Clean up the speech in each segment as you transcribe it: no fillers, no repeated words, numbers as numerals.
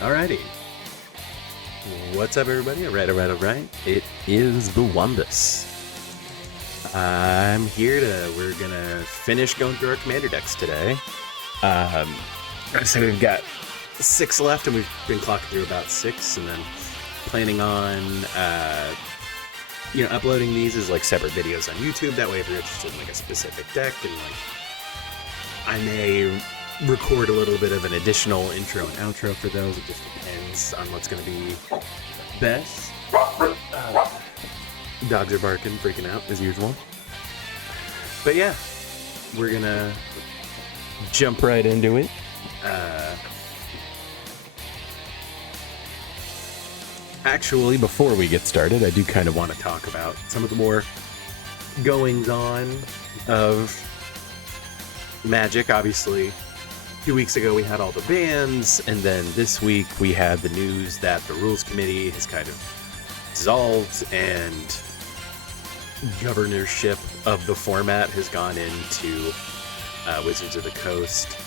Alrighty. What's up, everybody? Alright. It is the Wumbus. We're gonna finish going through our commander decks today. So we've got 6 left, and we've been clocking through about 6, and then planning on, uploading these as, like, separate videos on YouTube. That way, if you're interested in, like, a specific deck, and, like, I may record a little bit of an additional intro and outro for those. It just depends on what's going to be best. Dogs are barking, freaking out as usual. But yeah, we're going to jump right into it. Actually, before we get started, I do kind of want to talk about some of the more goings-on of Magic. Obviously, a few weeks ago we had all the bans, and then this week we had the news that the rules committee has kind of dissolved and governorship of the format has gone into Wizards of the Coast.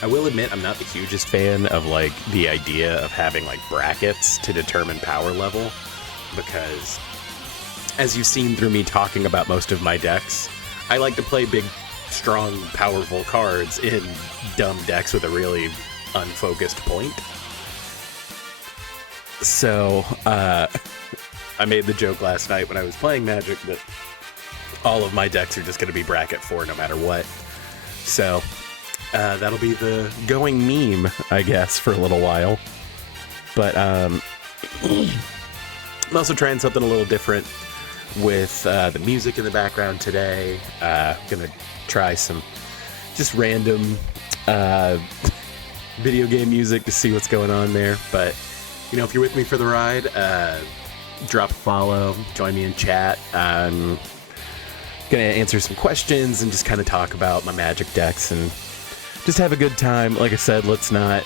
I will admit I'm not the hugest fan of, like, the idea of having, like, brackets to determine power level, because as you've seen through me talking about most of my decks, I like to play big, strong, powerful cards in dumb decks with a really unfocused point. So, I made the joke last night when I was playing Magic that all of my decks are just going to be bracket 4 no matter what. So, that'll be the going meme, I guess, for a little while. But, I'm also trying something a little different with the music in the background today. Gonna try some just random video game music to see what's going on there. But, if you're with me for the ride, drop a follow, join me in chat. I'm gonna answer some questions and just kind of talk about my Magic decks and just have a good time. Like I said, let's not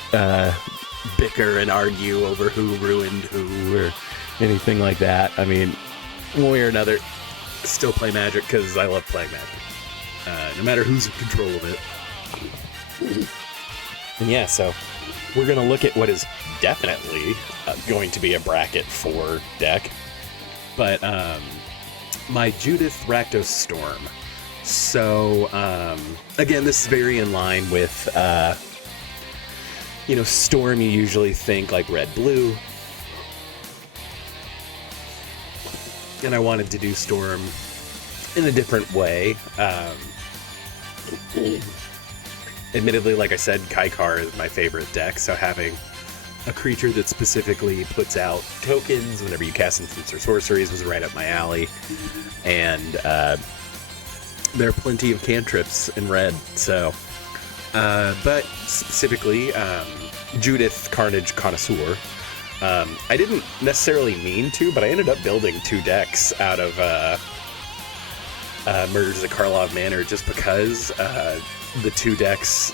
bicker and argue over who ruined who or anything like that. I mean, one way or another, still play Magic because I love playing Magic. No matter who's in control of it. And yeah, so we're going to look at what is definitely going to be a bracket 4 deck. But my Judith Rakdos Storm. So, again, this is very in line with, Storm, you usually think like red-blue. And I wanted to do Storm in a different way. Admittedly, like I said, Kaikar is my favorite deck, so having a creature that specifically puts out tokens whenever you cast instants or sorceries was right up my alley. And there are plenty of cantrips in red, so... but specifically, Judith Carnage Connoisseur. I didn't necessarily mean to, but I ended up building 2 decks out of Murders at Karlov Manor just because the 2 decks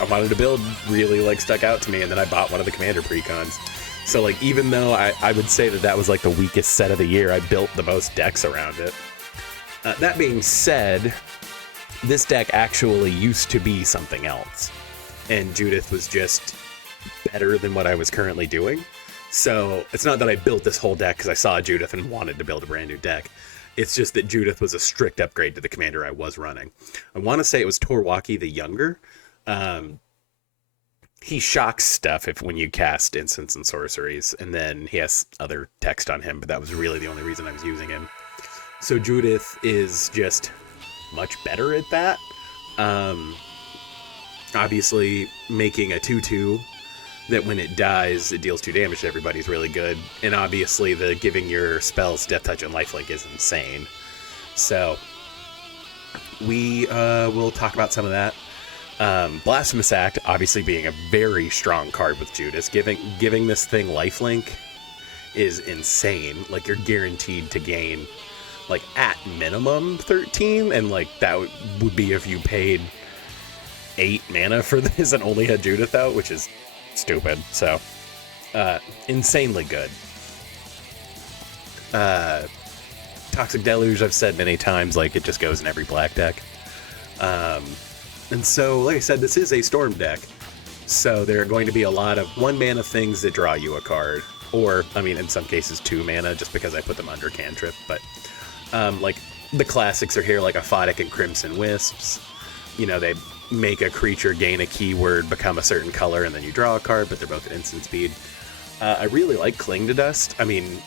I wanted to build really, like, stuck out to me, and then I bought one of the Commander Precons. So, like, even though I would say that was, like, the weakest set of the year, I built the most decks around it. That being said, this deck actually used to be something else, and Judith was just better than what I was currently doing. So it's not that I built this whole deck because I saw Judith and wanted to build a brand new deck. It's just that Judith was a strict upgrade to the commander I was running. I want to say it was Torwaki the Younger. He shocks stuff when you cast instants and sorceries, and then he has other text on him, but that was really the only reason I was using him. So Judith is just much better at that. Obviously, making a 2/2 that when it dies, it deals 2 damage to everybody is really good. And obviously, the giving your spells Death Touch and Lifelink is insane. So, we will talk about some of that. Blasphemous Act, obviously being a very strong card with Judas. Giving this thing Lifelink is insane. Like, you're guaranteed to gain, like, at minimum 13, and, like, that would be if you paid 8 mana for this and only had Judith out, which is stupid. So, insanely good. Toxic Deluge, I've said many times, like, it just goes in every black deck. And so, like I said, this is a Storm deck. So there are going to be a lot of 1 mana things that draw you a card. Or, I mean, in some cases 2 mana, just because I put them under cantrip. But, like, the classics are here, like Aphotic and Crimson Wisps. You know, they make a creature gain a keyword, become a certain color, and then you draw a card, but they're both at instant speed. I really like Cling to Dust. I mean,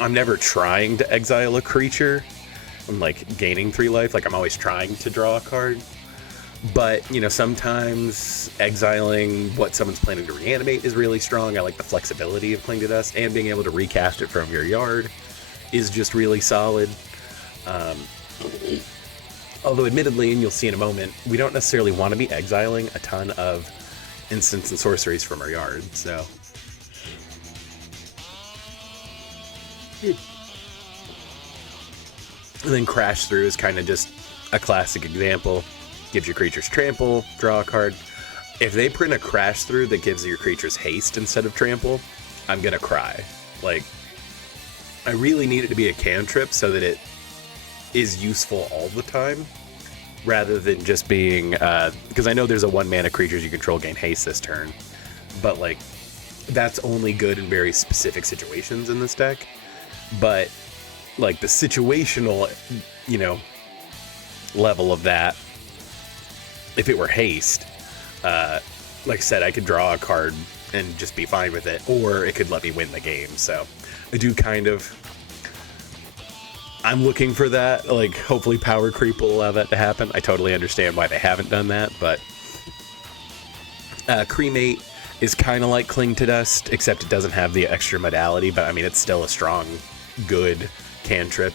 I'm never trying to exile a creature. I'm, like, gaining 3 life. Like, I'm always trying to draw a card. But, you know, sometimes exiling what someone's planning to reanimate is really strong. I like the flexibility of Cling to Dust, and being able to recast it from your yard is just really solid. Although, admittedly, and you'll see in a moment, we don't necessarily want to be exiling a ton of instants and sorceries from our yard, so... And then Crash Through is kind of just a classic example. Gives your creatures trample, draw a card. If they print a Crash Through that gives your creatures haste instead of trample, I'm gonna cry. Like, I really need it to be a cantrip so that it is useful all the time, rather than just being, because I know there's a 1 mana creatures you control gain haste this turn, but like, that's only good in very specific situations in this deck. But like the situational, you know, level of that, if it were haste, like I said, I could draw a card and just be fine with it, or it could let me win the game. So I do kind of, I'm looking for that. Like, hopefully Power Creep will allow that to happen. I totally understand why they haven't done that, but Cremate is kind of like Cling to Dust, except it doesn't have the extra modality, but I mean, it's still a strong, good cantrip.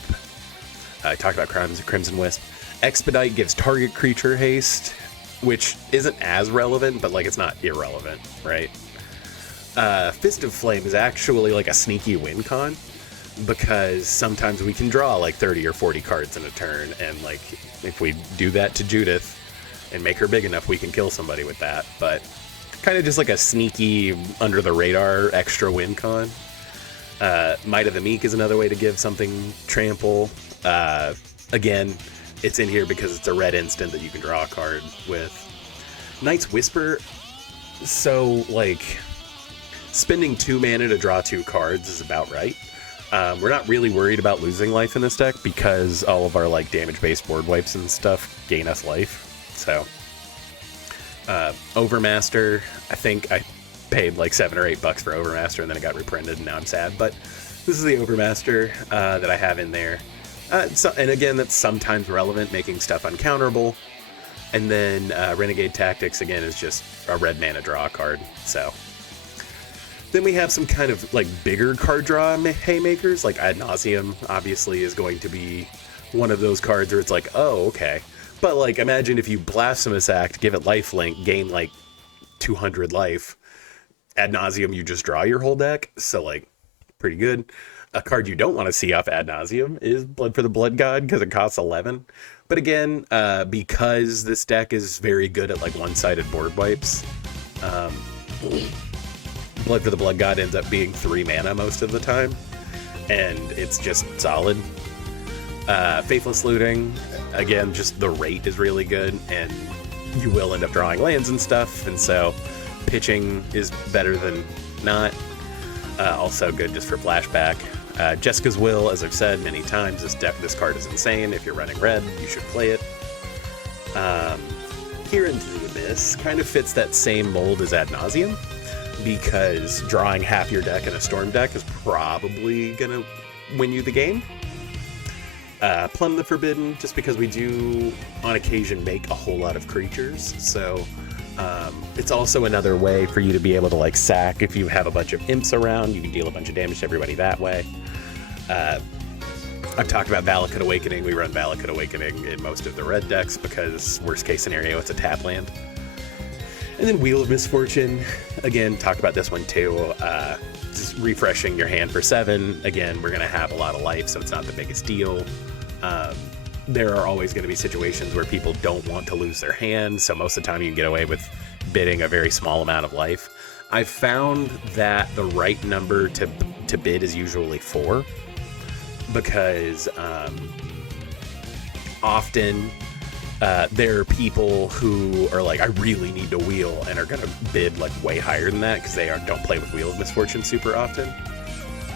I talked about Crimson Wisp. Expedite gives target creature haste, which isn't as relevant, but like, it's not irrelevant, right? Fist of Flame is actually like a sneaky win con, because sometimes we can draw like 30 or 40 cards in a turn, and like, if we do that to Judith and make her big enough, we can kill somebody with that. But kind of just like a sneaky, under the radar extra win con. Might of the Meek is another way to give something trample. Again, it's in here because it's a red instant that you can draw a card with. Knight's Whisper, so like, spending 2 mana to draw 2 cards is about right. We're not really worried about losing life in this deck because all of our like damage-based board wipes and stuff gain us life. So, Overmaster, I think I paid like $7 or $8 for Overmaster, and then it got reprinted, and now I'm sad. But this is the Overmaster that I have in there. And again, that's sometimes relevant, making stuff uncounterable. And then Renegade Tactics, again, is just a red mana draw card. So then we have some kind of like bigger card draw haymakers, like Ad Nauseam obviously is going to be one of those cards where it's like, oh, okay. But like, imagine if you Blasphemous Act, give it lifelink, gain like 200 life. Ad Nauseam, you just draw your whole deck. So like, pretty good. A card you don't want to see off Ad Nauseam is Blood for the Blood God, because it costs 11. But again, because this deck is very good at like one-sided board wipes, Blood for the Blood God ends up being 3 mana most of the time, and it's just solid. Faithless Looting, again, just the rate is really good, and you will end up drawing lands and stuff, and so pitching is better than not. Also good just for flashback. Jessica's Will, as I've said many times, this card is insane. If you're running red, you should play it. Here into the Abyss kind of fits that same mold as Ad Nauseam, because drawing half your deck in a Storm deck is probably gonna win you the game. Plumb the Forbidden, just because we do on occasion make a whole lot of creatures, so it's also another way for you to be able to like sack. If you have a bunch of imps around, you can deal a bunch of damage to everybody that way. I've talked about Valakut Awakening. We run Valakut Awakening in most of the red decks because worst case scenario, it's a tap land. And then Wheel of Misfortune, again, talk about this one too. Just refreshing your hand for 7. Again, we're gonna have a lot of life, so it's not the biggest deal. There are always going to be situations where people don't want to lose their hand, so most of the time you can get away with bidding a very small amount of life. I've found that the right number to bid is usually 4, because often There are people who are like, I really need to wheel, and are going to bid like way higher than that because they don't play with Wheel of Misfortune super often.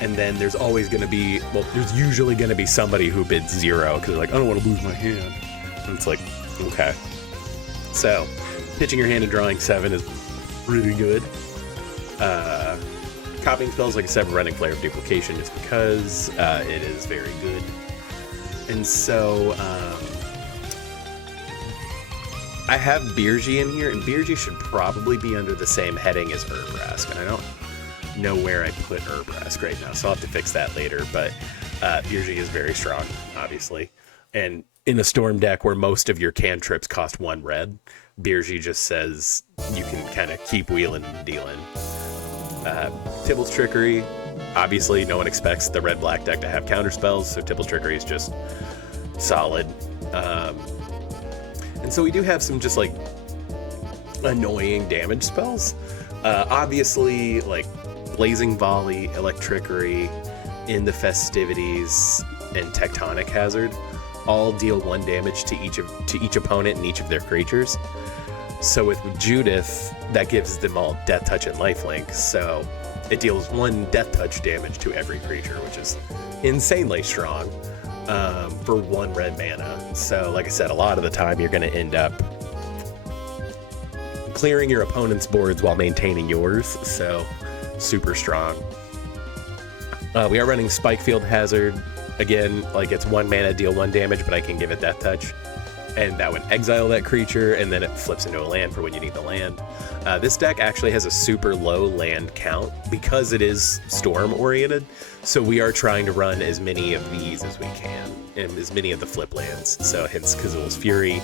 And then there's always going to be, well, there's usually going to be somebody who bids 0 because they're like, I don't want to lose my hand. And it's like, okay. So, pitching your hand and drawing 7 is really good. Copying spells, like I said, running Flare of Duplication just because it is very good. And so, I have Birgi in here, and Birgi should probably be under the same heading as Urbrask, and I don't know where I put Urbrask right now, so I'll have to fix that later, but Birgi is very strong, obviously. And in a Storm deck where most of your cantrips cost 1 red, Birgi just says you can kind of keep wheeling and dealing. Tibble's Trickery, obviously no one expects the red-black deck to have counterspells, so Tibble's Trickery is just solid. And so we do have some just like annoying damage spells. Obviously, like Blazing Volley, Electrickery, In the Festivities, and Tectonic Hazard all deal 1 damage to each opponent and each of their creatures. So with Judith, that gives them all Death Touch and Lifelink. So it deals 1 Death Touch damage to every creature, which is insanely strong for 1 red mana. So like I said, a lot of the time you're going to end up clearing your opponent's boards while maintaining yours. So super strong. We are running Spikefield Hazard. Again, like it's 1 mana, deal 1 damage, but I can give it Death Touch. And that would exile that creature, and then it flips into a land for when you need the land. This deck actually has a super low land count because it is Storm oriented. So we are trying to run as many of these as we can, and as many of the flip lands. So hence Kazul's Fury.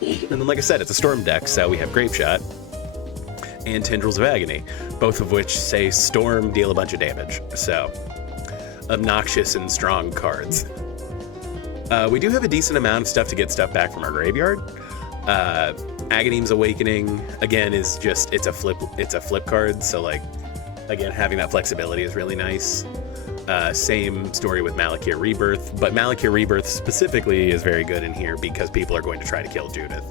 And then like I said, it's a Storm deck, so we have Grapeshot and Tendrils of Agony, both of which say Storm, deal a bunch of damage. So obnoxious and strong cards. We do have a decent amount of stuff to get stuff back from our graveyard. Aghanim Awakening, again, is just, it's a flip card, so like, again, having that flexibility is really nice. Same story with Malakir Rebirth, but Malakir Rebirth specifically is very good in here because people are going to try to kill Judith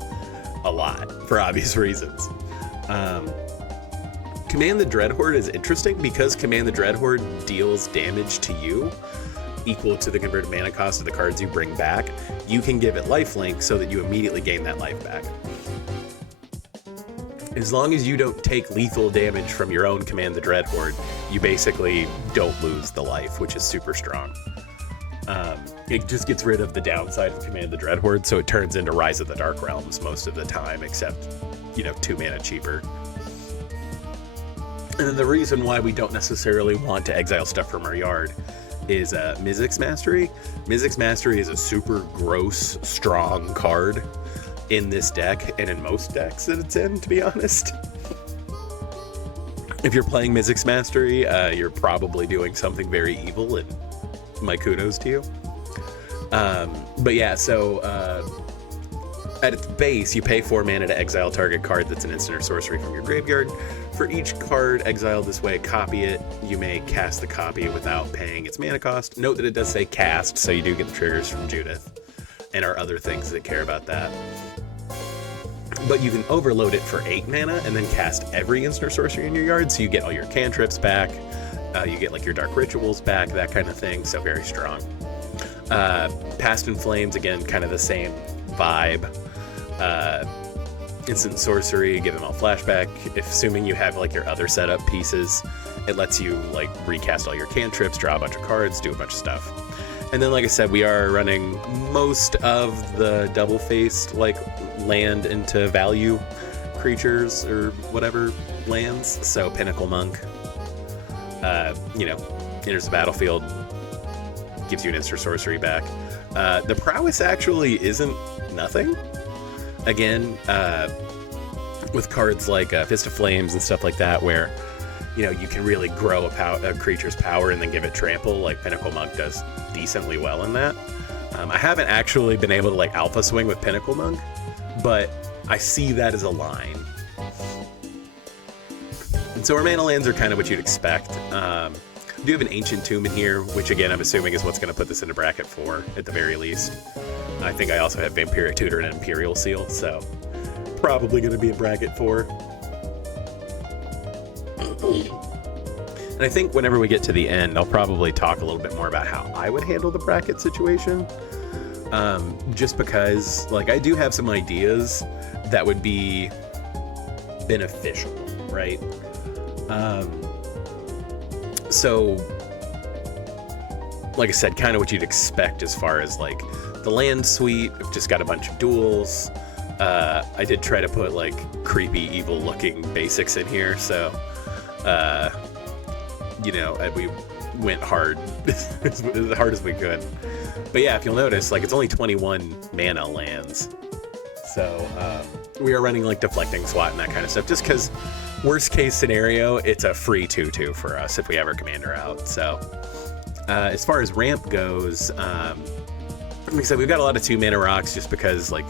a lot, for obvious reasons. Command the Dreadhorde is interesting because Command the Dreadhorde deals damage to you equal to the converted mana cost of the cards you bring back. You can give it lifelink so that you immediately gain that life back. As long as you don't take lethal damage from your own Command the Dreadhorde, you basically don't lose the life, which is super strong. It just gets rid of the downside of Command the Dreadhorde, so it turns into Rise of the Dark Realms most of the time, except, 2 mana cheaper. And then the reason why we don't necessarily want to exile stuff from our yard is Mizzix Mastery. Mizzix Mastery is a super gross, strong card in this deck, and in most decks that it's in, to be honest. If you're playing Mizzix Mastery, you're probably doing something very evil, and my kudos to you. But yeah, so at its base, you pay 4 mana to exile target card that's an instant or sorcery from your graveyard. For each card exiled this way, copy it. You may cast the copy without paying its mana cost. Note that it does say cast, so you do get the triggers from Judith and our other things that care about that. But you can overload it for 8 mana and then cast every instant or sorcery in your yard, so you get all your cantrips back. You get like your dark rituals back, that kind of thing, so very strong. Past in Flames, again, kind of the same vibe. Instant sorcery, give them all flashback. If assuming you have like your other setup pieces, it lets you like recast all your cantrips, draw a bunch of cards, do a bunch of stuff. And then, like I said, we are running most of the double-faced like land into value creatures or whatever lands. So Pinnacle Monk, enters the battlefield, gives you an instant sorcery back. The prowess actually isn't nothing. Again, with cards like Fist of Flames and stuff like that, where you can really grow a creature's power and then give it trample, like Pinnacle Monk does decently well in that. I haven't actually been able to like alpha swing with Pinnacle Monk, but I see that as a line. And so our mana lands are kind of what you'd expect. We do have an Ancient Tomb in here, which again I'm assuming is what's going to put this into bracket 4 at the very least. I think I also have Vampiric Tutor and Imperial Seal, so probably going to be a bracket 4. And I think whenever we get to the end, I'll probably talk a little bit more about how I would handle the bracket situation. Just because, like, I do have some ideas that would be beneficial, right? So, like I said, kind of what you'd expect as far as, like, the land suite. I've just got a bunch of duels. I did try to put, like, creepy, evil-looking basics in here, so... you know, we went hard, as hard as we could. But yeah, if you'll notice, like, it's only 21 mana lands. So, we are running, like, Deflecting SWAT and that kind of stuff, just because, worst case scenario, it's a free 2/2 for us if we have our commander out. So, as far as ramp goes, like I said, we've got a lot of 2 mana rocks just because, like,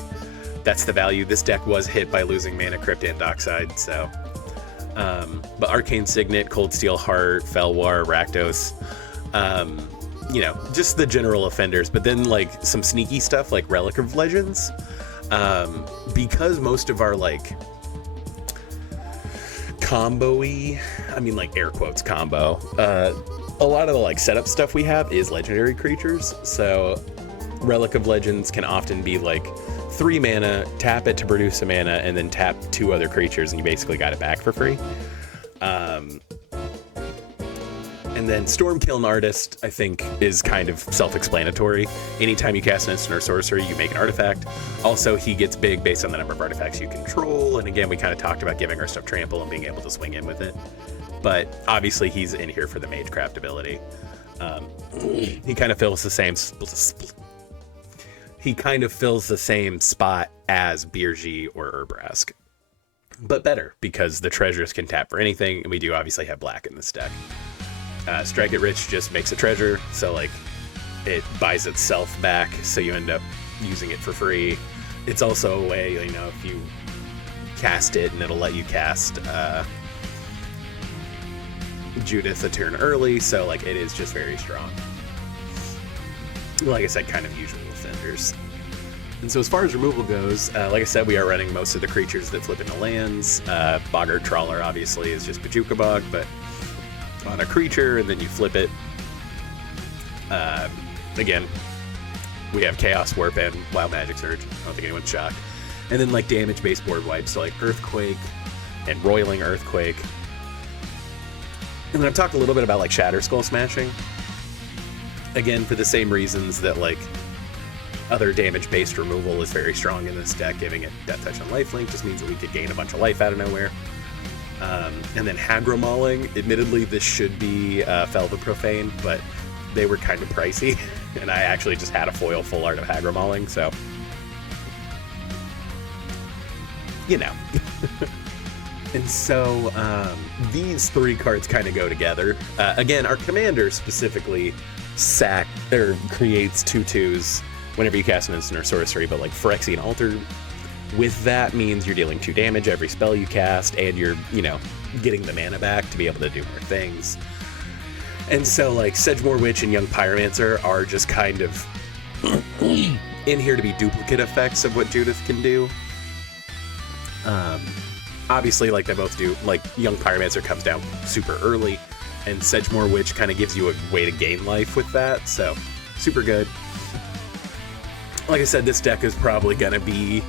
that's the value. This deck was hit by losing Mana Crypt and Dockside, so... but Arcane Signet, Cold Steel Heart, Felwar, Rakdos, you know, just the general offenders, but then, like, some sneaky stuff like Relic of Legends, because most of our, like, combo-y, I mean, like, air quotes combo, a lot of the, like, setup stuff we have is legendary creatures, so Relic of Legends can often be, like, 3 mana, tap it to produce a mana, and then tap 2 other creatures, and you basically got it back for free. And then Stormkiln Artist, I think, is kind of self-explanatory. Anytime you cast an instant or sorcery, you make an artifact. Also, he gets big based on the number of artifacts you control, and again, we kind of talked about giving our stuff trample and being able to swing in with it. But obviously, he's in here for the Magecraft ability. He kind of fills the same... He kind of fills the same spot as Birgi or Urbrask, but better because the treasures can tap for anything, and we do obviously have black in this deck. Strike It Rich just makes a treasure, so, like, it buys itself back, so you end up using it for free. It's also a way, you know, if you cast it, and it'll let you cast Judith a turn early, so, like, it is just very strong. Like I said, kind of usual offenders. And so as far as removal goes, like I said, we are running most of the creatures that flip into lands. Boggart Trawler obviously is just Bojuka Bog, but on a creature, and then you flip it. Again, we have Chaos Warp and Wild Magic Surge. I don't think anyone's shocked. And then, like, damage-based board wipes, so, like, Earthquake and Roiling Earthquake. And then I've talked a little bit about, like, Shatter Skull Smashing. Again, for the same reasons that, like, other damage-based removal is very strong in this deck. Giving it Death Touch and Lifelink just means that we could gain a bunch of life out of nowhere. And then Hagra Mauling. Admittedly, this should be Felva Profane, but they were kind of pricey. And I actually just had a foil full art of Hagra Mauling, so... You know. And so, these 3 cards kind of go together. Again, our commander specifically creates 2/2s whenever you cast an instant or sorcery, but, like, Phyrexian Altar with that means you're dealing 2 damage every spell you cast, and you're, you know, getting the mana back to be able to do more things. And so, like, Sedgemoor Witch and Young Pyromancer are just kind of in here to be duplicate effects of what Judith can do. Obviously, like, they both do, like, Young Pyromancer comes down super early, and Sedgemoor Witch kind of gives you a way to gain life with that, so super good. Like I said, this deck is probably going to be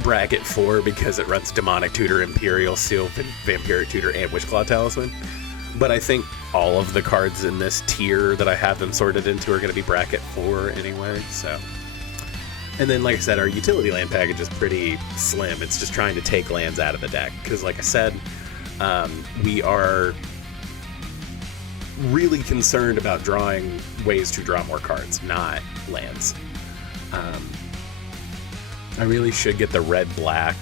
bracket 4 because it runs Demonic Tutor, Imperial Seal, Vampiric Tutor, and Witchclaw Talisman. But I think all of the cards in this tier that I have them sorted into are going to be bracket 4 anyway, so... And then, like I said, our utility land package is pretty slim. It's just trying to take lands out of the deck. Because, like I said, we are really concerned about drawing ways to draw more cards, not lands. I really should get the red-black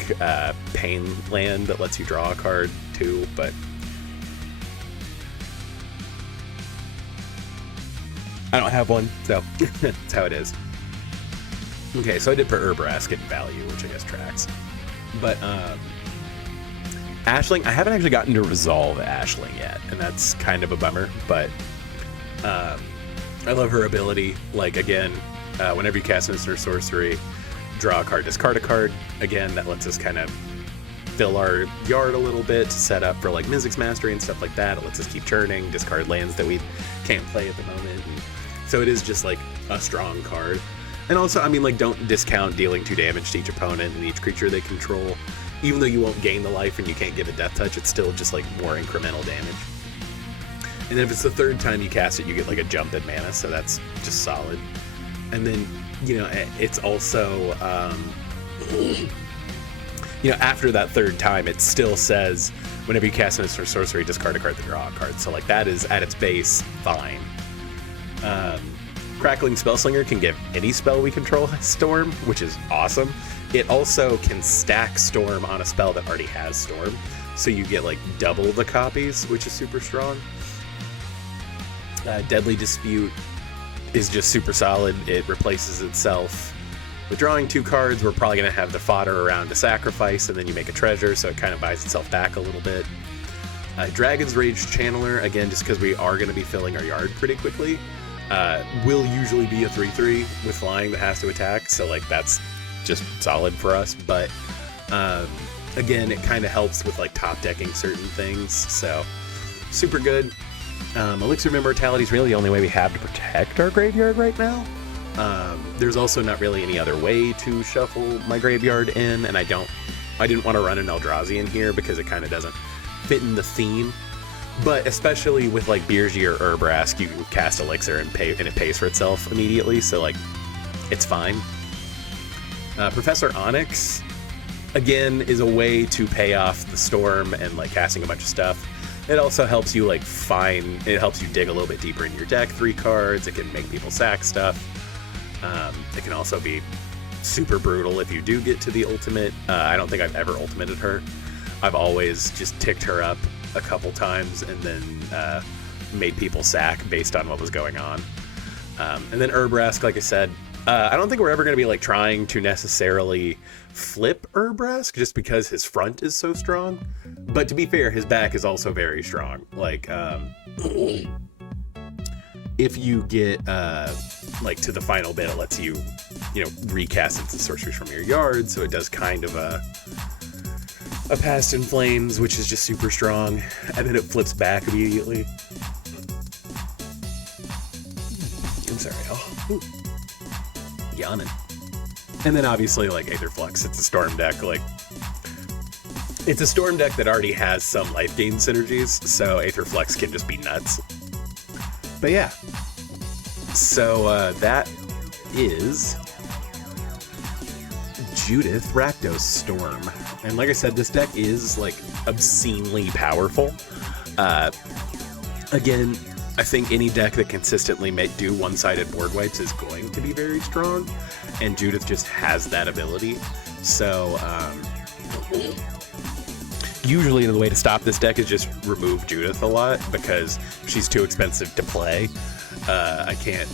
Pain land that lets you draw a card, too, but... I don't have one, so that's how it is. Okay, so I did put Urbrask in value, which I guess tracks. But, Ashling, I haven't actually gotten to resolve Ashling yet, and that's kind of a bummer, but I love her ability. Like, again, Whenever you cast instant or sorcery, draw a card, discard a card. Again, that lets us kind of fill our yard a little bit to set up for like Mizzix Mastery and stuff like that. It lets us keep churning, discard lands that we can't play at the moment. And so it is just like a strong card. And also, I mean, like, don't discount dealing 2 damage to each opponent and each creature they control. Even though you won't gain the life and you can't get a death touch, it's still just like more incremental damage. And then if it's the 3rd time you cast it, you get like a jump in mana, so that's just solid. And then, you know, it's also, you know, after that 3rd time, it still says whenever you cast an instant or sorcery, discard a card to draw a card. So like that is at its base fine. Crackling Spellslinger can give any spell we control Storm, which is awesome. It also can stack Storm on a spell that already has Storm, so you get like double the copies, which is super strong. Deadly Dispute is just super solid. It replaces itself with drawing 2 cards. We're probably going to have the fodder around to sacrifice, and then you make a treasure, so it kind of buys itself back a little bit. Dragon's Rage Channeler, again, just because we are going to be filling our yard pretty quickly, will usually be a 3/3 with flying that has to attack, so like that's just solid for us. But again, it kind of helps with like top decking certain things, so super good. Elixir of Immortality is really the only way we have to protect our graveyard right now. There's also not really any other way to shuffle my graveyard in, and I didn't want to run an Eldrazi in here because it kind of doesn't fit in the theme. But especially with like Birgi or Urbrask, you can cast Elixir and it pays for itself immediately, so like it's fine. Professor Onyx, again, is a way to pay off the Storm and like casting a bunch of stuff. It also helps you like it helps you dig a little bit deeper in your deck, 3 cards. It can make people sack stuff. It can also be super brutal if you do get to the ultimate. I don't think I've ever ultimated her. I've always just ticked her up a couple times and then made people sack based on what was going on. And then Urbrask, like I said, I don't think we're ever going to be like trying to necessarily flip Urbrask just because his front is so strong. But to be fair, his back is also very strong. Like, if you get like to the final bit, it lets you, you know, recast instant sorceries from your yard. So it does kind of a Past in Flames, which is just super strong, and then it flips back immediately. I'm sorry, yawning. And then obviously like Aetherflux, it's a Storm deck. Like, it's a Storm deck that already has some life gain synergies, so Aetherflux can just be nuts. But yeah, so that is Judith Rakdos Storm. And like I said, this deck is like obscenely powerful. Again, I think any deck that consistently do one-sided board wipes is going to be very strong, and Judith just has that ability. So usually the way to stop this deck is just remove Judith a lot, because she's too expensive to play. I can't...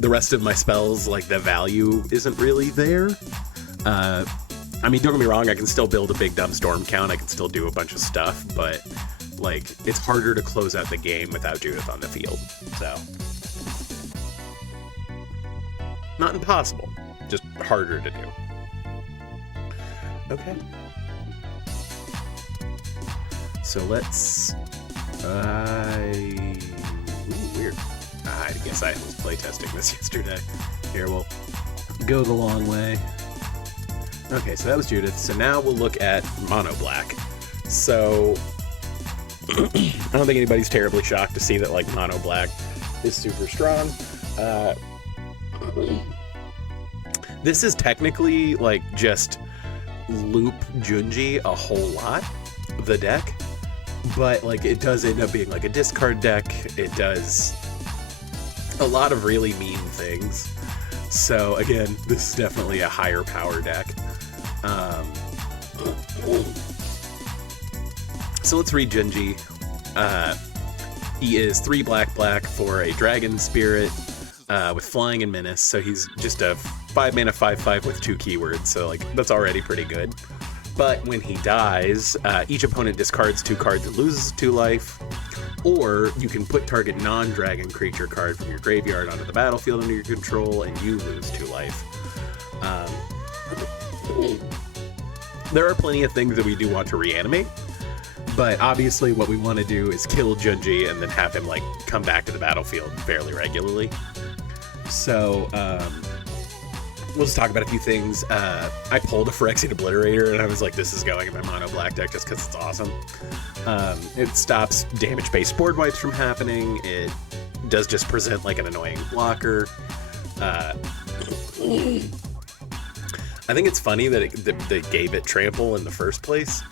the rest of my spells, like, the value isn't really there. I mean, don't get me wrong, I can still build a big dumb Storm count, I can still do a bunch of stuff, but, like, it's harder to close out the game without Judith on the field, so. Not impossible, just harder to do. Okay. So let's... Ooh, weird. I guess I was playtesting this yesterday. Here, we'll go the long way. Okay, so that was Judith. So now we'll look at Mono Black. So I don't think anybody's terribly shocked to see that like Mono Black is super strong. This is technically like just loop Junji a whole lot, the deck, but like it does end up being like a discard deck. It does a lot of really mean things. So again, this is definitely a higher power deck. So let's read Junji. He is 3 black for a dragon spirit with flying and menace. So he's just a 5 mana 5/5 with 2 keywords. So like that's already pretty good. But when he dies, each opponent discards 2 cards and loses 2 life. Or you can put target non-dragon creature card from your graveyard onto the battlefield under your control, and you lose 2 life. There are plenty of things that we do want to reanimate, but obviously what we want to do is kill Junji and then have him like come back to the battlefield fairly regularly. So we'll just talk about a few things. I pulled a Phyrexian Obliterator and I was like, this is going in my mono black deck just because it's awesome. It stops damage-based board wipes from happening. It does just present like an annoying blocker. I think it's funny that they gave it trample in the first place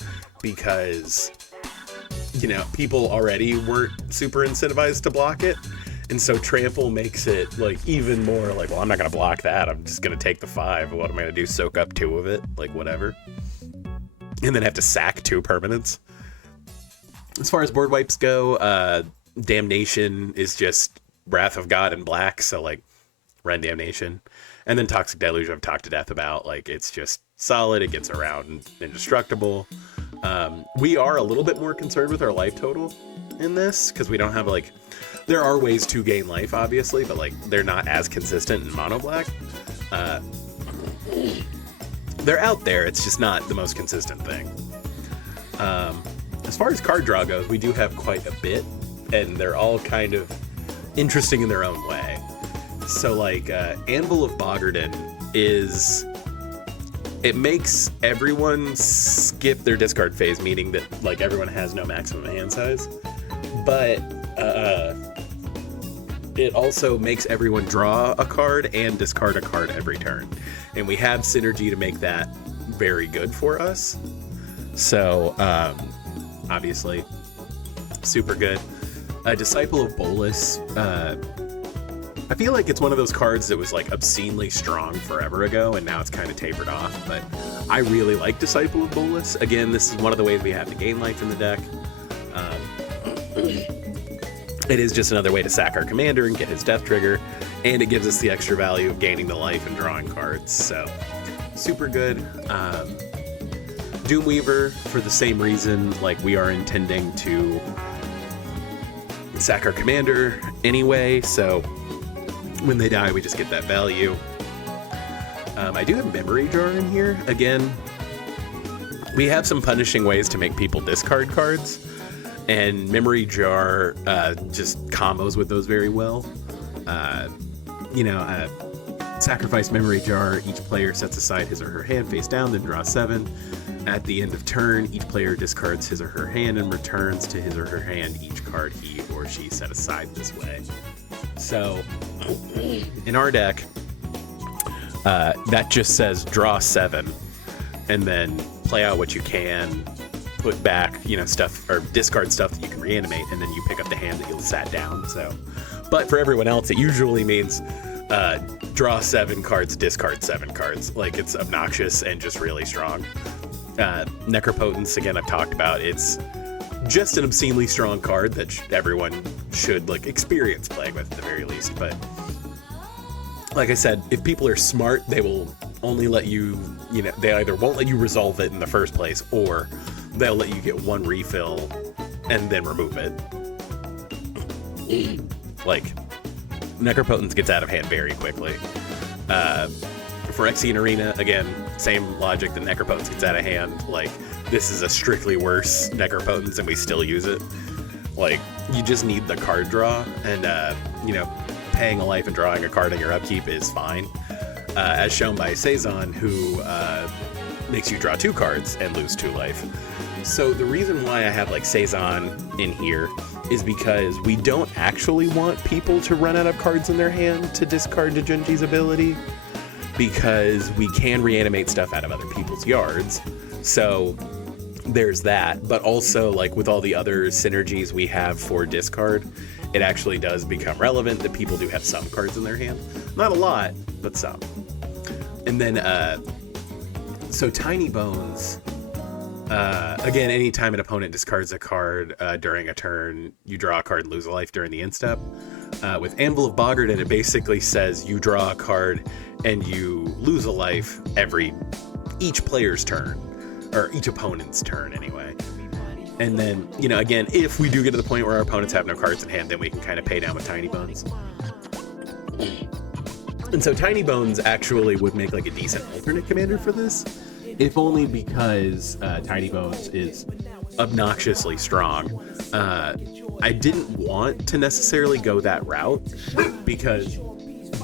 because, you know, people already weren't super incentivized to block it. And so trample makes it like even more like, well, I'm not going to block that. I'm just going to take the 5. What am I going to do? Soak up 2 of it? Like whatever. And then have to sack 2 permanents. As far as board wipes go, Damnation is just Wrath of God in black. So like run Damnation. And then Toxic Deluge I've talked to death about. Like, it's just solid. It gets around indestructible. We are a little bit more concerned with our life total in this, because we don't have, like... There are ways to gain life, obviously, but, like, they're not as consistent in mono black. They're out there. It's just not the most consistent thing. As far as card draw goes, we do have quite a bit, and they're all kind of interesting in their own way. So, like, Anvil of Bogarden is... It makes everyone skip their discard phase, meaning that, like, everyone has no maximum hand size. But, it also makes everyone draw a card and discard a card every turn. And we have synergy to make that very good for us. So, obviously, super good. Disciple of Bolus, I feel like it's one of those cards that was like obscenely strong forever ago, and now it's kind of tapered off, but I really like Disciple of Bolus. Again, this is one of the ways we have to gain life in the deck. It is just another way to sack our commander and get his death trigger, and it gives us the extra value of gaining the life and drawing cards, so super good. Doomweaver, for the same reason, like we are intending to sack our commander anyway, so when they die, we just get that value. I do have Memory Jar in here. Again, we have some punishing ways to make people discard cards, and Memory Jar just combos with those very well. Sacrifice Memory Jar. Each player sets aside his or her hand face down, then draw 7. At the end of turn, each player discards his or her hand and returns to his or her hand each card he or she set aside this way. So, in our deck, that just says draw 7, and then play out what you can, put back, stuff, or discard stuff that you can reanimate, and then you pick up the hand that you sat down. So, but for everyone else, it usually means draw 7 cards, discard 7 cards. Like, it's obnoxious and just really strong. Necropotence, again, I've talked about. It's just an obscenely strong card that everyone should experience playing with at the very least. But like I said, if people are smart, they will only let you, they either won't let you resolve it in the first place, or they'll let you get 1 refill and then remove it. Necropotence gets out of hand very quickly. Phyrexian Arena, again, same logic that Necropotence gets out of hand. This is a strictly worse Necropotence, and we still use it. You just need the card draw, and, paying a life and drawing a card on your upkeep is fine. As shown by Saison, who makes you draw 2 cards and lose 2 life. So the reason why I have, Saison in here is because we don't actually want people to run out of cards in their hand to discard to Junji's ability, because we can reanimate stuff out of other people's yards. So there's that, but also with all the other synergies we have for discard, it actually does become relevant that people do have some cards in their hand. Not a lot, but some. And then, so Tiny Bones, again, anytime an opponent discards a card during a turn, you draw a card and lose a life during the end step. With Anvil of Bogarden, it basically says you draw a card and you lose a life each player's turn, or each opponent's turn anyway. And then, you know, again, if we do get to the point where our opponents have no cards in hand, then we can kind of pay down with Tiny Bones. And so Tiny Bones actually would make like a decent alternate commander for this, if only because Tiny Bones is obnoxiously strong. I didn't want to necessarily go that route because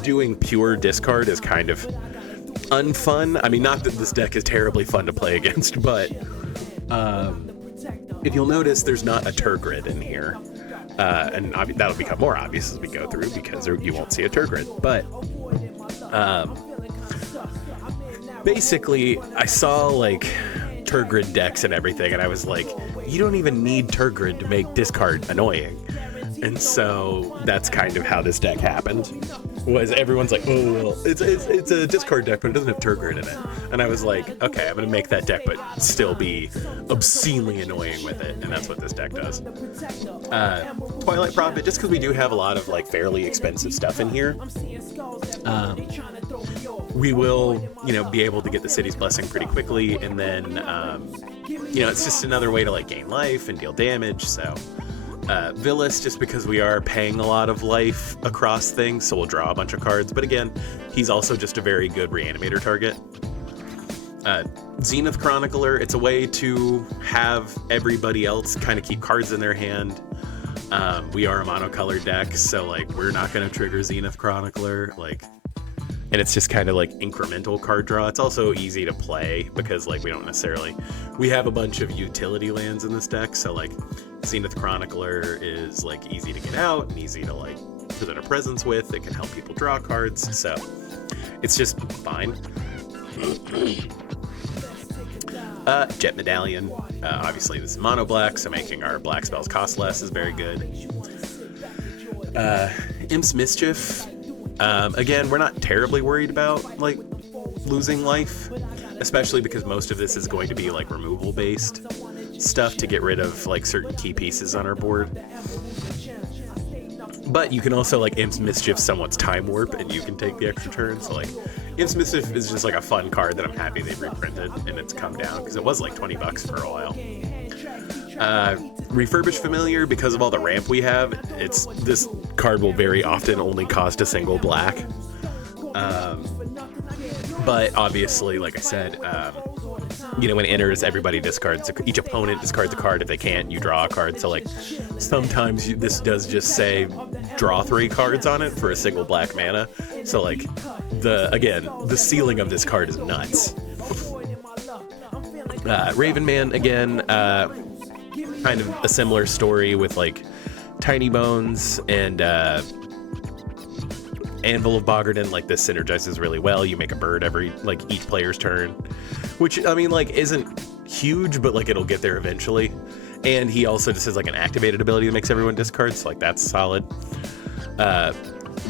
doing pure discard is kind of unfun. I mean, not that this deck is terribly fun to play against, but if you'll notice, there's not a Turgrid in here. And that'll become more obvious as we go through because you won't see a Turgrid. But basically, I saw like Turgrid decks and everything, and I was like, you don't even need Turgrid to make discard annoying. And so that's kind of how this deck happened. Was everyone's like, oh, well, it's a discard deck, but it doesn't have Turgrid in it. And I was like, okay, I'm going to make that deck, but still be obscenely annoying with it. And that's what this deck does. Twilight Prophet, just because we do have a lot of like fairly expensive stuff in here, we will, you know, be able to get the City's Blessing pretty quickly. And then, you know, it's just another way to like gain life and deal damage. So Villas, just because we are paying a lot of life across things, so we'll draw a bunch of cards. But again, he's also just a very good reanimator target. Zenith Chronicler, it's a way to have everybody else kind of keep cards in their hand. We are a monocolored deck, so like we're not going to trigger Zenith Chronicler, like, and it's just kind of like incremental card draw. It's also easy to play because like we have a bunch of utility lands in this deck, so like Zenith Chronicler is like easy to get out and easy to like present a presence with. It can help people draw cards, so it's just fine. Jet Medallion, obviously this is mono black, so making our black spells cost less is very good. Imp's Mischief, again, we're not terribly worried about like losing life, especially because most of this is going to be like removal based stuff to get rid of like certain key pieces on our board. But you can also like Imp's Mischief someone's Time Warp and you can take the extra turn. So like Imp's Mischief is just like a fun card that I'm happy they reprinted and it's come down because it was like $20 for a while. Refurbished Familiar, because of all the ramp we have, this card will very often only cost a single black. But obviously, like I said, you know, when it enters, everybody discards. Each opponent discards a card. If they can't, you draw a card. So like sometimes this does just say draw 3 cards on it for a single black mana. So like the ceiling of this card is nuts. Raven Man, again, kind of a similar story with like Tiny Bones and Anvil of Bogarden. Like this synergizes really well. You make a bird every like each player's turn, which I mean like isn't huge, but like it'll get there eventually. And he also just has like an activated ability that makes everyone discard, so like that's solid.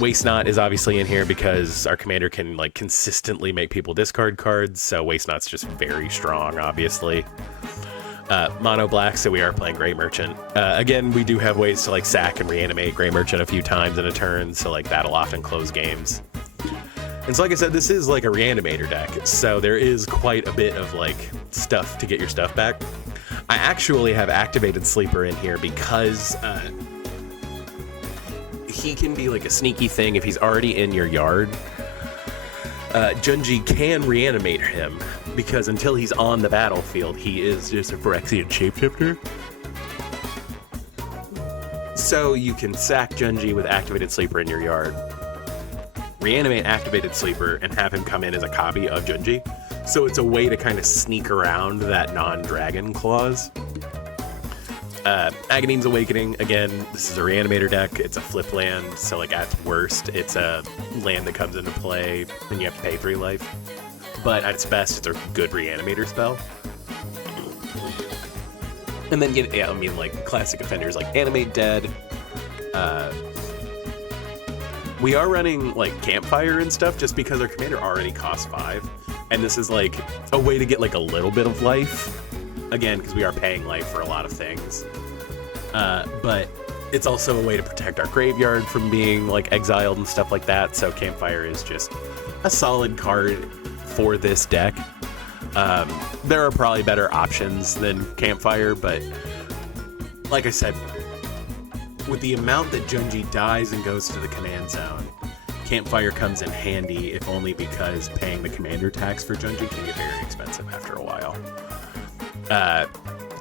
Waste Not is obviously in here because our commander can like consistently make people discard cards, so Waste Not's just very strong, obviously. Mono black, so we are playing Grey Merchant. Again, we do have ways to like sack and reanimate Grey Merchant a few times in a turn, so like that'll often close games. And so like I said, this is like a reanimator deck, so there is quite a bit of like stuff to get your stuff back. I actually have Activated Sleeper in here because he can be like a sneaky thing if he's already in your yard. Junji can reanimate him because until he's on the battlefield, he is just a Phyrexian shapeshifter. So you can sack Junji with Activated Sleeper in your yard, reanimate Activated Sleeper, and have him come in as a copy of Junji. So it's a way to kind of sneak around that non-dragon clause. Aghaneme's Awakening, again, this is a reanimator deck. It's a flip land, so like at its worst, it's a land that comes into play and you have to pay 3 life. But at its best, it's a good reanimator spell. And then, yeah, I mean, like classic offenders like Animate Dead. We are running like Campfire and stuff just because our commander already costs 5. And this is like a way to get like a little bit of life. Again, because we are paying life for a lot of things. But it's also a way to protect our graveyard from being like exiled and stuff like that. So Campfire is just a solid card for this deck. There are probably better options than Campfire, but like I said, with the amount that Junji dies and goes to the command zone, Campfire comes in handy, if only because paying the commander tax for Junji can get very expensive after a while.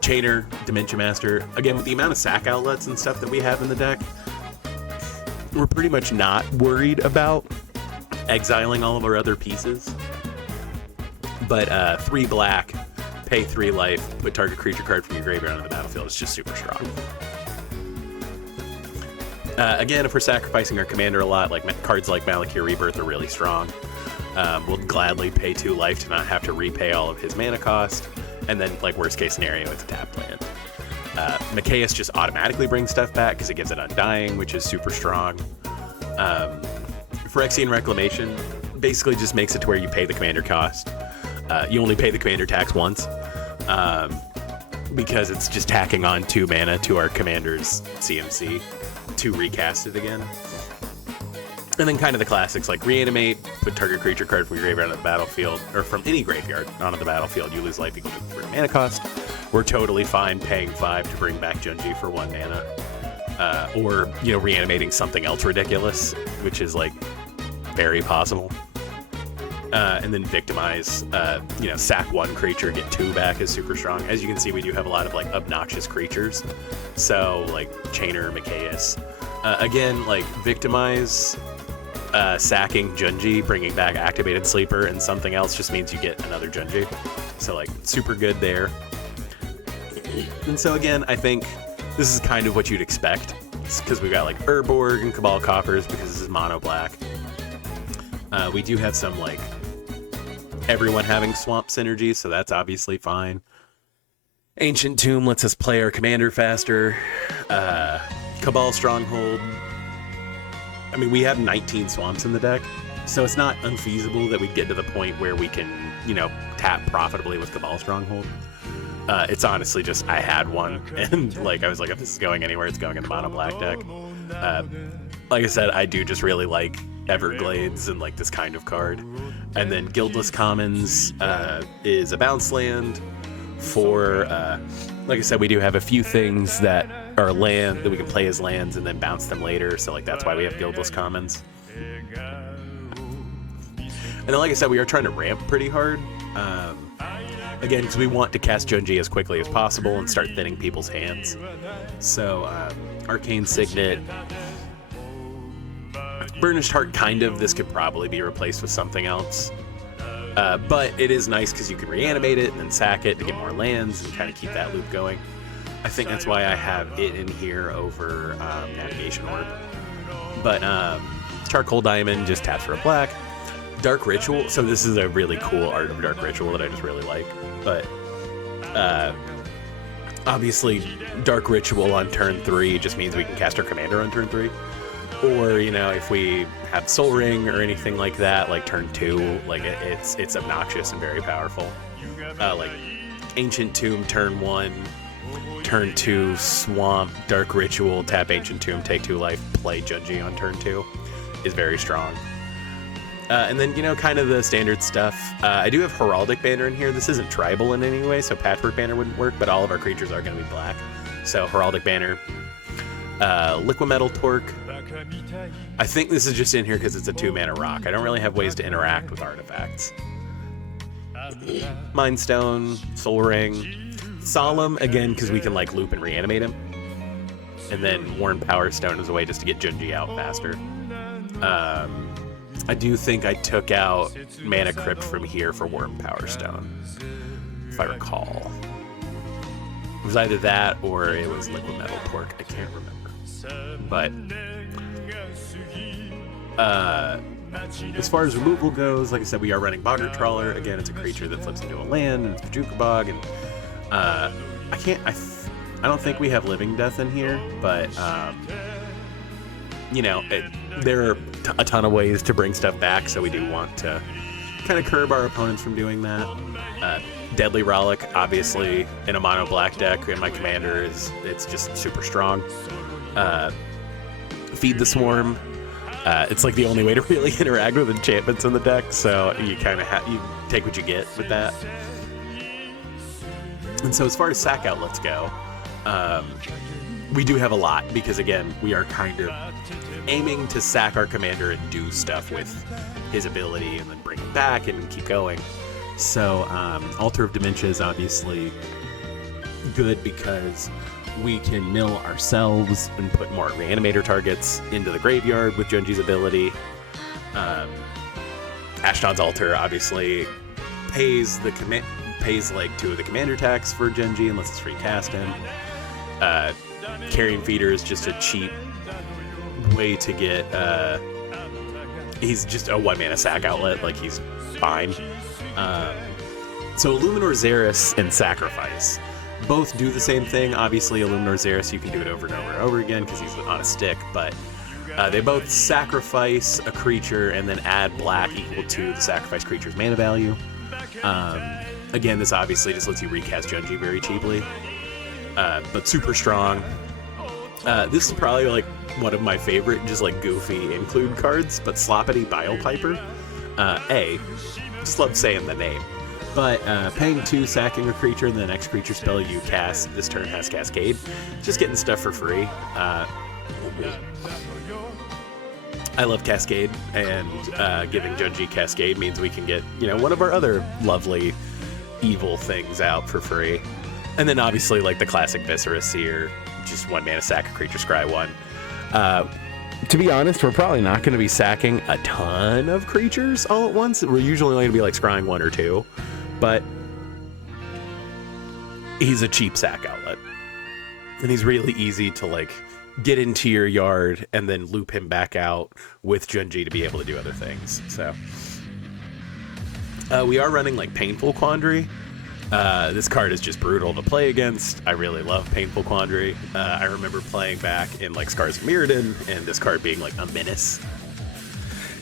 Chainer, Dementia Master, again, with the amount of sack outlets and stuff that we have in the deck, we're pretty much not worried about exiling all of our other pieces. But 3 black, pay 3 life, put target creature card from your graveyard onto the battlefield is just super strong. Again, if we're sacrificing our commander a lot, like cards like Malakir Rebirth are really strong. We'll gladly pay 2 life to not have to repay all of his mana cost. And then, like, worst case scenario, it's a tap land. Mikaeus just automatically brings stuff back because it gives it Undying, which is super strong. Phyrexian Reclamation basically just makes it to where you pay the commander cost. You only pay the commander tax once. Because it's just tacking on 2 mana to our commander's CMC to recast it again. And then kind of the classics like Reanimate, put target creature card from your graveyard onto the battlefield, or from any graveyard onto the battlefield, you lose life equal to the mana cost. We're totally fine paying 5 to bring back Junji for 1 mana. Or, you know, reanimating something else ridiculous, which is like very possible. And then Victimize, you know, sack 1 creature, get 2 back is super strong. As you can see, we do have a lot of like obnoxious creatures. So like Chainer, Mikaeus. Again, like Victimize, sacking Junji, bringing back Activated Sleeper, and something else just means you get another Junji. So like super good there. And so again, I think this is kind of what you'd expect. Because we've got like Urborg and Cabal Coffers because this is mono black. We do have some like everyone having swamp synergy, so that's obviously fine. Ancient Tomb lets us play our commander faster. Cabal Stronghold. I mean, we have 19 swamps in the deck, so it's not unfeasible that we'd get to the point where we can, you know, tap profitably with Cabal Stronghold. It's honestly just, I had one, and like I was like, if this is going anywhere, it's going in the mono black deck. Like I said, I do just really like Everglades and like this kind of card. And then Guildless Commons is a bounce land for, like I said, we do have a few things that are land that we can play as lands and then bounce them later. So like that's why we have Guildless Commons. And then like I said, we are trying to ramp pretty hard. Again, because we want to cast Junji as quickly as possible and start thinning people's hands. So Arcane Signet, Burnished Heart, kind of. This could probably be replaced with something else. But it is nice because you can reanimate it and then sack it to get more lands and kind of keep that loop going. I think that's why I have it in here over Navigation Orb. But Charcoal Diamond just taps for a black. Dark Ritual. So this is a really cool art of Dark Ritual that I just really like. But obviously, Dark Ritual on turn 3 just means we can cast our commander on turn 3. Or, you know, if we have Soul Ring or anything like that, like turn 2, like it's obnoxious and very powerful. Like Ancient Tomb turn 1, turn 2, Swamp, Dark Ritual, tap Ancient Tomb, take 2 life, play Junji on turn 2 is very strong. And then, you know, kind of the standard stuff. I do have Heraldic Banner in here. This isn't tribal in any way, so Patchwork Banner wouldn't work, but all of our creatures are going to be black. So Heraldic Banner. Liquimetal Torque. I think this is just in here because it's a 2-mana rock. I don't really have ways to interact with artifacts. Mind Stone, Soul Ring. Solemn, again, because we can like loop and reanimate him. And then Worn Power Stone is a way just to get Junji out faster. I do think I took out Mana Crypt from here for Worm Power Stone, if I recall. It was either that or it was Liquimetal Torque. I can't remember. But as far as removal goes, like I said, we are running Boggart Trawler. Again, it's a creature that flips into a land, and it's Pajuka Bog, and I don't think we have Living Death in here, but you know, there are a ton of ways to bring stuff back, so we do want to kind of curb our opponents from doing that. Deadly Rollick, obviously, in a mono black deck, and my commander it's just super strong. Feed the Swarm. It's like the only way to really interact with enchantments in the deck, so you kind of you take what you get with that. And so as far as sack outlets go, we do have a lot because, again, we are kind of aiming to sack our commander and do stuff with his ability and then bring him back and keep going. So Altar of Dementia is obviously good because we can mill ourselves and put more reanimator targets into the graveyard with Junji's ability. Ashdod's Altar obviously pays like 2 of the commander attacks for Genji unless it's free casting. Carrying Feeder is just a cheap way to get he's just a 1-mana sack outlet, like he's fine. So Illuminor Xeris and Sacrifice both do the same thing. Obviously Illuminor Xeris, you can do it over and over and over again because he's on a stick, but they both sacrifice a creature and then add black equal to the sacrifice creature's mana value. Again, this obviously just lets you recast Junji very cheaply, but super strong. This is probably like one of my favorite, just like goofy include cards, but Sloppity Bile Piper. Just love saying the name. But paying 2, sacking a creature, and the next creature spell you cast this turn has Cascade. Just getting stuff for free. I love Cascade, and giving Junji Cascade means we can get, one of our other lovely evil things out for free. And then obviously like the classic Viscera Seer, just 1-mana sack a creature, scry 1. To be honest, we're probably not going to be sacking a ton of creatures all at once. We're usually only going to be like scrying 1 or 2, but he's a cheap sack outlet. And he's really easy to like get into your yard and then loop him back out with Junji to be able to do other things. So we are running like Painful Quandary. This card is just brutal to play against. I really love Painful Quandary. I remember playing back in like Scars of Mirrodin and this card being like a menace.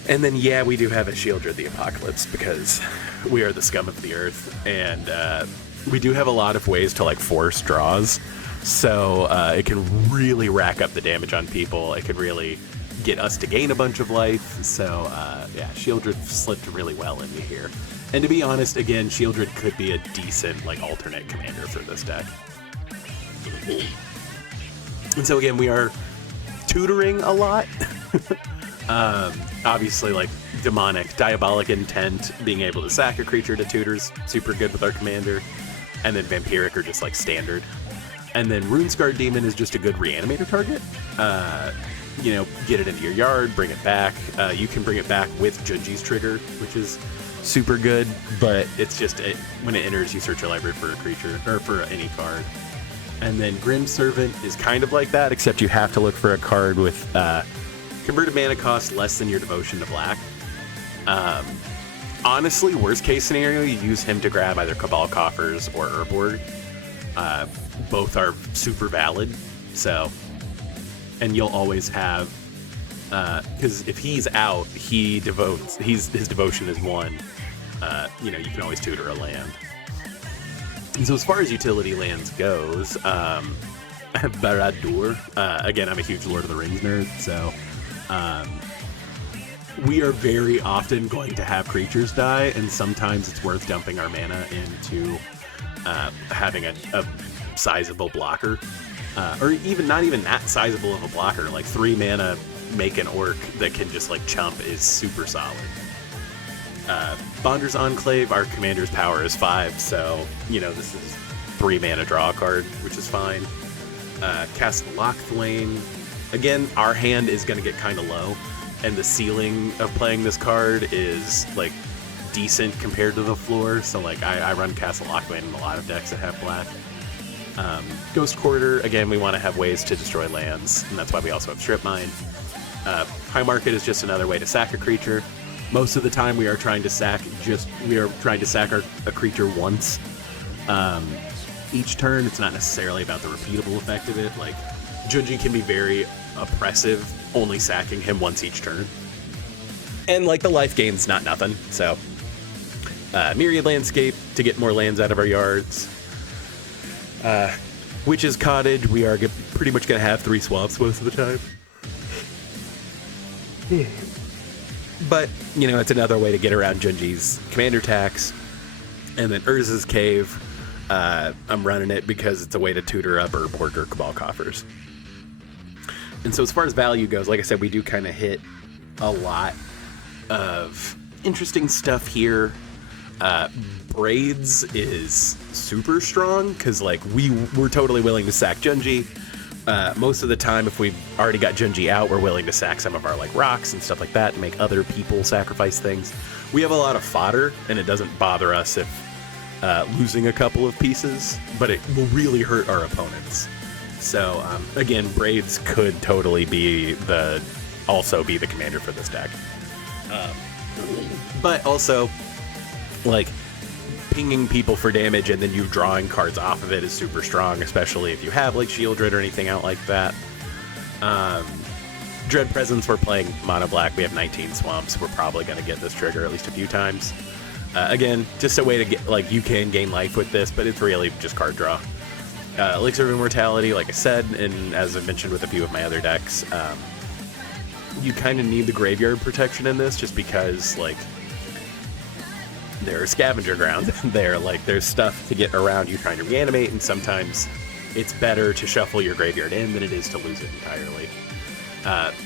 And then yeah, we do have a Shieldred the Apocalypse because we are the scum of the earth, and we do have a lot of ways to like force draws. So it can really rack up the damage on people. It can really get us to gain a bunch of life. So yeah, Shieldred slipped really well into here. And to be honest, again, Shieldred could be a decent like alternate commander for this deck. And so again, we are tutoring a lot. Obviously, like Demonic, Diabolic Intent, being able to sack a creature to tutors, super good with our commander. And then Vampiric are just like standard. And then Runescarred Demon is just a good reanimator target. Get it into your yard, bring it back. You can bring it back with Junji's trigger, which is super good, but it's just when it enters, you search your library for a creature or for any card. And then Grim Servant is kind of like that, except you have to look for a card with converted mana cost less than your devotion to black. Honestly, worst case scenario, you use him to grab either Cabal Coffers or Urborg. Both are super valid. So, and you'll always have, because if he's out, his devotion is 1. You can always tutor a land. And so as far as utility lands goes, Barad-dûr, again, I'm a huge Lord of the Rings nerd, so we are very often going to have creatures die, and sometimes it's worth dumping our mana into having a sizable blocker, or not even that sizable of a blocker. Like 3 mana make an orc that can just like chump is super solid. Bonder's Enclave, our commander's power is 5, so this is 3 mana draw card, which is fine. Cast Locthwain, again, our hand is going to get kind of low, and the ceiling of playing this card is like decent compared to the floor. So like I run Castle Locthwain in a lot of decks that have black. Ghost Quarter, again, we want to have ways to destroy lands, and that's why we also have Strip Mine. High Market is just another way to sack a creature. Most of the time we are trying to sack a creature once each turn. It's not necessarily about the repeatable effect of it. Like Junji can be very oppressive, only sacking him once each turn. And like the life gain's not nothing. So Myriad Landscape to get more lands out of our yards. Witch's Cottage, we are pretty much going to have 3 swamps most of the time. But, it's another way to get around Junji's commander tax. And then Urza's Cave, I'm running it because it's a way to tutor up Urborg or Cabal Coffers. And so as far as value goes, like I said, we do kind of hit a lot of interesting stuff here. Braids is super strong because like we're totally willing to sack Junji. Most of the time, if we've already got Junji out, we're willing to sack some of our like rocks and stuff like that and make other people sacrifice things. We have a lot of fodder, and it doesn't bother us if losing a couple of pieces, but it will really hurt our opponents. So again, Braids could totally also be the commander for this deck. But also, like, pinging people for damage and then you drawing cards off of it is super strong, especially if you have like Shieldred or anything out like that. Dread Presence, we're playing mono black. We have 19 swamps. We're probably going to get this trigger at least a few times. Again, just a way to get, like, you can gain life with this, but it's really just card draw. Elixir of Immortality, like I said, and as I mentioned with a few of my other decks, you kind of need the graveyard protection in this just because, like, there are scavenger grounds there. Like, there's stuff to get around you trying to reanimate, and sometimes it's better to shuffle your graveyard in than it is to lose it entirely.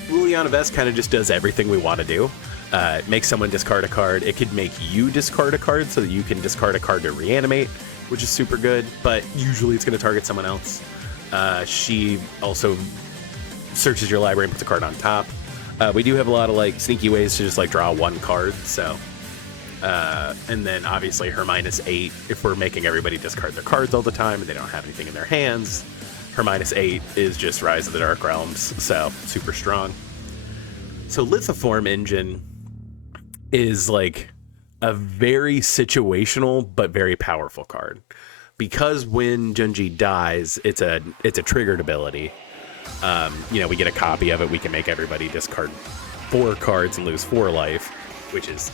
Liliana Vest kind of just does everything we want to do. It makes someone discard a card. It could make you discard a card so that you can discard a card to reanimate, which is super good, but usually it's going to target someone else. She also searches your library and puts a card on top. We do have a lot of like sneaky ways to just like draw one card, so... and then obviously her -8, if we're making everybody discard their cards all the time and they don't have anything in their hands, her -8 is just Rise of the Dark Realms, so super strong. So Lithoform Engine is like a very situational but very powerful card, because when Junji dies, it's a triggered ability. We get a copy of it. We can make everybody discard 4 cards and lose 4 life, which is,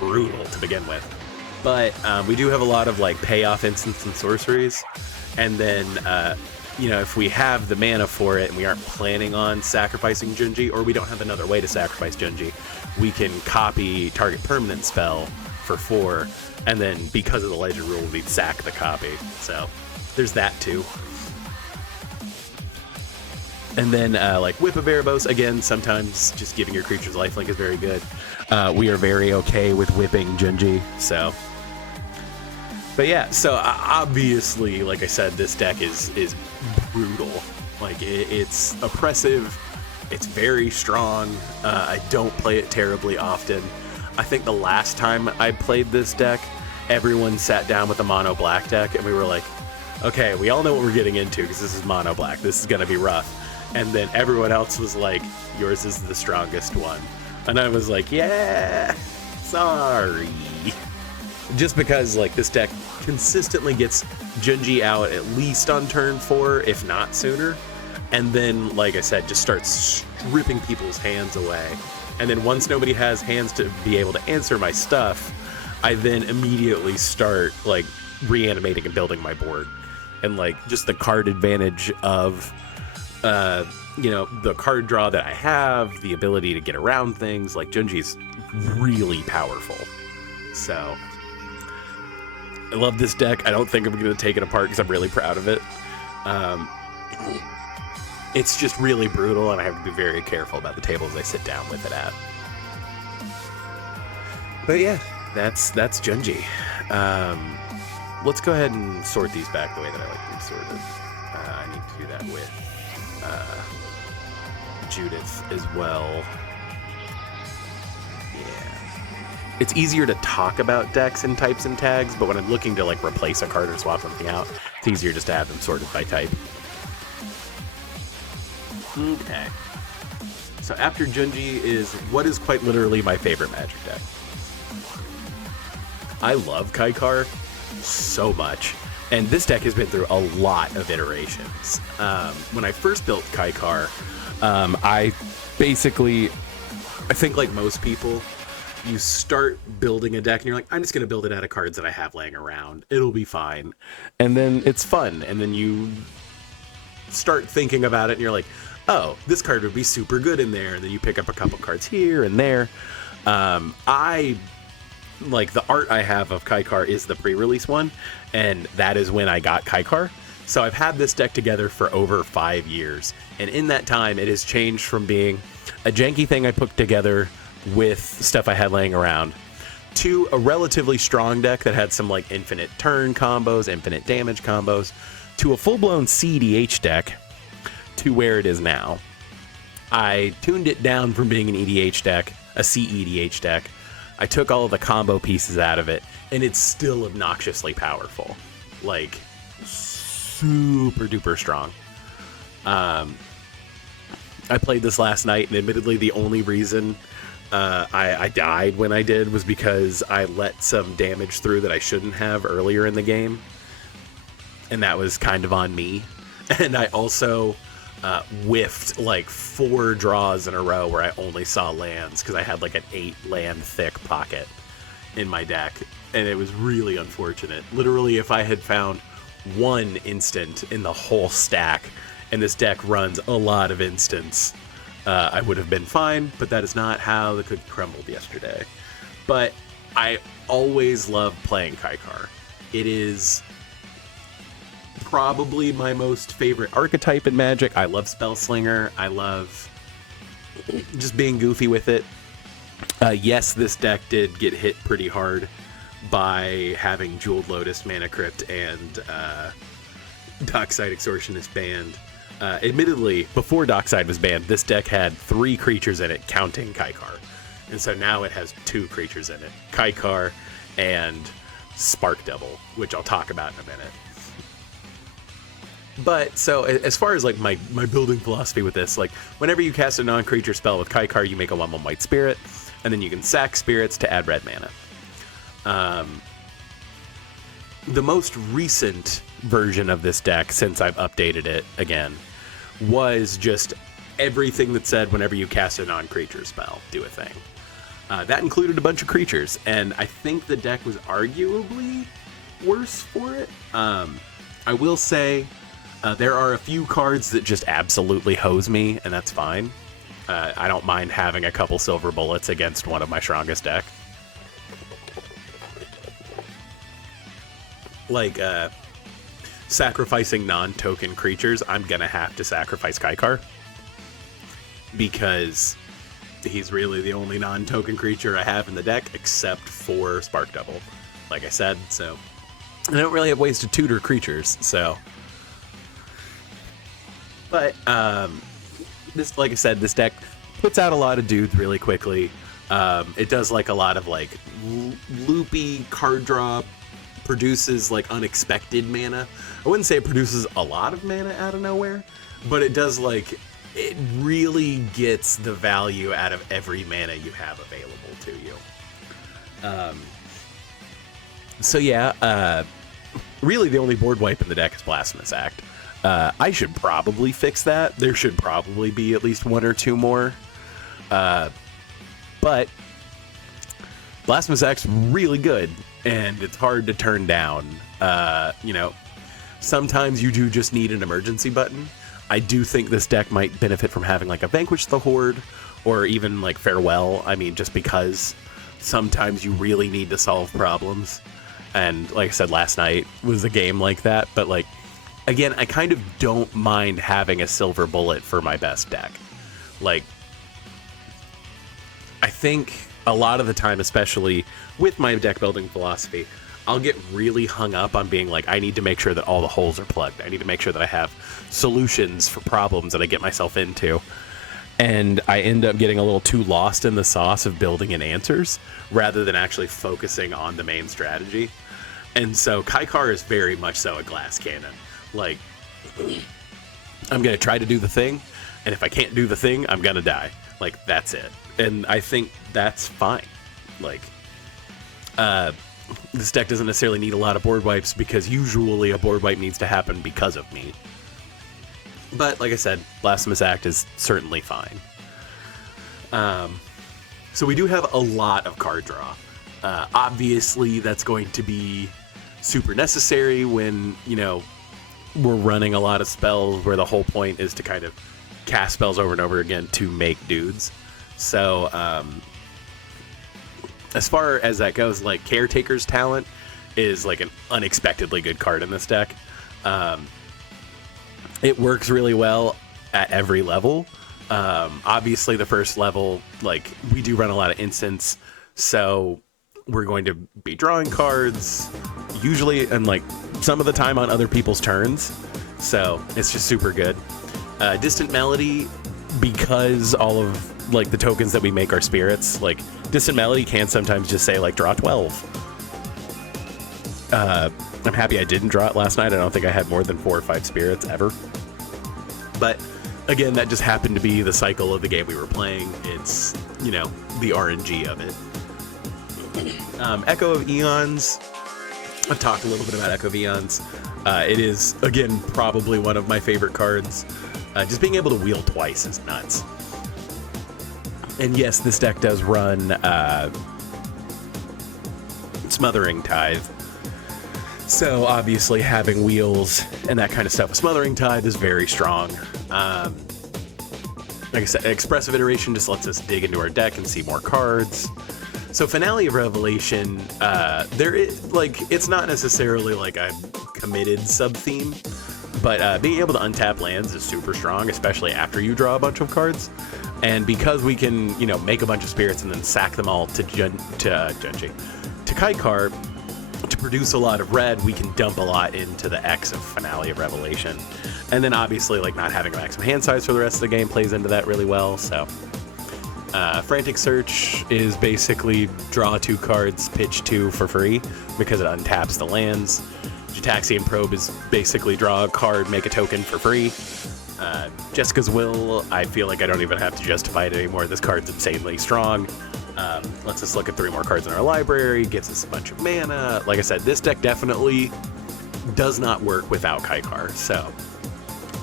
brutal to begin with. But we do have a lot of like payoff instants and sorceries, and then if we have the mana for it and we aren't planning on sacrificing Junji, or we don't have another way to sacrifice Junji, we can copy target permanent spell for 4, and then because of the legend rule, we'd sack the copy. So there's that too. And then like Whip of Erebos, again, sometimes just giving your creatures lifelink is very good. We are very okay with whipping Junji, so... But yeah, so obviously, like I said, this deck is brutal. Like, it's oppressive, it's very strong. I don't play it terribly often. I think the last time I played this deck, everyone sat down with a mono black deck, and we were like, okay, we all know what we're getting into, because this is mono black, this is gonna be rough. And then everyone else was like, yours is the strongest one. And I was like, yeah, sorry. Just because, like, this deck consistently gets Junji out at least on turn 4, if not sooner. And then, like I said, just starts stripping people's hands away. And then once nobody has hands to be able to answer my stuff, I then immediately start, like, reanimating and building my board. And, like, just the card advantage of... the card draw that I have, the ability to get around things, like, Junji's really powerful. So, I love this deck. I don't think I'm going to take it apart because I'm really proud of it. It's just really brutal, and I have to be very careful about the tables I sit down with it at. But yeah, that's Junji. Let's go ahead and sort these back the way that I like them sorted. I need to do that with Judith as well. Yeah. It's easier to talk about decks and types and tags, but when I'm looking to like replace a card or swap something out, it's easier just to have them sorted by type. Okay. So after Junji is what is quite literally my favorite Magic deck. I love Kaikar so much. And this deck has been through a lot of iterations. When I first built Kaikar, I think like most people, you start building a deck and you're like, I'm just going to build it out of cards that I have laying around. It'll be fine. And then it's fun. And then you start thinking about it and you're like, oh, this card would be super good in there. And then you pick up a couple cards here and there. Like, the art I have of Kaikar is the pre-release one, and that is when I got Kaikar. So I've had this deck together for over 5 years, and in that time it has changed from being a janky thing I put together with stuff I had laying around to a relatively strong deck that had some like infinite turn combos, infinite damage combos, to a full-blown CEDH deck to where it is now. I tuned it down from being an EDH deck, a CEDH deck. I took all of the combo pieces out of it, and it's still obnoxiously powerful. Like, super duper strong. I played this last night, and admittedly the only reason I died when I did was because I let some damage through that I shouldn't have earlier in the game. And that was kind of on me. And I also whiffed like 4 draws in a row where I only saw lands because I had like an 8 land thick pocket in my deck. And it was really unfortunate. Literally, if I had found 1 instant in the whole stack, and this deck runs a lot of instants, I would have been fine, but that is not how the cookie crumbled yesterday. But I always love playing Kaikar. It is probably my most favorite archetype in Magic. I love Spellslinger. I love just being goofy with it. Yes, this deck did get hit pretty hard by having Jeweled Lotus, Mana Crypt, and Dockside Extortionist banned. Admittedly, before Dockside was banned, this deck had 3 creatures in it, counting Kaikar. And so now it has 2 creatures in it, Kaikar and Spark Devil, which I'll talk about in a minute. But, so, as far as, like, my building philosophy with this, like, whenever you cast a non-creature spell with Kaikar, you make a 1/1 white spirit, and then you can sack spirits to add red mana. The most recent version of this deck, since I've updated it again, was just everything that said whenever you cast a non-creature spell, do a thing. That included a bunch of creatures, and I think the deck was arguably worse for it. I will say there are a few cards that just absolutely hose me, and that's fine. I don't mind having a couple silver bullets against one of my strongest deck. Like, sacrificing non-token creatures, I'm gonna have to sacrifice Kaikar. Because he's really the only non-token creature I have in the deck, except for Spark Devil, like I said, so... I don't really have ways to tutor creatures, so... But, this, like I said, this deck puts out a lot of dudes really quickly. It does, like, a lot of, like, loopy card draw, produces, like, unexpected mana. I wouldn't say it produces a lot of mana out of nowhere, but it does, like, it really gets the value out of every mana you have available to you. So yeah, really the only board wipe in the deck is Blasphemous Act. I should probably fix that. There should probably be at least 1 or 2 more. But Blasphemous Act's really good, and it's hard to turn down. You know, sometimes you do just need an emergency button. I do think this deck might benefit from having like a Vanquish the Horde, or even like Farewell. I mean, just because sometimes you really need to solve problems. And like I said, last night was a game like that. But like, again, I kind of don't mind having a silver bullet for my best deck. Like, I think a lot of the time, especially with my deck building philosophy, I'll get really hung up on being like, I need to make sure that all the holes are plugged. I need to make sure that I have solutions for problems that I get myself into. And I end up getting a little too lost in the sauce of building in answers rather than actually focusing on the main strategy. And so Kaikar is very much so a glass cannon. Like, I'm going to try to do the thing, and if I can't do the thing, I'm going to die. Like, that's it. And I think that's fine. Like, this deck doesn't necessarily need a lot of board wipes because usually a board wipe needs to happen because of me. But like I said, Blasphemous Act is certainly fine. So we do have a lot of card draw. Obviously, that's going to be super necessary when, you know, we're running a lot of spells where the whole point is to kind of cast spells over and over again to make dudes. So, as far as that goes, like, Caretaker's Talent is like an unexpectedly good card in this deck. It works really well at every level. Obviously, the first level, like, we do run a lot of instants, so we're going to be drawing cards, usually, and like some of the time on other people's turns. So it's just super good. Distant Melody, because all of like the tokens that we make are spirits, like Distant Melody can sometimes just say like draw 12. I'm happy I didn't draw it last night. I don't think I had more than 4 or 5 spirits ever. But again, that just happened to be the cycle of the game we were playing. It's, you know, the RNG of it. Echo of Eons. I've talked a little bit about Echo of Eons. It is, again, probably one of my favorite cards. Just being able to wheel twice is nuts. And yes, this deck does run Smothering Tithe. So obviously having wheels and that kind of stuff with Smothering Tithe is very strong. Like I said, Expressive Iteration just lets us dig into our deck and see more cards. So Finale of Revelation, there is, like, it's not necessarily like a committed sub-theme, but being able to untap lands is super strong, especially after you draw a bunch of cards. And because we can, you know, make a bunch of spirits and then sack them all to Kaikar to produce a lot of red, we can dump a lot into the X of Finale of Revelation. And then obviously, like, not having a maximum hand size for the rest of the game plays into that really well, so... Frantic Search is basically draw 2 cards, pitch 2 for free because it untaps the lands. Gitaxian Probe is basically draw a card, make a token for free. Jessica's Will, I feel like I don't even have to justify it anymore. This card's insanely strong. Lets us look at 3 more cards in our library, gives us a bunch of mana. Like I said, this deck definitely does not work without Kaikar, so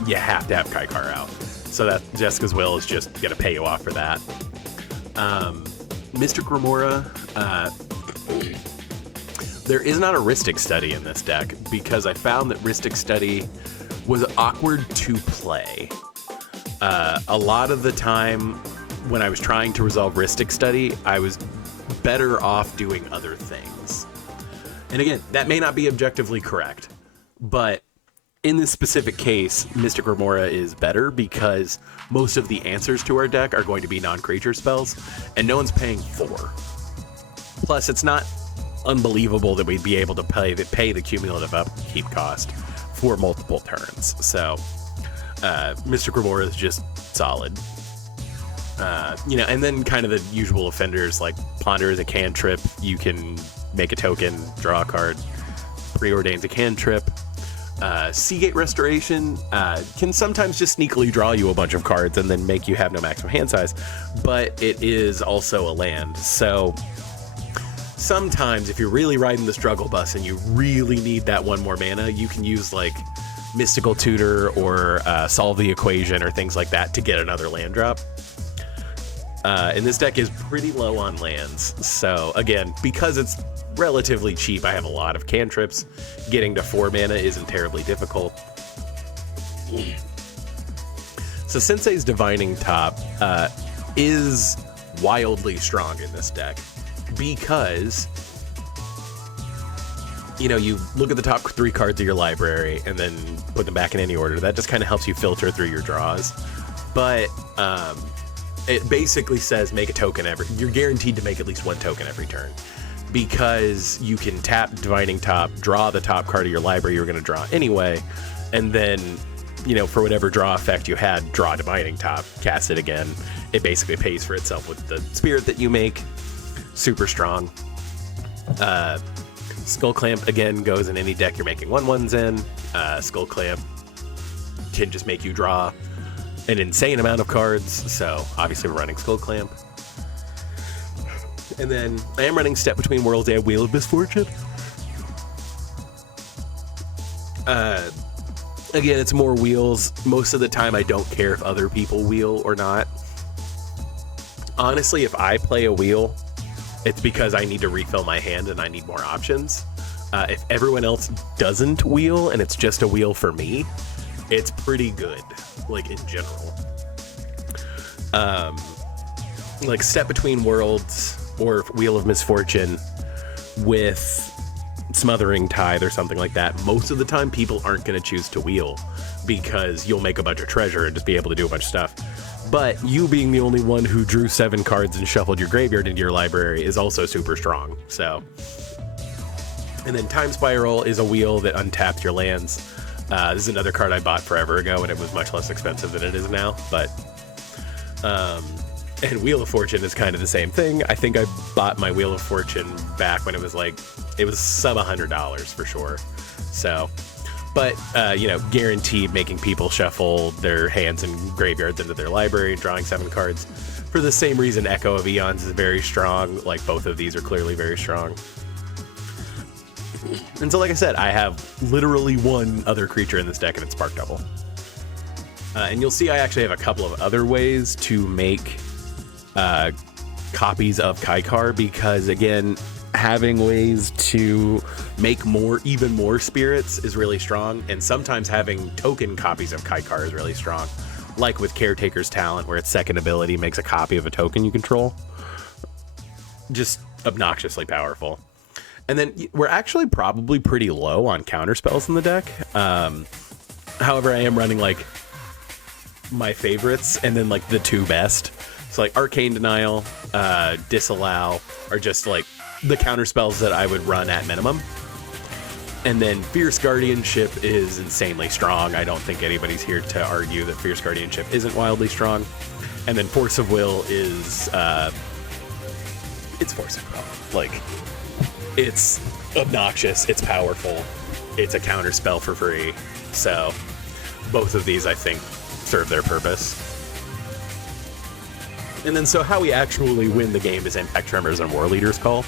you have to have Kaikar out. So that Jessica's Will is just going to pay you off for that. Mystic Remora, there is not a Rhystic Study in this deck because I found that Rhystic Study was awkward to play. A lot of the time when I was trying to resolve Rhystic Study, I was better off doing other things. And again, that may not be objectively correct, but in this specific case, Mystic Remora is better because most of the answers to our deck are going to be non-creature spells, and no one's paying 4. Plus, it's not unbelievable that we'd be able to pay the cumulative upkeep cost for multiple turns. So, Mystic Remora is just solid. You know, and then kind of the usual offenders like Ponder is a cantrip. You can make a token, draw a card. Preordain's a cantrip. Seagate Restoration can sometimes just sneakily draw you a bunch of cards and then make you have no maximum hand size, but it is also a land. So sometimes if you're really riding the struggle bus and you really need that 1 more mana, you can use like Mystical Tutor or Solve the Equation or things like that to get another land drop. And this deck is pretty low on lands. So again, because it's relatively cheap, I have a lot of cantrips. Getting to 4 mana isn't terribly difficult. So Sensei's Divining Top is wildly strong in this deck because, you know, you look at the top 3 cards of your library and then put them back in any order. That just kind of helps you filter through your draws. But it basically says make a token you're guaranteed to make at least 1 token every turn. Because you can tap Divining Top, draw the top card of your library you're going to draw anyway, and then, you know, for whatever draw effect you had, draw Divining Top, cast it again. It basically pays for itself with the spirit that you make. Super strong. Skull Clamp, again, goes in any deck you're making 1/1s in. Skull Clamp can just make you draw an insane amount of cards, so obviously we're running Skull Clamp. And then I am running Step Between Worlds and Wheel of Misfortune. Again, it's more wheels. Most of the time, I don't care if other people wheel or not. Honestly, if I play a wheel, it's because I need to refill my hand and I need more options. If everyone else doesn't wheel and it's just a wheel for me, it's pretty good, like, in general. Like Step Between Worlds or Wheel of Misfortune with Smothering Tithe or something like that, most of the time people aren't going to choose to wheel because you'll make a bunch of treasure and just be able to do a bunch of stuff. But you being the only one who drew 7 cards and shuffled your graveyard into your library is also super strong. So, and then Time Spiral is a wheel that untaps your lands. This is another card I bought forever ago, and it was much less expensive than it is now. But, and Wheel of Fortune is kind of the same thing. I think I bought my Wheel of Fortune back when it was sub $100 for sure. So, but, guaranteed making people shuffle their hands and graveyards into their library and drawing 7 cards. For the same reason, Echo of Eons is very strong. Like, both of these are clearly very strong. And so, like I said, I have literally one other creature in this deck, and it's Spark Double. And you'll see I actually have a couple of other ways to make copies of Kaikar, because, again, having ways to make even more spirits is really strong, and sometimes having token copies of Kaikar is really strong, like with Caretaker's Talent, where its second ability makes a copy of a token you control. Just obnoxiously powerful. And then we're actually probably pretty low on counter spells in the deck. However, I am running like my favorites and then like the 2 best. So like Arcane Denial, Disallow are just like the counter spells that I would run at minimum. And then Fierce Guardianship is insanely strong. I don't think anybody's here to argue that Fierce Guardianship isn't wildly strong. And then Force of Will is it's Force of Will. Like, it's obnoxious, it's powerful, it's a counter spell for free. So both of these, I think, serve their purpose. And then so how we actually win the game is Impact Tremors and War Leader's Call.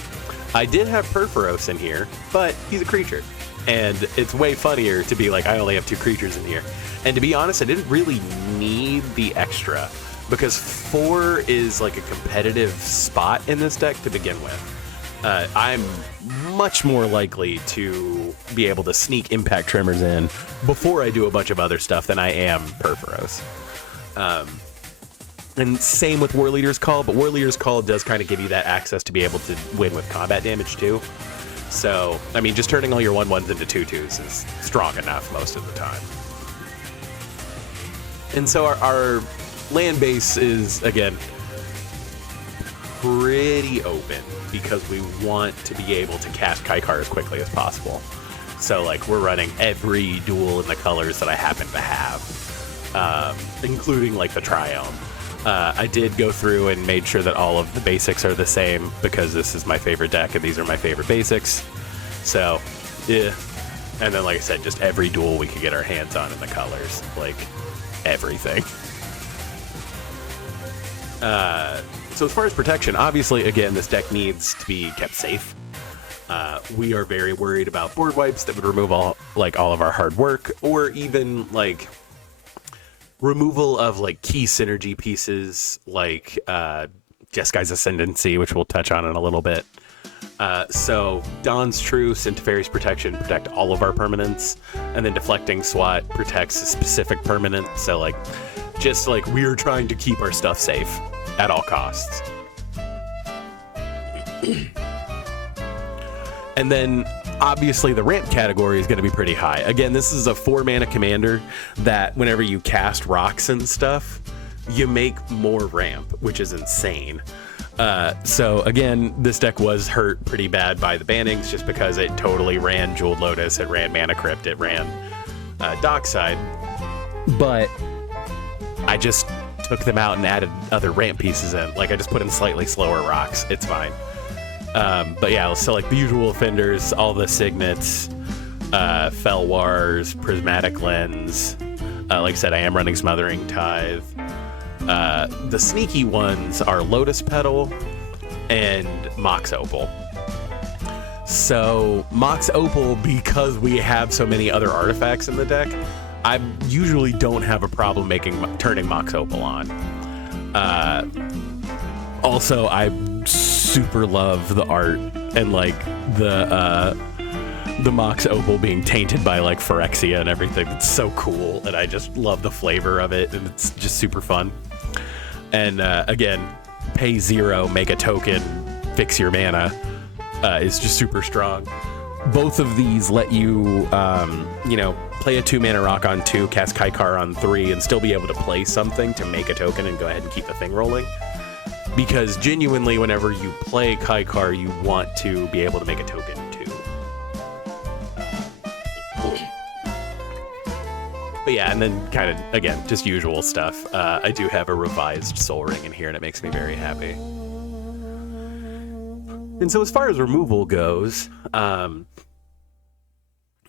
I did have Perforos in here, but he's a creature. And it's way funnier to be like, I only have 2 creatures in here. And to be honest, I didn't really need the extra, because 4 is like a competitive spot in this deck to begin with. I'm much more likely to be able to sneak Impact Tremors in before I do a bunch of other stuff than I am Perforos. And same with War Leader's Call, but War Leader's Call does kind of give you that access to be able to win with combat damage too. So, I mean, just turning all your 1/1s into 2/2s is strong enough most of the time. And so our land base is, again, pretty open because we want to be able to cast Kaikar as quickly as possible. So, like, we're running every duel in the colors that I happen to have, including, like, the Triome. I did go through and made sure that all of the basics are the same because this is my favorite deck and these are my favorite basics. So, yeah. And then, like I said, just every duel we could get our hands on in the colors. Like, everything. So as far as protection, obviously, again, this deck needs to be kept safe. We are very worried about board wipes that would remove all of our hard work, or even, like, removal of like key synergy pieces like Jeskai Ascendancy, which we'll touch on in a little bit. So Dawn's Truce and Teferi's Protection protect all of our permanents, and then Deflecting Swat protects a specific permanent. So like, just like we're trying to keep our stuff safe at all costs. And then obviously the ramp category is going to be pretty high. Again, this is a 4-mana commander that whenever you cast rocks and stuff, you make more ramp, which is insane. So again, this deck was hurt pretty bad by the bannings just because it totally ran Jeweled Lotus, it ran Mana Crypt, it ran Dockside. But I just took them out and added other ramp pieces in. Like, I just put in slightly slower rocks. It's fine. But yeah, so like the usual offenders, all the signets, Fell Wars, Prismatic Lens. Like I said, I am running Smothering Tithe. The sneaky ones are Lotus Petal and Mox Opal. So Mox Opal, because we have so many other artifacts in the deck, I usually don't have a problem turning Mox Opal on. Also, I super love the art and like the Mox Opal being tainted by like Phyrexia and everything. It's so cool, and I just love the flavor of it, and it's just super fun. And again, pay 0, make a token, fix your mana is just super strong. both of these let you, you know, play a 2-mana rock on 2, cast Kaikar on 3, and still be able to play something to make a token and go ahead and keep the thing rolling. Because genuinely, whenever you play Kaikar, you want to be able to make a token too. But yeah, and then kind of, again, just usual stuff. I do have a revised Soul Ring in here, and it makes me very happy. And so as far as removal goes,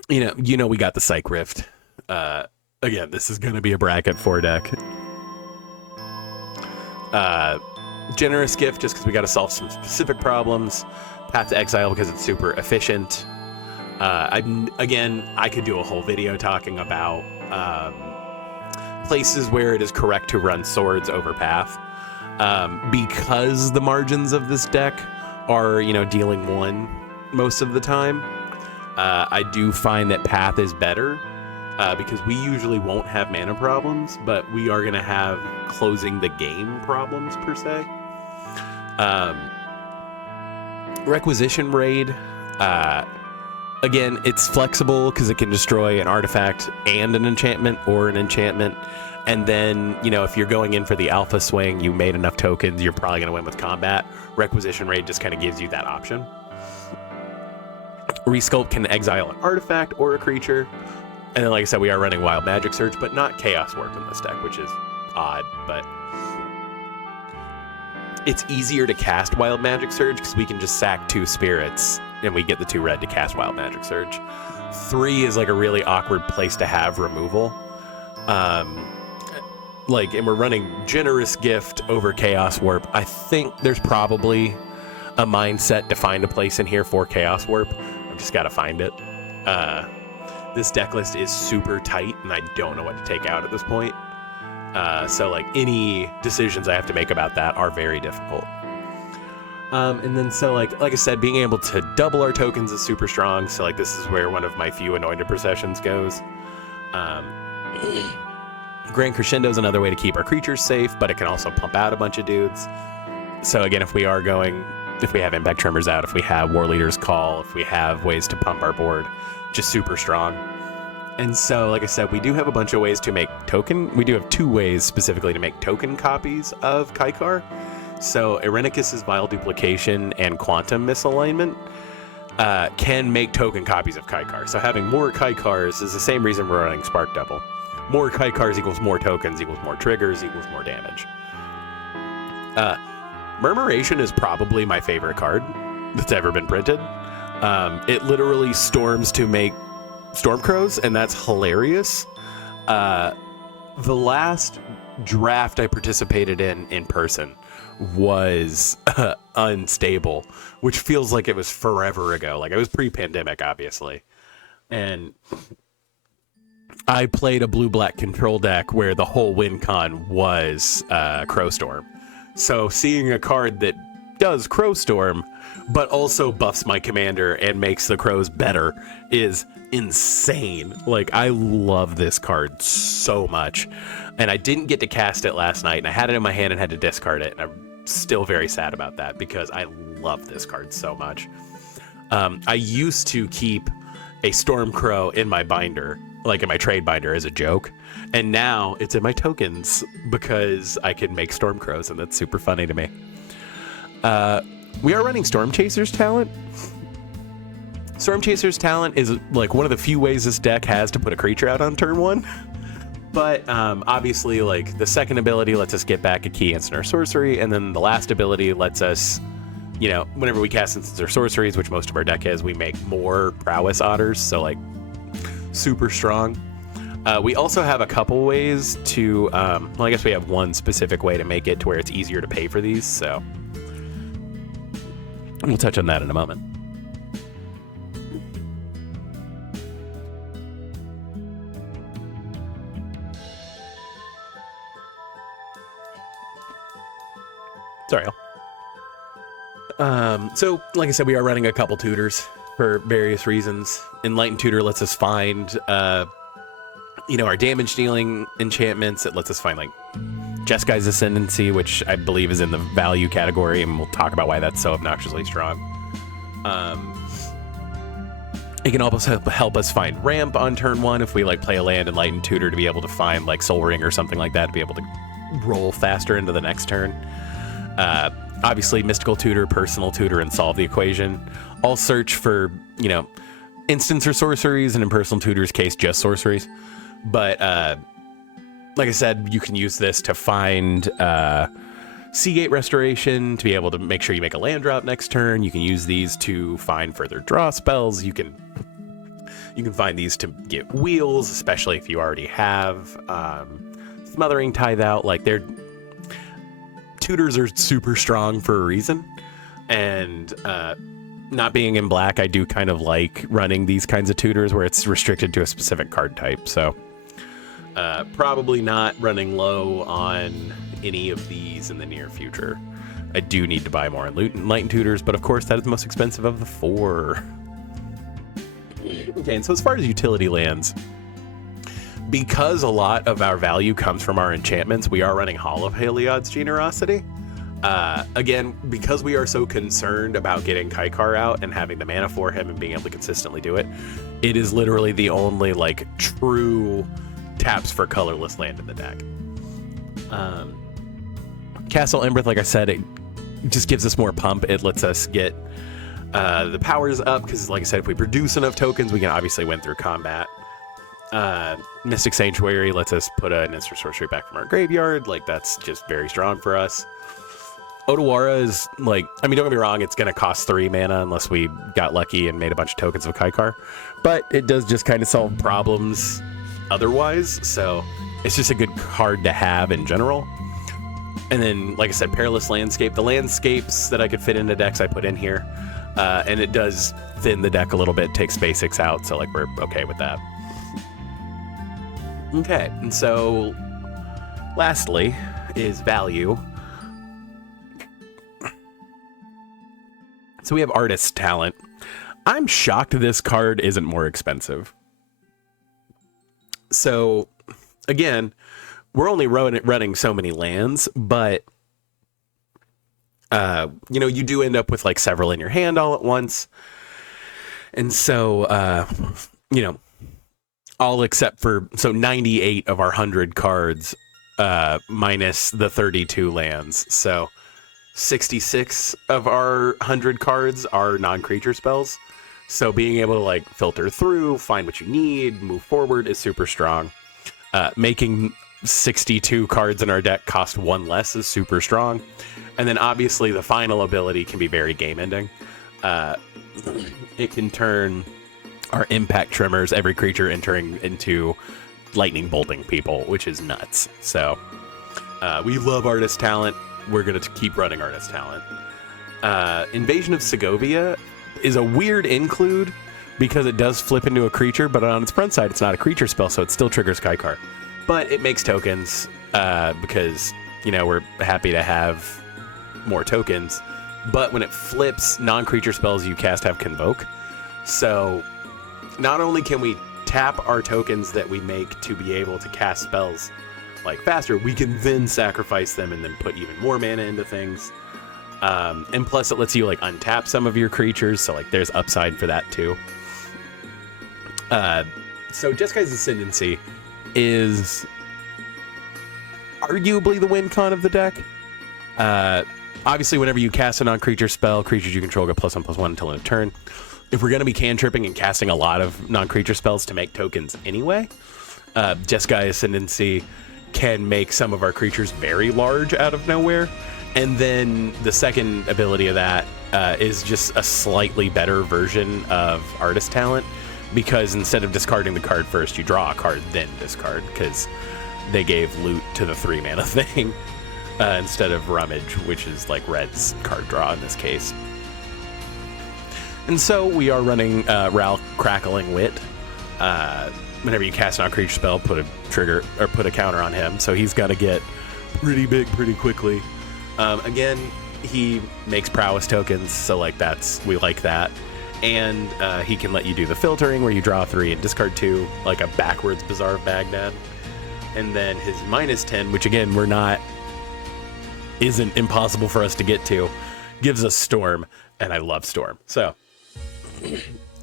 you know, we got the Psych Rift. Again, this is going to be a bracket 4 deck. Generous Gift, just because we got to solve some specific problems. Path to Exile, because it's super efficient. I could do a whole video talking about places where it is correct to run swords over Path. Because the margins of this deck are, you know, dealing 1 most of the time. I do find that Path is better because we usually won't have mana problems, but we are going to have closing the game problems, per se. Requisition Raid, again, it's flexible because it can destroy an artifact and an enchantment, or an enchantment. And then, you know, if you're going in for the alpha swing, you made enough tokens, you're probably going to win with combat. Requisition Raid just kind of gives you that option. Resculpt can exile an artifact or a creature. And then, like I said, we are running Wild Magic Surge, but not Chaos Warp in this deck, which is odd, but it's easier to cast Wild Magic Surge because we can just sack 2 spirits and we get the 2 red to cast Wild Magic Surge. 3 is like a really awkward place to have removal. And we're running Generous Gift over Chaos Warp. I think there's probably a mindset to find a place in here for Chaos Warp. I've just got to find it. This deck list is super tight, and I don't know what to take out at this point. So, like, any decisions I have to make about that are very difficult. And then, so, like I said, being able to double our tokens is super strong. So, like, this is where one of my few Anointed Processions goes. Grand Crescendo is another way to keep our creatures safe, but it can also pump out a bunch of dudes. So, again, if we have Impact Tremors out, if we have War Leader's Call, if we have ways to pump our board, just super strong. And so, like I said, we do have a bunch of ways to make token. We do have 2 ways specifically to make token copies of Kaikar. So Irenicus's Vile Duplication and Quantum Misalignment can make token copies of Kaikar. So having more Kaikars is the same reason we're running Spark Double. More Kaikars equals more tokens, equals more triggers, equals more damage. Murmuration is probably my favorite card that's ever been printed. It literally storms to make Stormcrows, and that's hilarious. The last draft I participated in person was Unstable, which feels like it was forever ago. Like, it was pre-pandemic, obviously. And I played a blue-black control deck where the whole win con was Crowstorm. So seeing a card that does Crowstorm, but also buffs my commander and makes the crows better is insane. Like, I love this card so much. And I didn't get to cast it last night, and I had it in my hand and had to discard it, and I'm still very sad about that because I love this card so much. I used to keep a Stormcrow in my binder, like in my trade binder, as a joke, and now it's in my tokens because I can make Stormcrows, and that's super funny to me. We are running Storm Chaser's talent. Storm Chaser's talent is like one of the few ways this deck has to put a creature out on turn 1. But obviously, like, the second ability lets us get back a key instant or sorcery, and then the last ability lets us, you know, whenever we cast instants or sorceries, which most of our deck has, we make more prowess otters, so, like, super strong. We also have a couple ways to, well, I guess we have one specific way to make it to where it's easier to pay for these, so we'll touch on that in a moment. Sorry. So, like I said, we are running a couple tutors for various reasons. Enlightened Tutor lets us find, you know, our damage dealing enchantments. It lets us find, like, Jeskai's Ascendancy, which I believe is in the value category, and we'll talk about why that's so obnoxiously strong. It can also help us find ramp on turn 1 if we like play a land and Lightened Tutor to be able to find like Soul Ring or something like that to be able to roll faster into the next turn. Obviously, Mystical Tutor, Personal Tutor, and Solve the Equation. All search for, you know, instants or sorceries, and in Personal Tutor's case, just sorceries. But like I said, you can use this to find Seagate Restoration to be able to make sure you make a land drop next turn. You can use these to find further draw spells. You can find these to get wheels, especially if you already have Smothering Tithe out. Like, tutors are super strong for a reason, and not being in black, I do kind of like running these kinds of tutors where it's restricted to a specific card type. So probably not running low on any of these in the near future. I do need to buy more Lightened Tutors, but of course that is the most expensive of the 4. Okay, and so as far as utility lands, because a lot of our value comes from our enchantments, we are running Hall of Heliod's Generosity. Again, because we are so concerned about getting Kaikar out and having the mana for him and being able to consistently do it, it is literally the only like true taps for colorless land in the deck. Castle Embereth, like I said, it just gives us more pump. It lets us get the powers up because, like I said, if we produce enough tokens, we can obviously win through combat. Mystic Sanctuary lets us put an instant sorcery back from our graveyard. Like, that's just very strong for us. Otawara is, like, I mean, don't get me wrong, it's going to cost 3 mana unless we got lucky and made a bunch of tokens of Kaikar. But it does just kind of solve problems otherwise, so it's just a good card to have in general. And then, like I said, Perilous Landscape. The landscapes that I could fit into decks I put in here. And it does thin the deck a little bit, takes basics out, so, like, we're okay with that. Okay, and so lastly is value. So we have Artist Talent. I'm shocked this card isn't more expensive. So again, we're only running so many lands, but you know, you do end up with like several in your hand all at once. And so you know, all except for 98 of our 100 cards minus the 32 lands. So 66 of our 100 cards are non-creature spells. So being able to like filter through, find what you need, move forward is super strong. Making 62 cards in our deck cost 1 less is super strong. And then obviously the final ability can be very game ending. It can turn our impact tremors, every creature entering, into lightning bolting people, which is nuts. So we love Artist Talent. We're going to keep running Artist Talent. Invasion of Segovia is a weird include because it does flip into a creature, but on its front side, it's not a creature spell, so it still triggers Kaikar. But it makes tokens because, you know, we're happy to have more tokens. But when it flips, non-creature spells you cast have Convoke. So not only can we tap our tokens that we make to be able to cast spells like faster, we can then sacrifice them and then put even more mana into things. And plus it lets you like untap some of your creatures, so like there's upside for that too. So Jeskai Ascendancy is arguably the win con of the deck. Obviously whenever you cast a non-creature spell, creatures you control get +1/+1 until end of turn. If we're going to be cantripping and casting a lot of non-creature spells to make tokens anyway, Jeskai Ascendancy can make some of our creatures very large out of nowhere. And then the second ability of that is just a slightly better version of Artist Talent, because instead of discarding the card first, you draw a card, then discard, because they gave loot to the 3 mana thing instead of Rummage, which is like Red's card draw in this case. And so we are running Ral Crackling Wit. Whenever you cast a non-creature spell, put a trigger or put a counter on him, so he's got to get pretty big pretty quickly. Again, he makes prowess tokens, so like we like that. And he can let you do the filtering where you draw 3 and discard 2, like a backwards Bazaar of Baghdad. And then his -10, which again isn't impossible for us to get to, gives us Storm, and I love Storm. So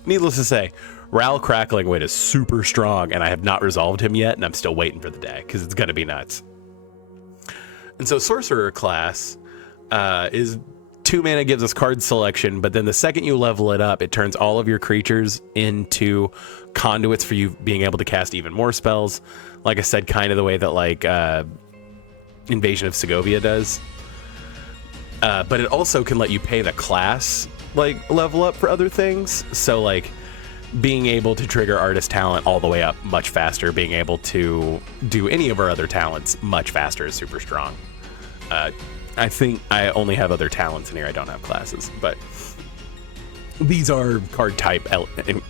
needless to say, Ral Cracklingwood is super strong, and I have not resolved him yet, and I'm still waiting for the day, because it's going to be nuts. And so Sorcerer class is 2 mana, gives us card selection, but then the second you level it up, it turns all of your creatures into conduits for you being able to cast even more spells. Like I said, kind of the way that like Invasion of Segovia does. But it also can let you pay the class like level up for other things. So like being able to trigger artist talent all the way up much faster, being able to do any of our other talents much faster is super strong. I think I only have other talents in here. I don't have classes, but these are card type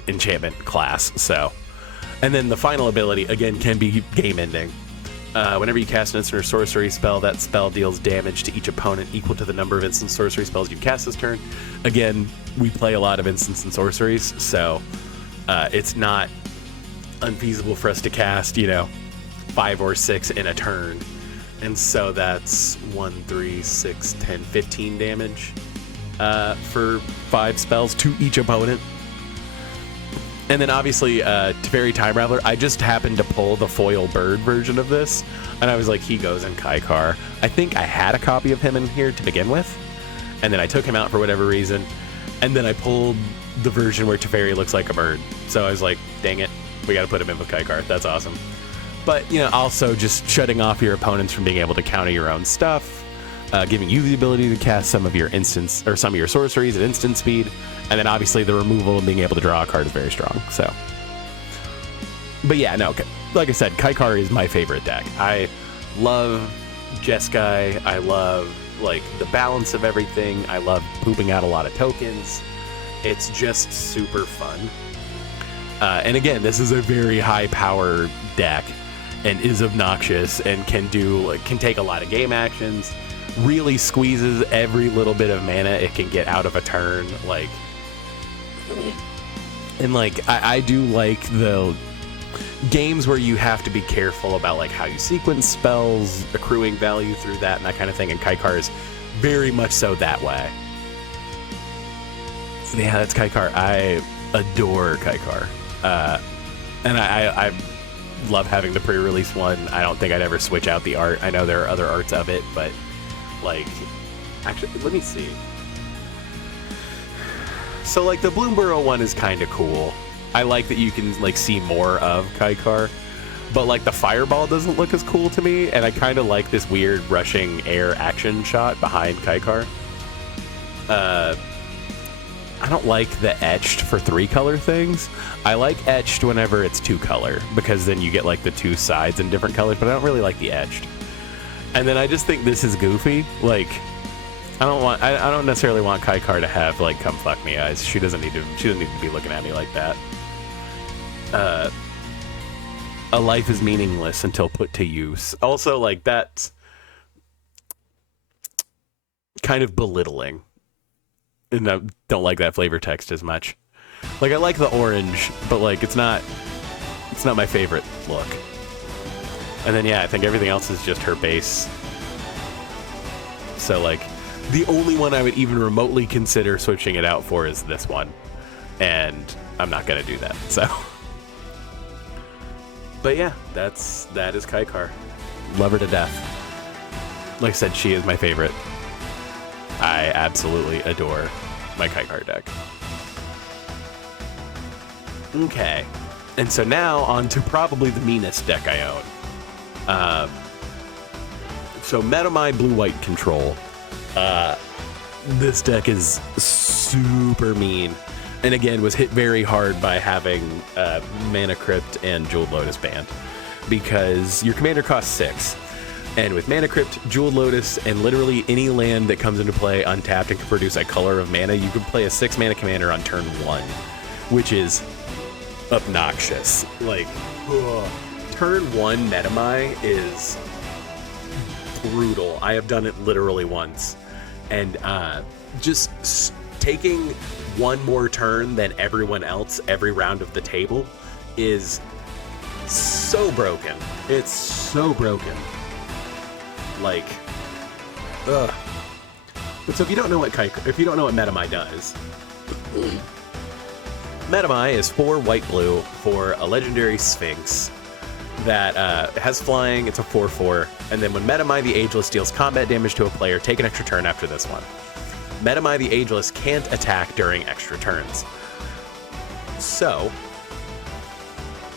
enchantment class. So, and then the final ability again can be game ending. Whenever you cast an instant or sorcery spell, that spell deals damage to each opponent equal to the number of instant sorcery spells you cast this turn. Again, we play a lot of instants and sorceries, so it's not unfeasible for us to cast, 5 or 6 in a turn. And so that's 1, 3, 6, 10, 15 damage for 5 spells to each opponent. And then obviously, Teferi Time Raveler, I just happened to pull the foil bird version of this, and I was like, he goes in Kaikar. I think I had a copy of him in here to begin with, and then I took him out for whatever reason, and then I pulled the version where Teferi looks like a bird. So I was like, dang it, we got to put him in with Kaikar. That's awesome. But, also just shutting off your opponents from being able to counter your own stuff, giving you the ability to cast some of your instants or some of your sorceries at instant speed, and then obviously the removal and being able to draw a card is very strong. So, but yeah, no, like I said, Kaikar is my favorite deck. I love Jeskai. I love like the balance of everything. I love pooping out a lot of tokens. It's just super fun. And again, this is a very high power deck and is obnoxious and can take a lot of game actions. Really squeezes every little bit of mana it can get out of a turn. And I do like the games where you have to be careful about like how you sequence spells, accruing value through that and that kind of thing. And Kaikar is very much so that way. Yeah, that's Kaikar. I adore Kaikar. And I love having the pre-release one. I don't think I'd ever switch out the art. I know there are other arts of it, but actually, let me see. So the Bloomborough one is kind of cool. I like that you can see more of Kaikar, but the Fireball doesn't look as cool to me, and I kind of like this weird rushing air action shot behind Kaikar. I don't like the etched for 3-color things. I like etched whenever it's 2-color, because then you get the 2 sides in different colors, but I don't really like the etched. And then I just think this is goofy. I don't necessarily want Kaikar to have come fuck me eyes. She doesn't need to be looking at me like that. A life is meaningless until put to use. Also, that's kind of belittling. And I don't like that flavor text as much. I like the orange, but it's not my favorite look. And then yeah, I think everything else is just her base. So the only one I would even remotely consider switching it out for is this one. And I'm not gonna do that, so. But yeah, that is Kaikar. Love her to death. Like I said, she is my favorite. I absolutely adore my Kaikar deck. Okay, and so now on to probably the meanest deck I own. So Metamai Blue-White Control. This deck is super mean, and again was hit very hard by having Mana Crypt and Jeweled Lotus banned, because your commander costs 6. And with Mana Crypt, Jeweled Lotus, and literally any land that comes into play untapped and can produce a color of mana, you can play a 6-mana commander on turn 1, which is obnoxious. Turn 1 Metamai is brutal. I have done it literally once. And just taking one more turn than everyone else every round of the table is so broken. It's so broken. Ugh. But so if you don't know what Metamai does, Metamai is 4 white-blue for a legendary Sphinx that has flying. It's a 4/4, and then when Metamai the Ageless deals combat damage to a player, take an extra turn after this one. Metamai the Ageless can't attack during extra turns. So,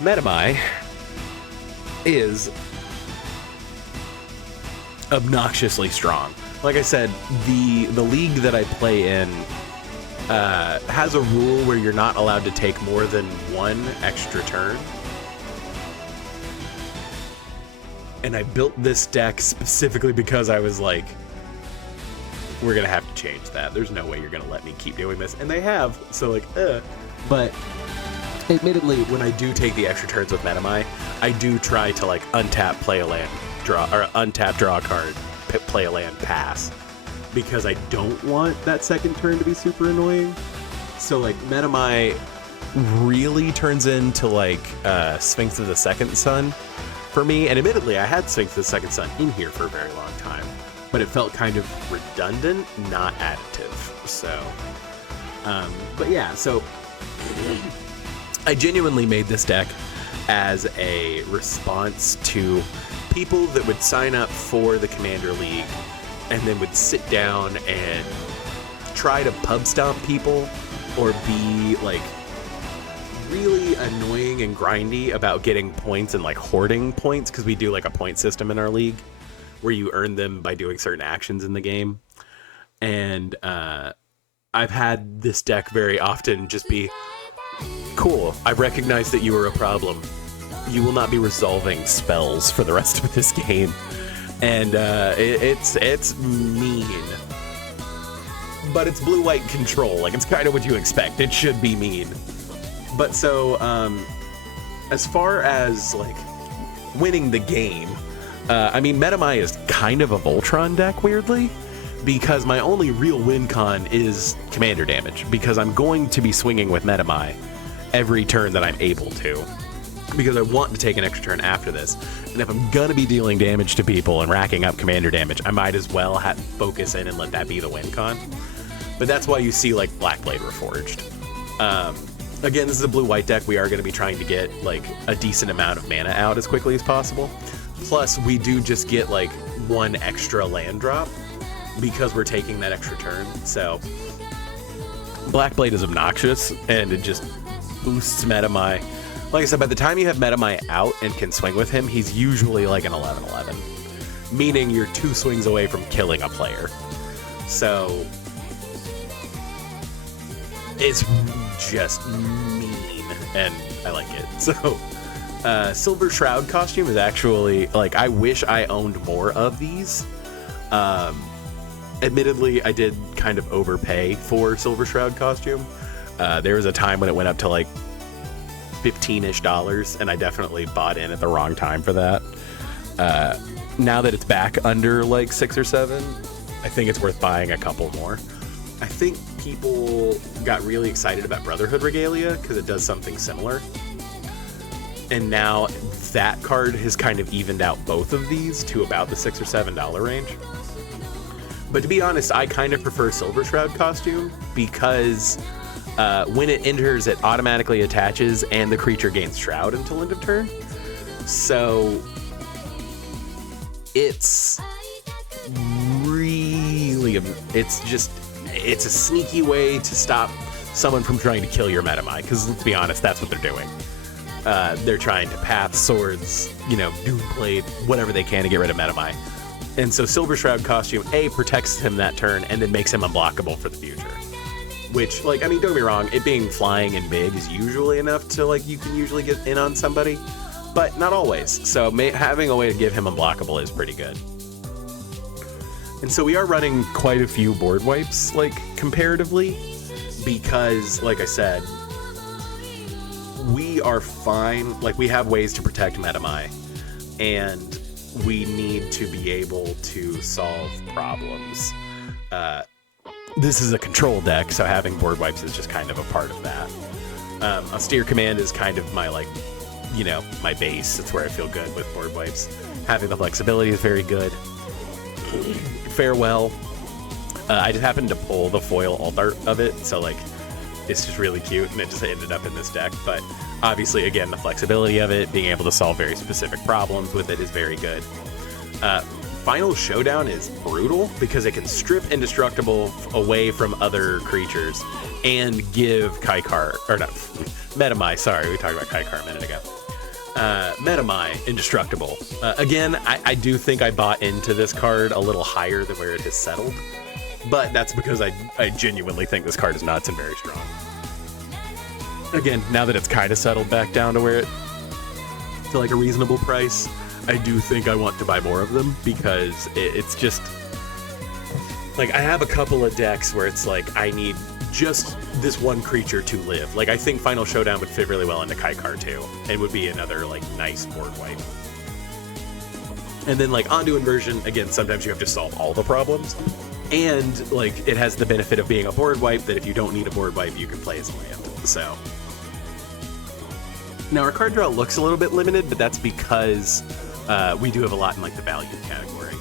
Metamai is obnoxiously strong. Like I said, the league that I play in has a rule where you're not allowed to take more than 1 extra turn. And I built this deck specifically because I was like, we're gonna have to change that. There's no way you're gonna let me keep doing this. And they have, so like, But admittedly, when I do take the extra turns with Metamai, I do try to like untap, play a land, draw, or untap, draw a card, play a land, pass. Because I don't want that second turn to be super annoying. So like Metamai really turns into like Sphinx of the Second Sun for me. And admittedly, I had Sphinx of the Second Sun in here for a very long time, but it felt kind of redundant, not additive. So, but yeah, so I genuinely made this deck as a response to people that would sign up for the Commander League and then would sit down and try to pub stomp people or be like really annoying and grindy about getting points and like hoarding points, because we do like a point system in our league where you earn them by doing certain actions in the game. And I've had this deck very often just be, cool, I recognize that you are a problem. You will not be resolving spells for the rest of this game. And it's mean. But it's blue-white control. Like, it's kind of what you expect. It should be mean. But so, as far as, like, winning the game, I mean, Metamai is kind of a Voltron deck, weirdly, because my only real win con is commander damage, because I'm going to be swinging with Metamai every turn that I'm able to, because I want to take an extra turn after this. And if I'm gonna be dealing damage to people and racking up commander damage, I might as well focus in and let that be the win con. But that's why you see like Blackblade Reforged. Again, this is a blue-white deck. We are going to be trying to get like a decent amount of mana out as quickly as possible. Plus, we do just get like 1 extra land drop because we're taking that extra turn. So Blackblade is obnoxious, and it just boosts Metamai. Like I said, by the time you have Metamai out and can swing with him, he's usually like an 11/11, meaning you're 2 swings away from killing a player. So it's just mean, and I like it. So Silver Shroud costume is actually, like, I wish I owned more of these. Admittedly, I did kind of overpay for Silver Shroud costume. There was a time when it went up to like $15-ish, and I definitely bought in at the wrong time for that. Now that it's back under like 6 or 7, I think it's worth buying a couple more. I think people got really excited about Brotherhood Regalia because it does something similar. And now that card has kind of evened out both of these to about the $6 or $7 range. But to be honest, I kind of prefer Silver Shroud costume because when it enters, it automatically attaches and the creature gains Shroud until end of turn. So it's really, it's a sneaky way to stop someone from trying to kill your Metamai, because let's be honest, that's what they're doing. They're trying to path swords, Doomblade, whatever they can to get rid of Metamai. And so Silver Shroud costume, A, protects him that turn and then makes him unblockable for the future. Which, like, I mean, don't get me wrong, it being flying and big is usually enough to, like, you can usually get in on somebody, but not always. So having a way to give him unblockable is pretty good. And so we are running quite a few board wipes, like, comparatively, because, like I said, we are fine. Like, we have ways to protect Metamai, and we need to be able to solve problems. This is a control deck, so having board wipes is just kind of a part of that. Austere Command is kind of my, like, my base. It's where I feel good with board wipes. Having the flexibility is very good. Farewell. I just happened to pull the foil alt art of it, so like it's just really cute, and it just ended up in this deck. But obviously, again, the flexibility of it, being able to solve very specific problems with it is very good. Final Showdown is brutal because it can strip Indestructible away from other creatures and give Kaikar, or not, Metamai, sorry, we talked about Kaikar a minute ago. Metamai Indestructible. Again, I do think I bought into this card a little higher than where it has settled, but that's because I genuinely think this card is nuts and very strong. Again, now that it's kind of settled back down to where it, to like a reasonable price, I do think I want to buy more of them because it's just like I have a couple of decks where it's like I need just this one creature to live. Like I think Final Showdown would fit really well into Kaikar too, and would be another like nice board wipe. And then like Ondu Inversion, again, sometimes you have to solve all the problems, and like it has the benefit of being a board wipe that if you don't need a board wipe, you can play as a land. So now our card draw looks a little bit limited, but that's because we do have a lot in like the value category.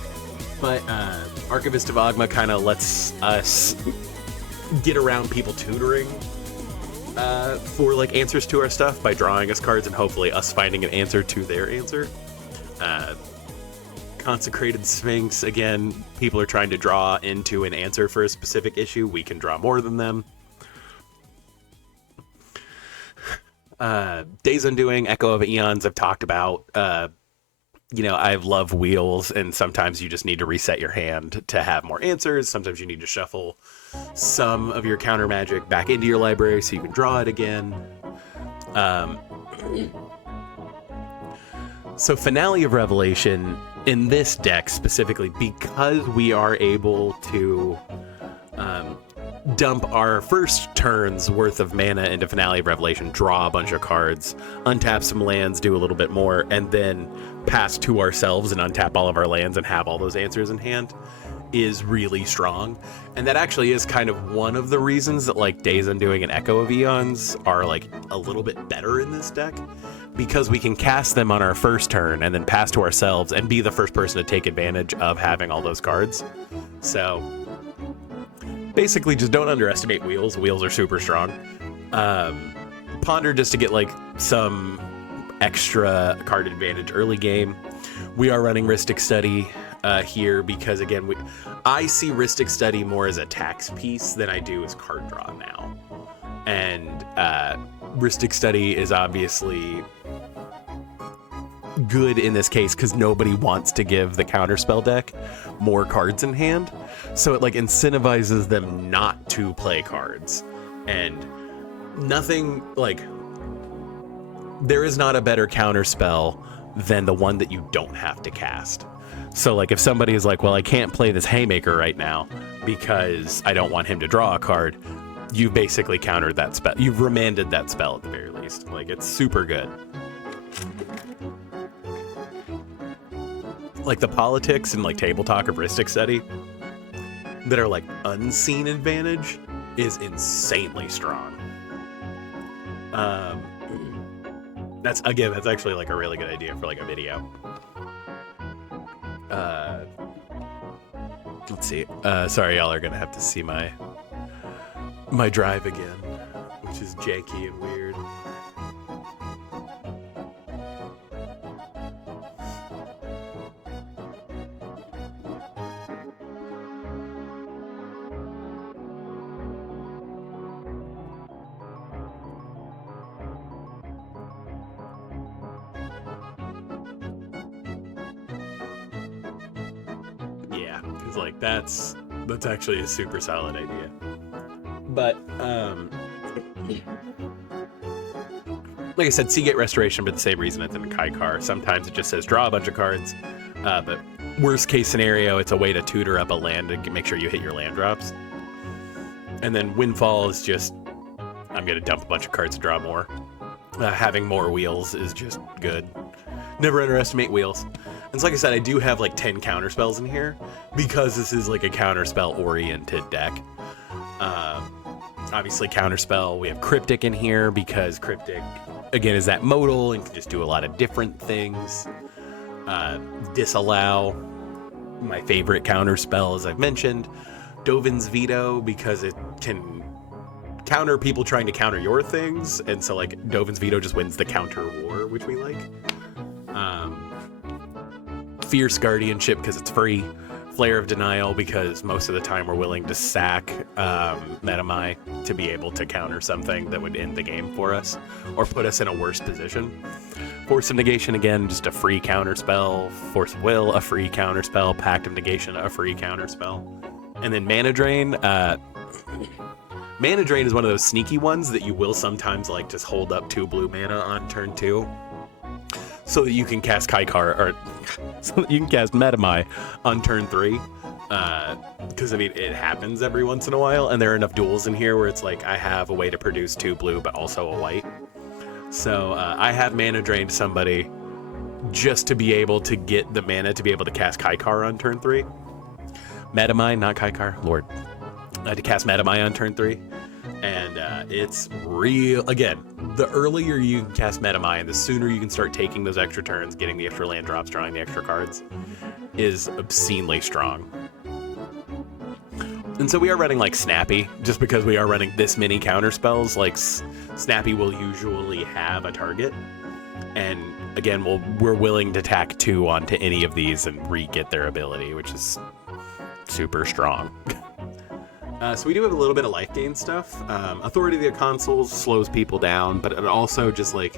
But Archivist of Ogma kind of lets us get around people tutoring for like answers to our stuff by drawing us cards and hopefully us finding an answer to their answer. Consecrated Sphinx, again, people are trying to draw into an answer for a specific issue. We can draw more than them. Days Undoing, Echo of Eons, I've talked about. You know, I love wheels, and sometimes you just need to reset your hand to have more answers. Sometimes you need to shuffle some of your counter magic back into your library so you can draw it again. So Finale of Revelation, in this deck specifically, because we are able to dump our first turn's worth of mana into Finale of Revelation, draw a bunch of cards, untap some lands, do a little bit more, and then pass to ourselves and untap all of our lands and have all those answers in hand, is really strong. And that actually is kind of one of the reasons that like Days Undoing and Echo of Eons are like a little bit better in this deck, because we can cast them on our first turn and then pass to ourselves and be the first person to take advantage of having all those cards. So basically just don't underestimate wheels. Wheels are super strong. Ponder just to get like some extra card advantage early game. We are running Rhystic Study here because again, I see Rhystic Study more as a tax piece than I do as card draw now. And Rhystic Study is obviously good in this case because nobody wants to give the counterspell deck more cards in hand, so it like incentivizes them not to play cards. And nothing like, there is not a better counterspell than the one that you don't have to cast. So like if somebody is like, well, I can't play this Haymaker right now because I don't want him to draw a card, you basically countered that spell. You've remanded that spell at the very least. Like, it's super good. Like the politics and like table talk of Rhystic Study that are like unseen advantage is insanely strong. That's actually like a really good idea for like a video. Let's see. Sorry, y'all are gonna have to see my drive again, which is janky and weird. Yeah, because like that's actually a super solid idea. But like I said, Seagate Restoration for the same reason it's in the Kaikar. Sometimes it just says draw a bunch of cards, but worst case scenario, it's a way to tutor up a land and make sure you hit your land drops. And then Windfall is just, I'm going to dump a bunch of cards to draw more. Having more wheels is just good. Never underestimate wheels. And so like I said, I do have like 10 counterspells in here because this is like a counterspell oriented deck. Obviously counterspell, we have Cryptic in here because Cryptic, again, is that modal and can just do a lot of different things. Disallow, my favorite counterspell, as I've mentioned. Dovin's Veto, because it can counter people trying to counter your things, and so like Dovin's Veto just wins the counter war, which we like. Fierce Guardianship because it's free. Flare of Denial because most of the time we're willing to sack Metamai to be able to counter something that would end the game for us or put us in a worse position. Force of Negation, again, just a free counter spell. Force of Will, a free counter spell. Pact of Negation, a free counter spell. And then Mana Drain. Mana Drain is one of those sneaky ones that you will sometimes like just hold up 2 blue mana on turn 2. So that you can cast Kaikar, or so that you can cast Metamai on turn 3. Because, I mean, it happens every once in a while, and there are enough duels in here where it's like, I have a way to produce 2 blue, but also a white. So I have Mana Drain to somebody just to be able to get the mana to be able to cast Kaikar on turn 3. Metamai, not Kaikar, Lord. I had to cast Metamai on turn 3. And it's real. Again, the earlier you can cast Metamai and the sooner you can start taking those extra turns, getting the extra land drops, drawing the extra cards, is obscenely strong. And so we are running like Snappy, just because we are running this many counter spells. Like Snappy will usually have a target. And again, we're willing to tack 2 onto any of these and re-get their ability, which is super strong. So we do have a little bit of life gain stuff. Authority of the Consuls slows people down, but it also just like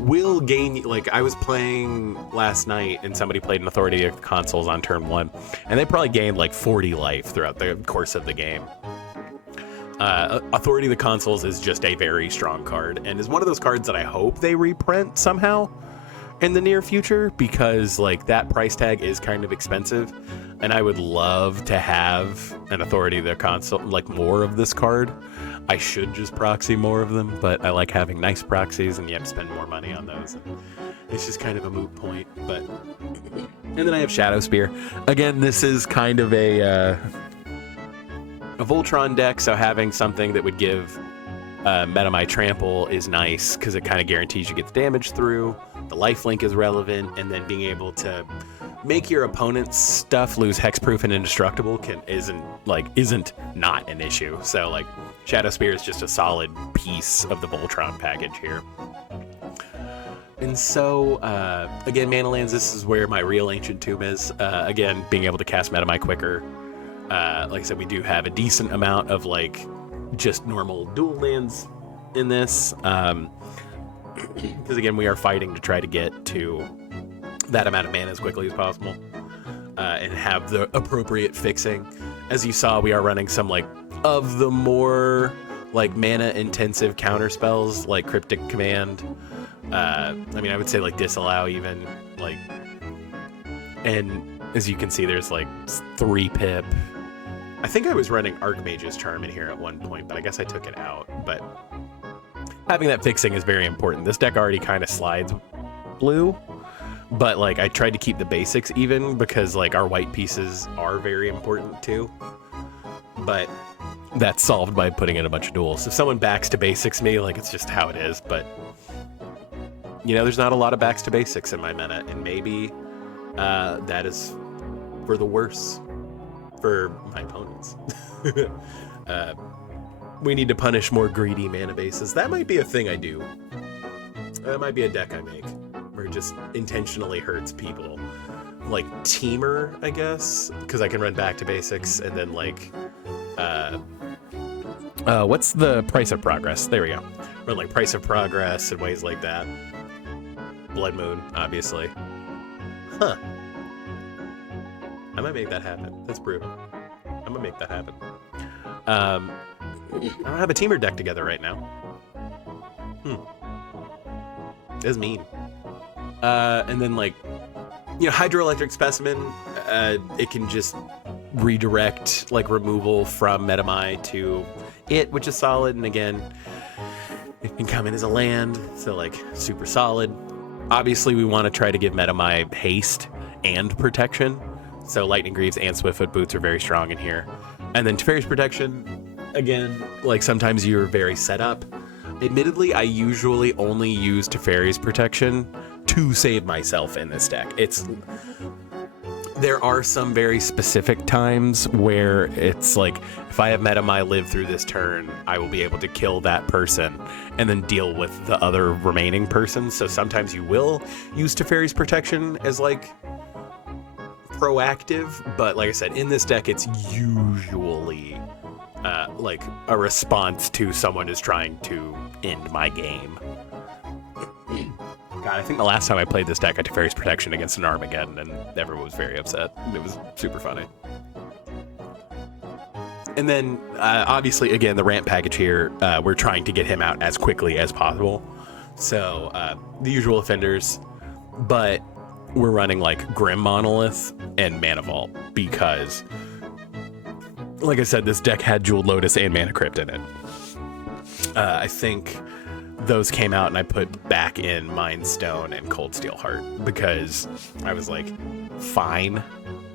will gain. Like I was playing last night and somebody played an Authority of the Consuls on turn 1, and they probably gained like 40 life throughout the course of the game. Authority of the Consuls is just a very strong card and is one of those cards that I hope they reprint somehow in the near future, because like that price tag is kind of expensive. And I would love to have an Authority of the Consul, like more of this card. I should just proxy more of them, but I like having nice proxies, and you have to spend more money on those. It's just kind of a moot point. But and then I have Shadow Spear. Again, this is kind of a Voltron deck, so having something that would give Metamai Trample is nice because it kind of guarantees you get the damage through. The lifelink is relevant, and then being able to make your opponent's stuff lose hexproof and indestructible isn't not an issue. So like Shadow Spear is just a solid piece of the Voltron package here. And so again, Mana Lands, this is where my real Ancient Tomb is. Again, being able to cast Metamai quicker. Like I said, we do have a decent amount of like just normal dual lands in this. Because again, we are fighting to try to get to that amount of mana as quickly as possible and have the appropriate fixing. As you saw, we are running some like of the more like mana intensive counter spells like Cryptic Command. I mean, I would say like Disallow even, like, and as you can see, there's like 3 pip. I think I was running Archmage's Charm in here at one point, but I guess I took it out. But having that fixing is very important. This deck already kind of slides blue, but like I tried to keep the basics even because like our white pieces are very important too. But that's solved by putting in a bunch of duels. If someone backs to basics me, like it's just how it is. But you know, there's not a lot of backs to basics in my meta, and maybe that is for the worse for my opponents. We need to punish more greedy mana bases. That might be a thing I do. That might be a deck I make where it just intentionally hurts people. Like Teamer, I guess, because I can run back to basics and then like what's the Price of Progress? There we go. Run like Price of Progress and ways like that. Blood Moon, obviously. Huh. I might make that happen. That's brutal. I'm gonna make that happen. I don't have a Teamer deck together right now. That's mean. And then like, you know, Hydroelectric Specimen, it can just redirect like removal from Metamai to it, which is solid. And again, it can come in as a land, so like super solid. Obviously, we want to try to give Metamai haste and protection. So Lightning Greaves and Swiftfoot Boots are very strong in here. And then Teferi's Protection, again, like sometimes you're very set up. Admittedly, I usually only use Teferi's Protection to save myself in this deck. It's There are some very specific times where it's like, if I have Metamai live through this turn, I will be able to kill that person and then deal with the other remaining persons. So sometimes you will use Teferi's Protection as like proactive, but like I said, in this deck, it's usually like a response to someone is trying to end my game. God, I think the last time I played this deck, I Teferi's Protection against an Armageddon, and everyone was very upset. It was super funny. And then, obviously, again, the ramp package here, we're trying to get him out as quickly as possible. So, the usual offenders, but we're running, like, Grim Monolith and Mana Vault, because, like I said, this deck had Jeweled Lotus and Mana Crypt in it. I think those came out and I put back in Mind Stone and Cold Steel Heart because I was like, fine.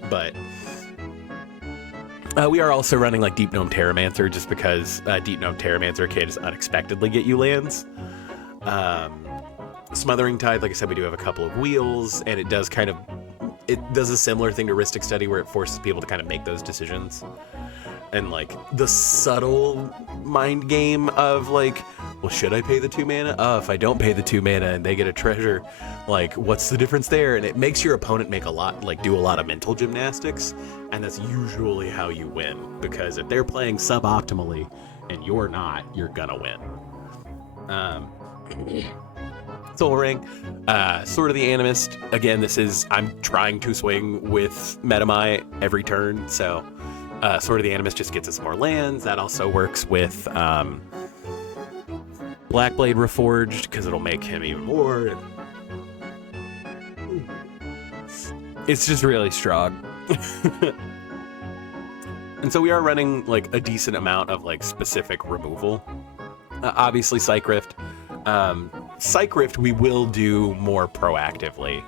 But we are also running like Deep Gnome Terramancer just because Deep Gnome Terramancer can just unexpectedly get you lands. Smothering Tide, like I said, we do have a couple of wheels, and it does a similar thing to Rhystic Study where it forces people to kind of make those decisions. And like the subtle mind game of like, well, should I pay the 2 mana? If I don't pay the 2 mana and they get a treasure, like what's the difference there? And it makes your opponent do a lot of mental gymnastics, and that's usually how you win, because if they're playing suboptimally and you're not, you're gonna win. Soul Ring, Sword of the Animist. Again, I'm trying to swing with Metamai every turn, so Sword of the Animist just gets us more lands. That also works with Blackblade Reforged, because it'll make him even more. It's just really strong. And so we are running like a decent amount of like specific removal. Obviously, Psych Rift. Psych Rift we will do more proactively,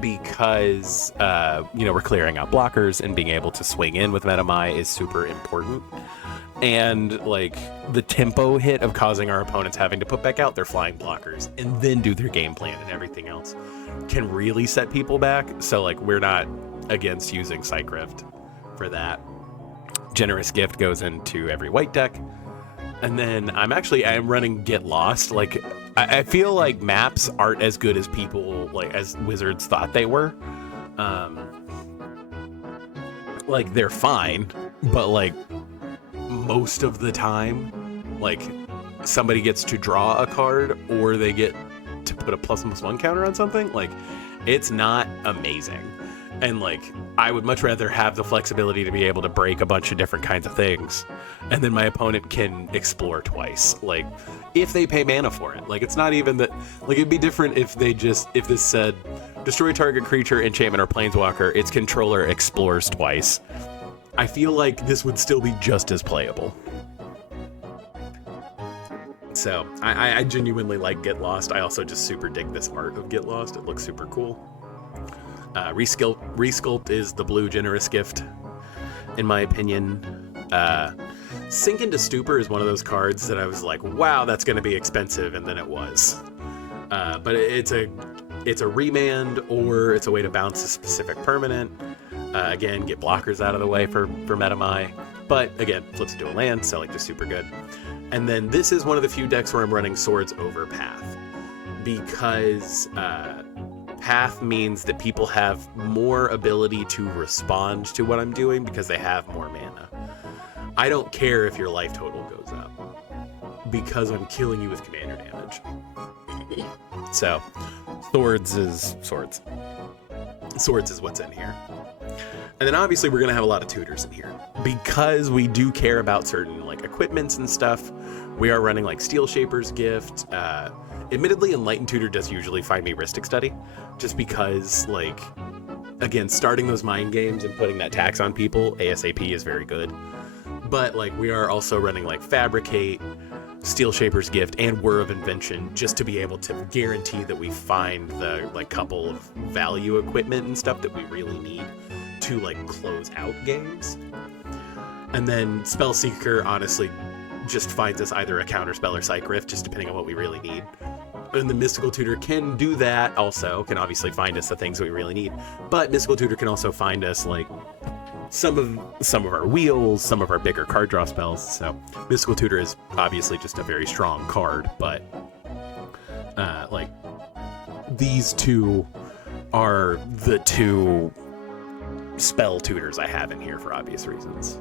because we're clearing out blockers, and being able to swing in with Metamai is super important. And like the tempo hit of causing our opponents having to put back out their flying blockers and then do their game plan and everything else can really set people back. So like we're not against using Psych Rift for that. Generous Gift goes into every white deck. And then I am running Get Lost. Like I feel like maps aren't as good as people, like as Wizards thought they were. Like they're fine, but like most of the time, like somebody gets to draw a card or they get to put a +1/+1 counter on something. Like it's not amazing. And like I would much rather have the flexibility to be able to break a bunch of different kinds of things, and then my opponent can explore twice, like if they pay mana for it. Like it's not even that, like it'd be different if this said destroy target creature, enchantment, or planeswalker, its controller explores twice. I feel like this would still be just as playable. So I genuinely like Get Lost. I also just super dig this art of Get Lost. It looks super cool. Resculpt is the blue Generous Gift, in my opinion. Sink into Stupor is one of those cards that I was like, wow, that's going to be expensive, and then it was. But it's a remand, or it's a way to bounce a specific permanent. Again, get blockers out of the way for Metamai. But again, flips into a land, so like just super good. And then this is one of the few decks where I'm running Swords over Path, because Path means that people have more ability to respond to what I'm doing because they have more mana. I don't care if your life total goes up, because I'm killing you with commander damage. So, Swords is Swords. Swords is what's in here. And then obviously we're going to have a lot of tutors in here, because we do care about certain like equipments and stuff. We are running like Steel Shaper's Gift. Admittedly, Enlightened Tutor does usually find me Rhystic Study, just because, like, again, starting those mind games and putting that tax on people ASAP is very good. But, like, we are also running, like, Fabricate, Steel Shaper's Gift, and Whir of Invention, just to be able to guarantee that we find the, like, couple of value equipment and stuff that we really need to, like, close out games. And then Spellseeker, honestly, just finds us either a counterspell or Psych Rift, just depending on what we really need. and the Mystical Tutor can do that also, can obviously find us the things that we really need, but Mystical Tutor can also find us like some of our wheels, some of our bigger card draw spells. So Mystical Tutor is obviously just a very strong card, but like these two are the two spell tutors I have in here for obvious reasons.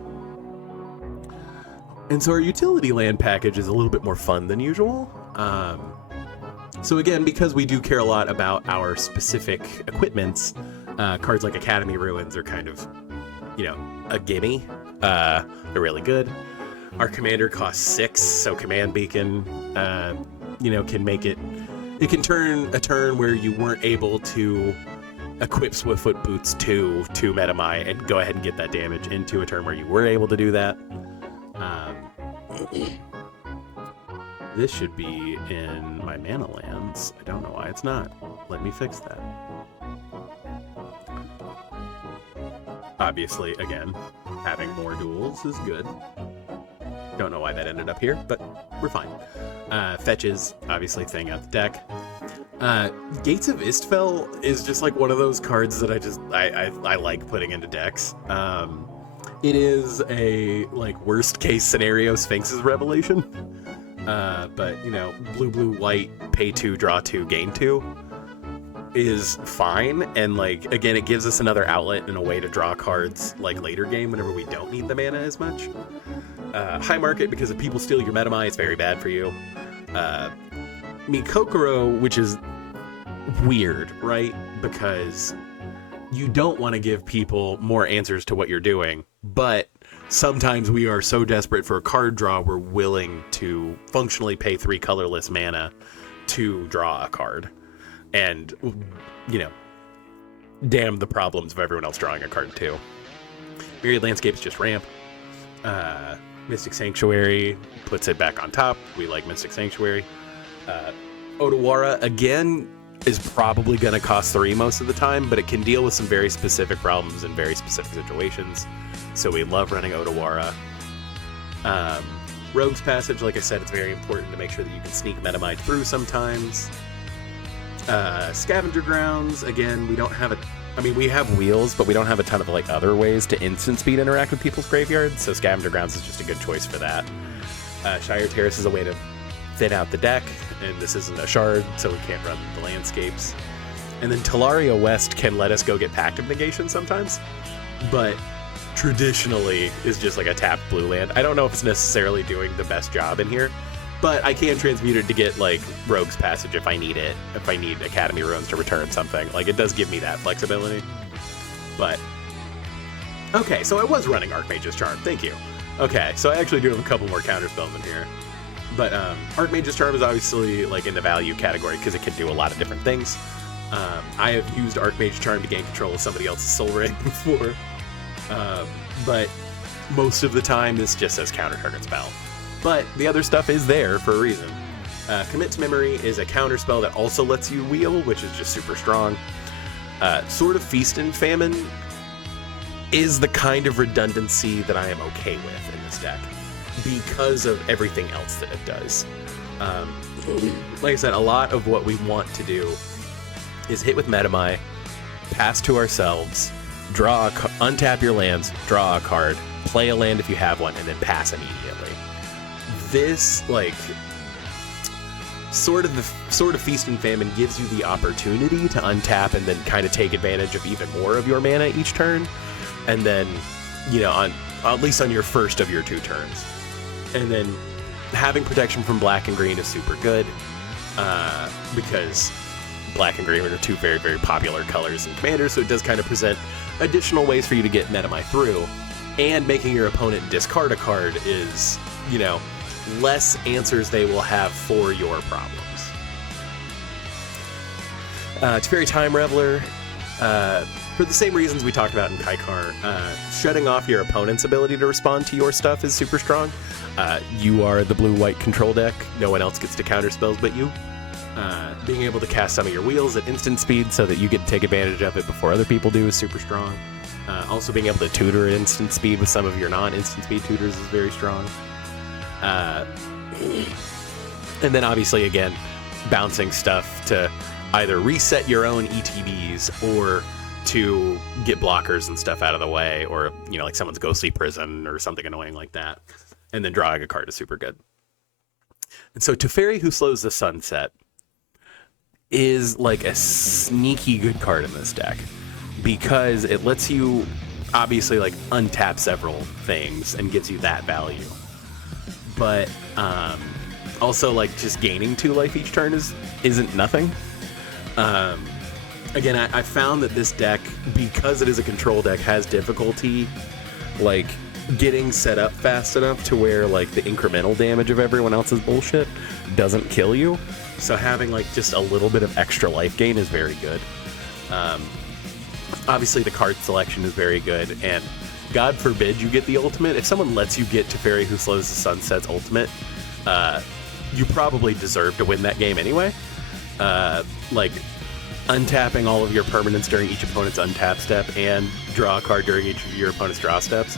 And so our utility land package is a little bit more fun than usual. So again, because we do care a lot about our specific equipments, cards like Academy Ruins are kind of, you know, a gimme. They're really good. Our commander costs 6, so Command Beacon, you know, can make it... It can turn a turn where you weren't able to equip Swiftfoot Boots to Metamai and go ahead and get that damage into a turn where you were able to do that. This should be in my mana lands. I don't know why it's not. Let me fix that. Obviously, again, having more duels is good. Don't know why that ended up here, but we're fine. Fetches, obviously, thing out the deck. Gates of Istfell is just like one of those cards that I like putting into decks. It is a like worst case scenario Sphinx's Revelation. But you know, blue, white, pay 2, draw 2, gain 2 is fine. And like, again, it gives us another outlet and a way to draw cards like later game whenever we don't need the mana as much. High market, because if people steal your Metamai, it's very bad for you. Mikokoro, which is weird, right? Because you don't want to give people more answers to what you're doing, but sometimes we are so desperate for a card draw, we're willing to functionally pay 3 colorless mana to draw a card. And, you know, damn the problems of everyone else drawing a card too. Myriad Landscape's just ramp. Mystic Sanctuary puts it back on top. We like Mystic Sanctuary. Odawara, again, is probably going to cost 3 most of the time, but it can deal with some very specific problems in very specific situations. So we love running Odawara. Rogue's Passage, like I said, it's very important to make sure that you can sneak Metamai through sometimes. Scavenger Grounds, again, we don't have a... I mean, we have wheels, but we don't have a ton of like other ways to instant speed interact with people's graveyards, so Scavenger Grounds is just a good choice for that. Shire Terrace is a way to thin out the deck, and this isn't a shard, so we can't run the landscapes. And then Talaria West can let us go get Pact of Negation sometimes, but traditionally is just like a tapped blue land. I don't know if it's necessarily doing the best job in here, but I can transmute it to get like Rogue's Passage if I need it, if I need Academy Ruins to return something. Like, it does give me that flexibility. But okay, so I was running Archmage's Charm, thank you. Okay, so I actually do have a couple more counter spells in here. But Archmage's Charm is obviously like in the value category because it can do a lot of different things. I have used Archmage's Charm to gain control of somebody else's Soul Ring before, but most of the time this just says counter target spell. But the other stuff is there for a reason. Commit to Memory is a counter spell that also lets you wheel, which is just super strong. Sword of Feast and Famine is the kind of redundancy that I am okay with in this deck, because of everything else that it does. Like I said, a lot of what we want to do is hit with Metamai, pass to ourselves, untap your lands, draw a card, play a land if you have one, and then pass immediately. This, like, sort of Feast and Famine gives you the opportunity to untap and then kind of take advantage of even more of your mana each turn, and then, you know, at least on your first of your 2 turns. And then having protection from black and green is super good, because black and green are 2 very, very popular colors in Commander, so it does kind of present additional ways for you to get Metamai through. And making your opponent discard a card is, you know, less answers they will have for your problems. Teferi Time Reveler, for the same reasons we talked about in Kaikar, shutting off your opponent's ability to respond to your stuff is super strong. You are the blue-white control deck. No one else gets to counter spells but you. Being able to cast some of your wheels at instant speed so that you get to take advantage of it before other people do is super strong. Also being able to tutor at instant speed with some of your non-instant speed tutors is very strong. And then obviously, again, bouncing stuff to either reset your own ETBs or to get blockers and stuff out of the way, or, you know, like someone's ghostly prison or something annoying like that. And then drawing a card is super good. And so Teferi, Who Slows the Sunset, is like a sneaky good card in this deck because it lets you obviously like untap several things and gives you that value. But also like just gaining 2 life each turn isn't nothing. Again, I found that this deck, because it is a control deck, has difficulty like getting set up fast enough to where like the incremental damage of everyone else's bullshit doesn't kill you. So having like just a little bit of extra life gain is very good. Obviously the card selection is very good, and God forbid you get the ultimate. If someone lets you get Teferi, Who Slows the Sunset's ultimate, you probably deserve to win that game anyway. Like untapping all of your permanents during each opponent's untap step and draw a card during each of your opponent's draw steps.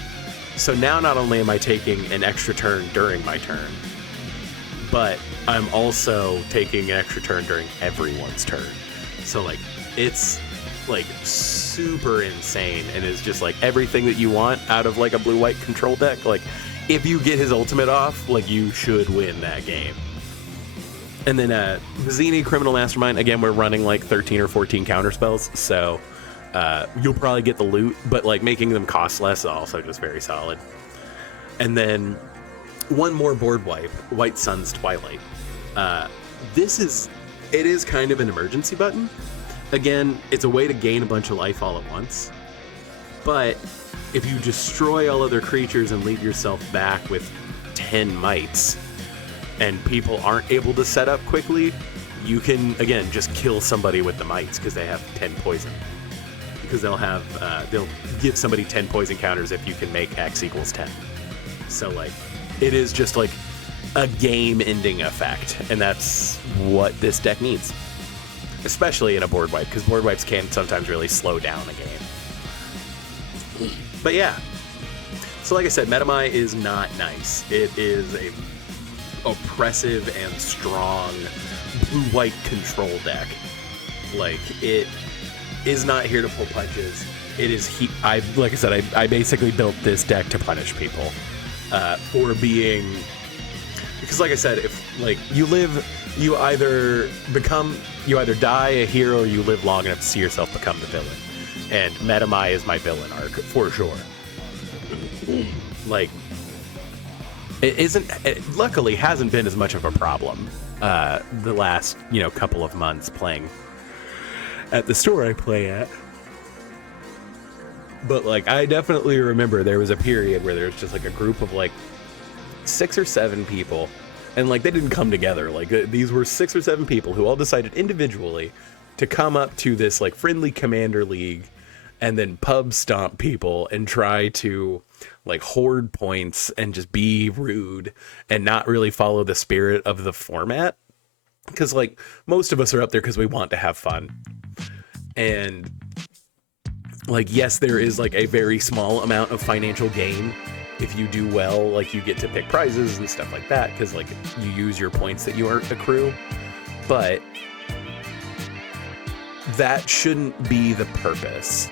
So now not only am I taking an extra turn during my turn, but I'm also taking an extra turn during everyone's turn. So like it's like super insane and is just like everything that you want out of like a blue-white control deck. Like if you get his ultimate off, like you should win that game. And then Vizzini, Criminal Mastermind, again, we're running like 13 or 14 counter spells, so you'll probably get the loot, but like making them cost less is also just very solid. And then one more board wipe, White Sun's Twilight. It is kind of an emergency button. Again, it's a way to gain a bunch of life all at once. But if you destroy all other creatures and leave yourself back with 10 mites, and people aren't able to set up quickly, you can, again, just kill somebody with the mites because they have 10 poison. Because they'll give somebody 10 poison counters if you can make X equals 10. So, like, it is just, like, a game-ending effect, and that's what this deck needs. Especially in a board wipe, because board wipes can sometimes really slow down a game. But yeah. So like I said, Metamai is not nice. It is a oppressive and strong blue-white control deck. Like, it is not here to pull punches. It is like I said, I basically built this deck to punish people for being, because like I said, if like you either die a hero or you live long enough to see yourself become the villain. And Metamai is my villain arc for sure. Like, it luckily hasn't been as much of a problem the last, couple of months playing at the store I play at. But like, I definitely remember there was a period where there was just like a group of like 6 or 7 people, and like they didn't come together. Like these were 6 or 7 people who all decided individually to come up to this like friendly commander league and then pub stomp people and try to like hoard points and just be rude and not really follow the spirit of the format. Because like most of us are up there because we want to have fun. And like, yes, there is like a very small amount of financial gain. If you do well, like you get to pick prizes and stuff like that, because like you use your points that you accrue. But that shouldn't be the purpose.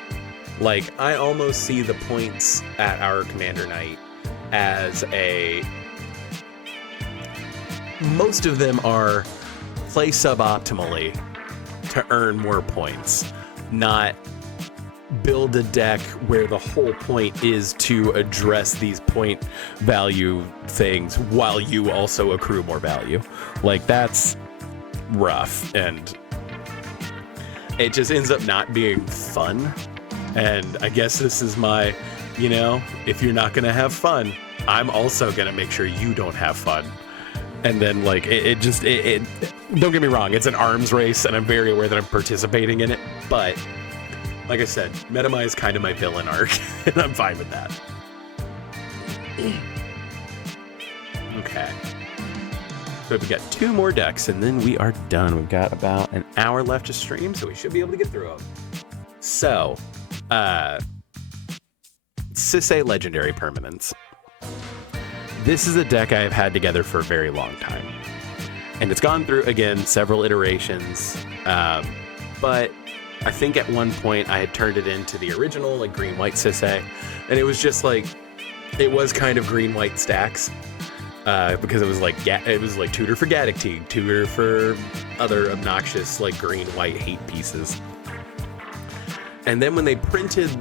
Like, I almost see the points at our Commander Night as most of them are play suboptimally to earn more points, not build a deck where the whole point is to address these point value things while you also accrue more value. Like, that's rough, and it just ends up not being fun. And I guess this is my, if you're not gonna have fun, I'm also gonna make sure you don't have fun. And then like it don't get me wrong, it's an arms race and I'm very aware that I'm participating in it, but like I said, Metamai is kind of my villain arc, and I'm fine with that. Okay. So we've got 2 more decks, and then we are done. We've got about an hour left to stream, so we should be able to get through them. So, Sisay Legendary Permanents. This is a deck I have had together for a very long time. And it's gone through, again, several iterations. But I think at one point I had turned it into the original, like green-white Sisay. And it was just like, it was kind of green-white stacks. Because it was like tutor for Gaddock, tutor for other obnoxious like green-white hate pieces. And then when they printed,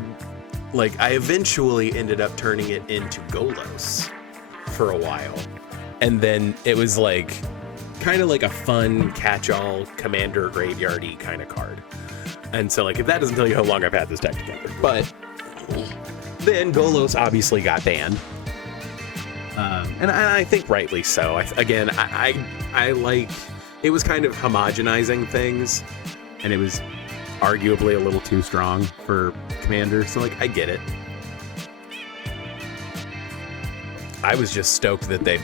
like, I eventually ended up turning it into Golos for a while. And then it was like kind of like a fun catch-all commander graveyard-y kind of card. And so, like, if that doesn't tell you how long I've had this deck together. But then Golos obviously got banned. And I think rightly so. I like, it was kind of homogenizing things, and it was arguably a little too strong for Commander, so, like, I get it. I was just stoked that they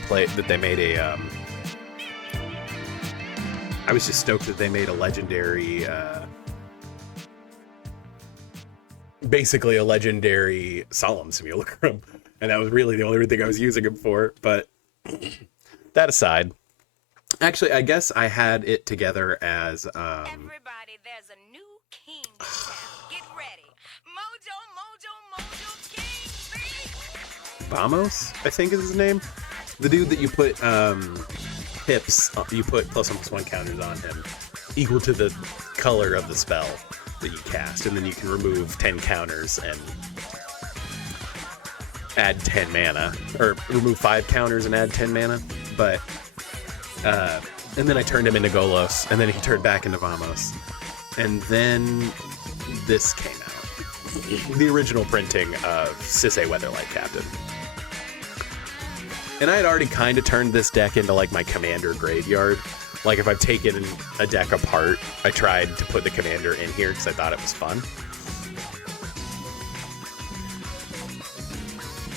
made a legendary, basically a legendary Solemn Simulacrum. And that was really the only thing I was using him for. But that aside, actually, I guess I had it together as everybody, there's a new king in town. Get ready. Mojo King, baby. Vamos, I think is his name. The dude that you put hips, you put +1/+1 counters on him, equal to the color of the spell that you cast, and then you can remove 10 counters and add 10 mana, or remove 5 counters and add 10 mana. But and then I turned him into Golos, and then he turned back into Vamos, and then this came out, the original printing of Sisay Weatherlight Captain. And I had already kind of turned this deck into like my commander graveyard. Like, if I've taken a deck apart, I tried to put the commander in here because I thought it was fun.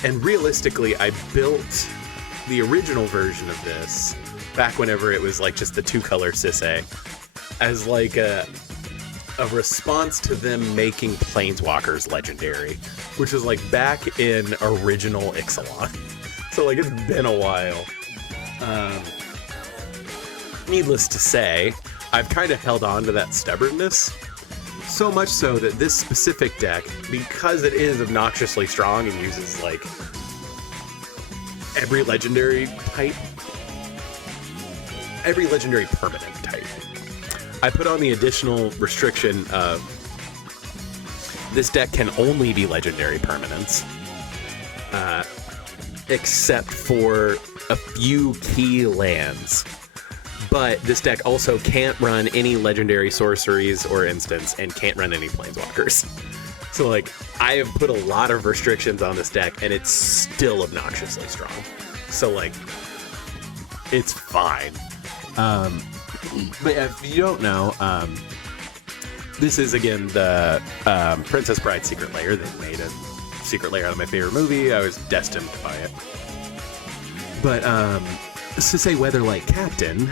And realistically, I built the original version of this back whenever it was like just the 2-color Sisay as like a response to them making Planeswalkers legendary, which was like back in original Ixalan. So, like, it's been a while. Needless to say, I've kind of held on to that stubbornness. So much so that this specific deck, because it is obnoxiously strong and uses, like, every legendary type, every legendary permanent type, I put on the additional restriction of this deck can only be legendary permanents, except for a few key lands. But this deck also can't run any legendary sorceries or instants and can't run any planeswalkers. So, like, I have put a lot of restrictions on this deck, and it's still obnoxiously strong. So, like, it's fine. But if you don't know, this is, again, the Princess Bride Secret Lair. They made a Secret Lair out of my favorite movie. I was destined to buy it. But, Sisay Weatherlight Captain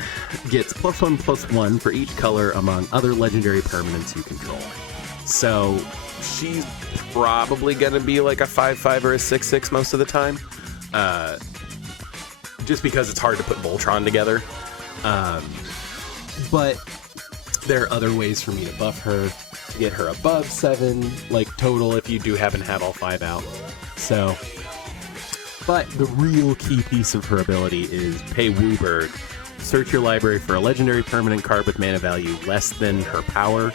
gets +1/+1 for each color among other legendary permanents you control. So she's probably going to be like a 5/5 or a 6/6 most of the time. Just because it's hard to put Voltron together. But there are other ways for me to buff her to get her above 7, like, total if you do happen to have all 5 out. So... But the real key piece of her ability is pay Wooburg. Search your library for a legendary permanent card with mana value less than her power,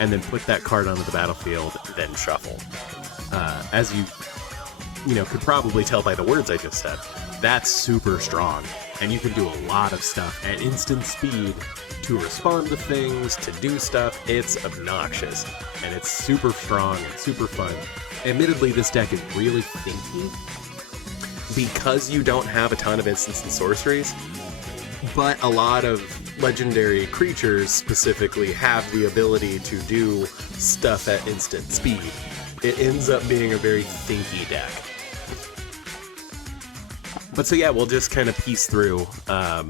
and then put that card onto the battlefield, then shuffle. As you could probably tell by the words I just said, that's super strong, and you can do a lot of stuff at instant speed to respond to things, to do stuff. It's obnoxious, and it's super strong and super fun. Admittedly, this deck is really thinky, because you don't have a ton of instants and sorceries, but a lot of legendary creatures specifically have the ability to do stuff at instant speed. It ends up being a very thinky deck. But so yeah, we'll just kind of piece through. So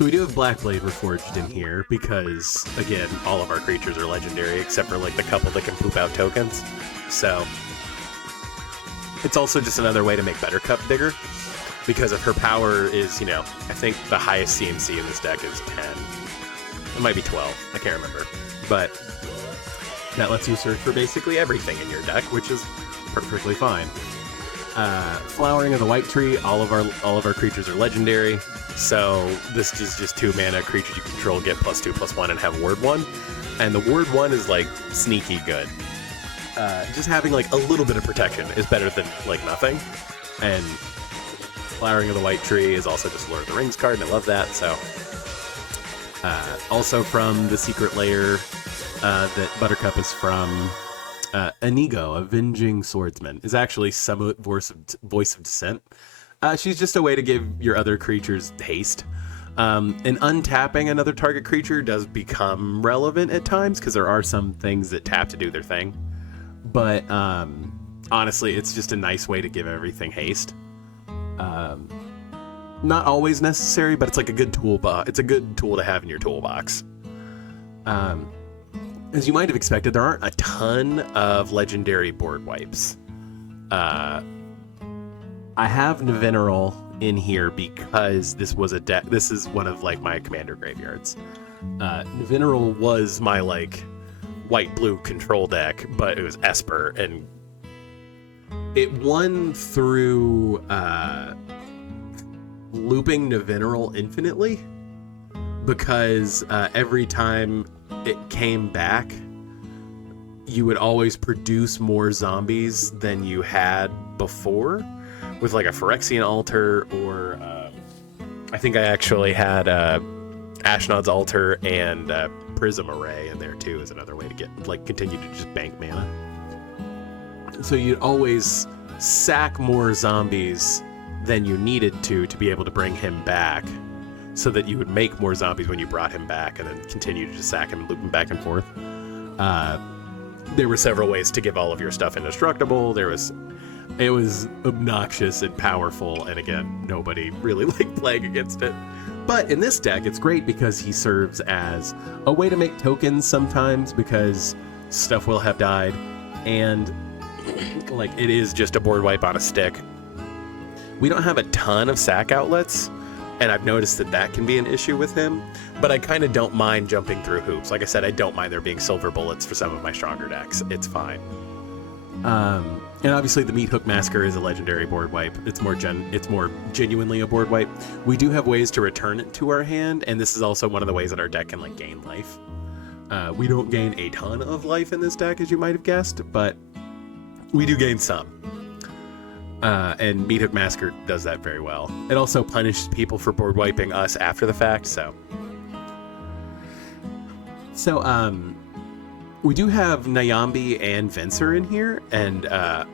we do have Blackblade Reforged in here because, again, all of our creatures are legendary except for like the couple that can poop out tokens. So... it's also just another way to make Buttercup bigger. because of her power is, I think the highest CMC in this deck is 10. It might be 12. I can't remember. But that lets you search for basically everything in your deck, which is perfectly fine. Flowering of the White Tree, all of our creatures are legendary. So this is just 2 mana creatures you control get +2/+1 and have ward 1. And the ward 1 is like sneaky good. Just having like a little bit of protection is better than like nothing. And Flowering of the White Tree is also just Lord of the Rings card, and I love that. So also from the Secret Lair that Buttercup is from, Inigo, Avenging Swordsman, is actually somewhat voice of dissent. She's just a way to give your other creatures haste. And untapping another target creature does become relevant at times, because there are some things that tap to do their thing. But honestly, it's just a nice way to give everything haste. Not always necessary, but it's like a good toolbox. It's a good tool to have in your toolbox. As you might have expected, there aren't a ton of legendary board wipes. I have Nevinyrral in here because this was a deck. This is one of like my commander graveyards. Nevinyrral was my like white-blue control deck, but it was Esper, and it won through looping Nevinyrral infinitely, because every time it came back, you would always produce more zombies than you had before, with like a Phyrexian Altar, or I think I actually had Ashnod's Altar and Prism Array in there too, as another way to get like continue to just bank mana. So you'd always sack more zombies than you needed to be able to bring him back, so that you would make more zombies when you brought him back, and then continue to just sack him and loop him back and forth. There were several ways to give all of your stuff indestructible. It was obnoxious and powerful, and again, nobody really liked playing against it. But in this deck, it's great because he serves as a way to make tokens sometimes, because stuff will have died, and like it is just a board wipe on a stick. We don't have a ton of sack outlets, and I've noticed that can be an issue with him, but I kind of don't mind jumping through hoops. Like I said, I don't mind there being silver bullets for some of my stronger decks. It's fine. And obviously the Meat Hook Massacre is a legendary board wipe. It's more genuinely a board wipe. We do have ways to return it to our hand, and this is also one of the ways that our deck can like gain life. We don't gain a ton of life in this deck, as you might have guessed, but we do gain some. And Meat Hook Massacre does that very well. It also punishes people for board wiping us after the fact, so we do have Nyambi and Venser in here, and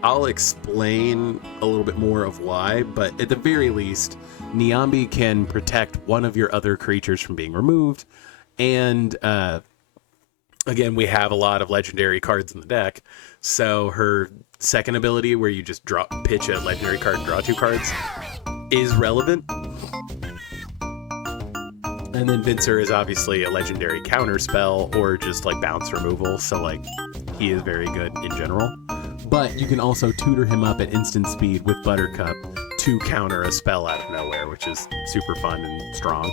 I'll explain a little bit more of why, but at the very least, Nyambi can protect one of your other creatures from being removed, and again, we have a lot of legendary cards in the deck, so her second ability, where you just pitch a legendary card and draw 2 cards, is relevant. And then Venser is obviously a legendary counter spell, or just like bounce removal, so like he is very good in general. But you can also tutor him up at instant speed with Buttercup to counter a spell out of nowhere, which is super fun and strong.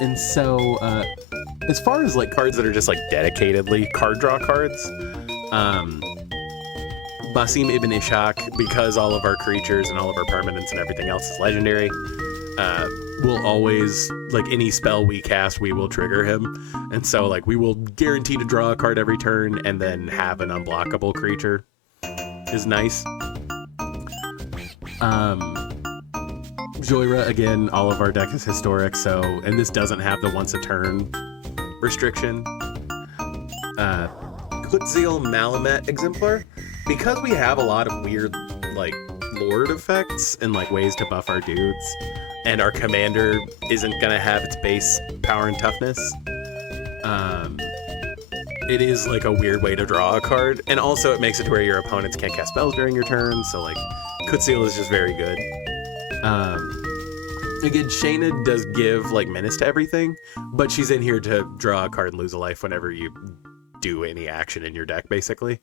And so as far as like cards that are just like dedicatedly card draw cards, Basim Ibn Ishaq, because all of our creatures and all of our permanents and everything else is legendary, will always, like any spell we cast, we will trigger him. And so like we will guarantee to draw a card every turn and then have an unblockable creature. Is nice. Joyra, again, all of our deck is historic, so, and this doesn't have the once a turn restriction. Kutzil Malamet Exemplar, because we have a lot of weird like lord effects and like ways to buff our dudes, and our commander isn't gonna have its base power and toughness, it is like a weird way to draw a card, and also it makes it to where your opponents can't cast spells during your turn, so like Kutzil is just very good. Again, Shayna does give like menace to everything, but she's in here to draw a card and lose a life whenever you do any action in your deck, basically,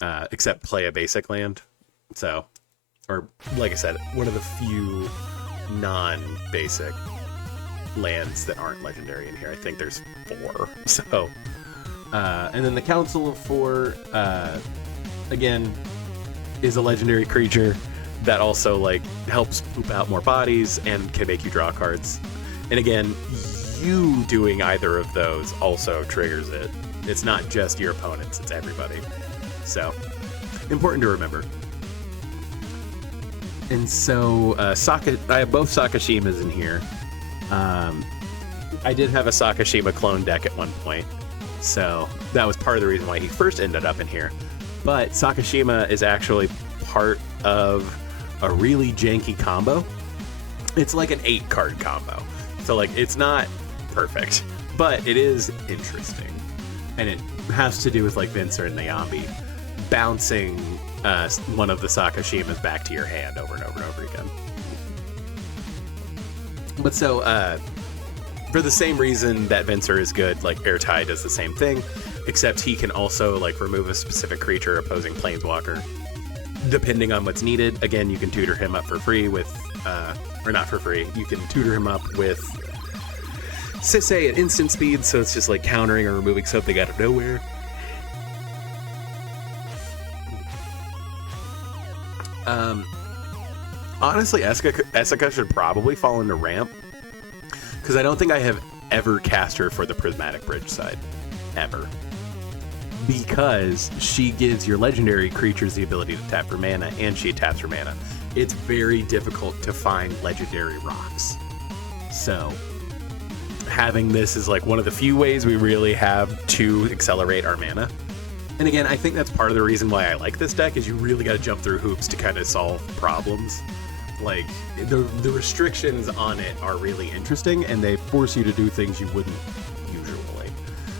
except play a basic land. So or like I said, one of the few non-basic lands that aren't legendary in here. I think there's 4. So, and then the Council of 4, again, is a legendary creature that also like helps poop out more bodies and can make you draw cards. And again, you doing either of those also triggers it. It's not just your opponents, it's everybody. So, important to remember. And so, I have both Sakashimas in here. I did have a Sakashima clone deck at one point, so that was part of the reason why he first ended up in here. But Sakashima is actually part of a really janky combo. It's like an 8-card combo. So, like, it's not perfect, but it is interesting. And it has to do with, like, Vincent and Nayambi bouncing one of the Sakashimas back to your hand over and over and over again. But so, for the same reason that Vincent is good, like, Airtide does the same thing, except he can also, like, remove a specific creature opposing Planeswalker, depending on what's needed. Again, you can tutor him up for free with, or not for free, you can tutor him up with Sisei at instant speed, so it's just like countering or removing something out of nowhere. Honestly, Essica should probably fall into ramp, because I don't think I have ever cast her for the Prismatic Bridge side. Ever. Because she gives your legendary creatures the ability to tap for mana, and she taps for mana. It's very difficult to find legendary rocks. So, having this is like one of the few ways we really have to accelerate our mana. And again, I think that's part of the reason why I like this deck, is you really got to jump through hoops to kind of solve problems. Like, the restrictions on it are really interesting, and they force you to do things you wouldn't usually.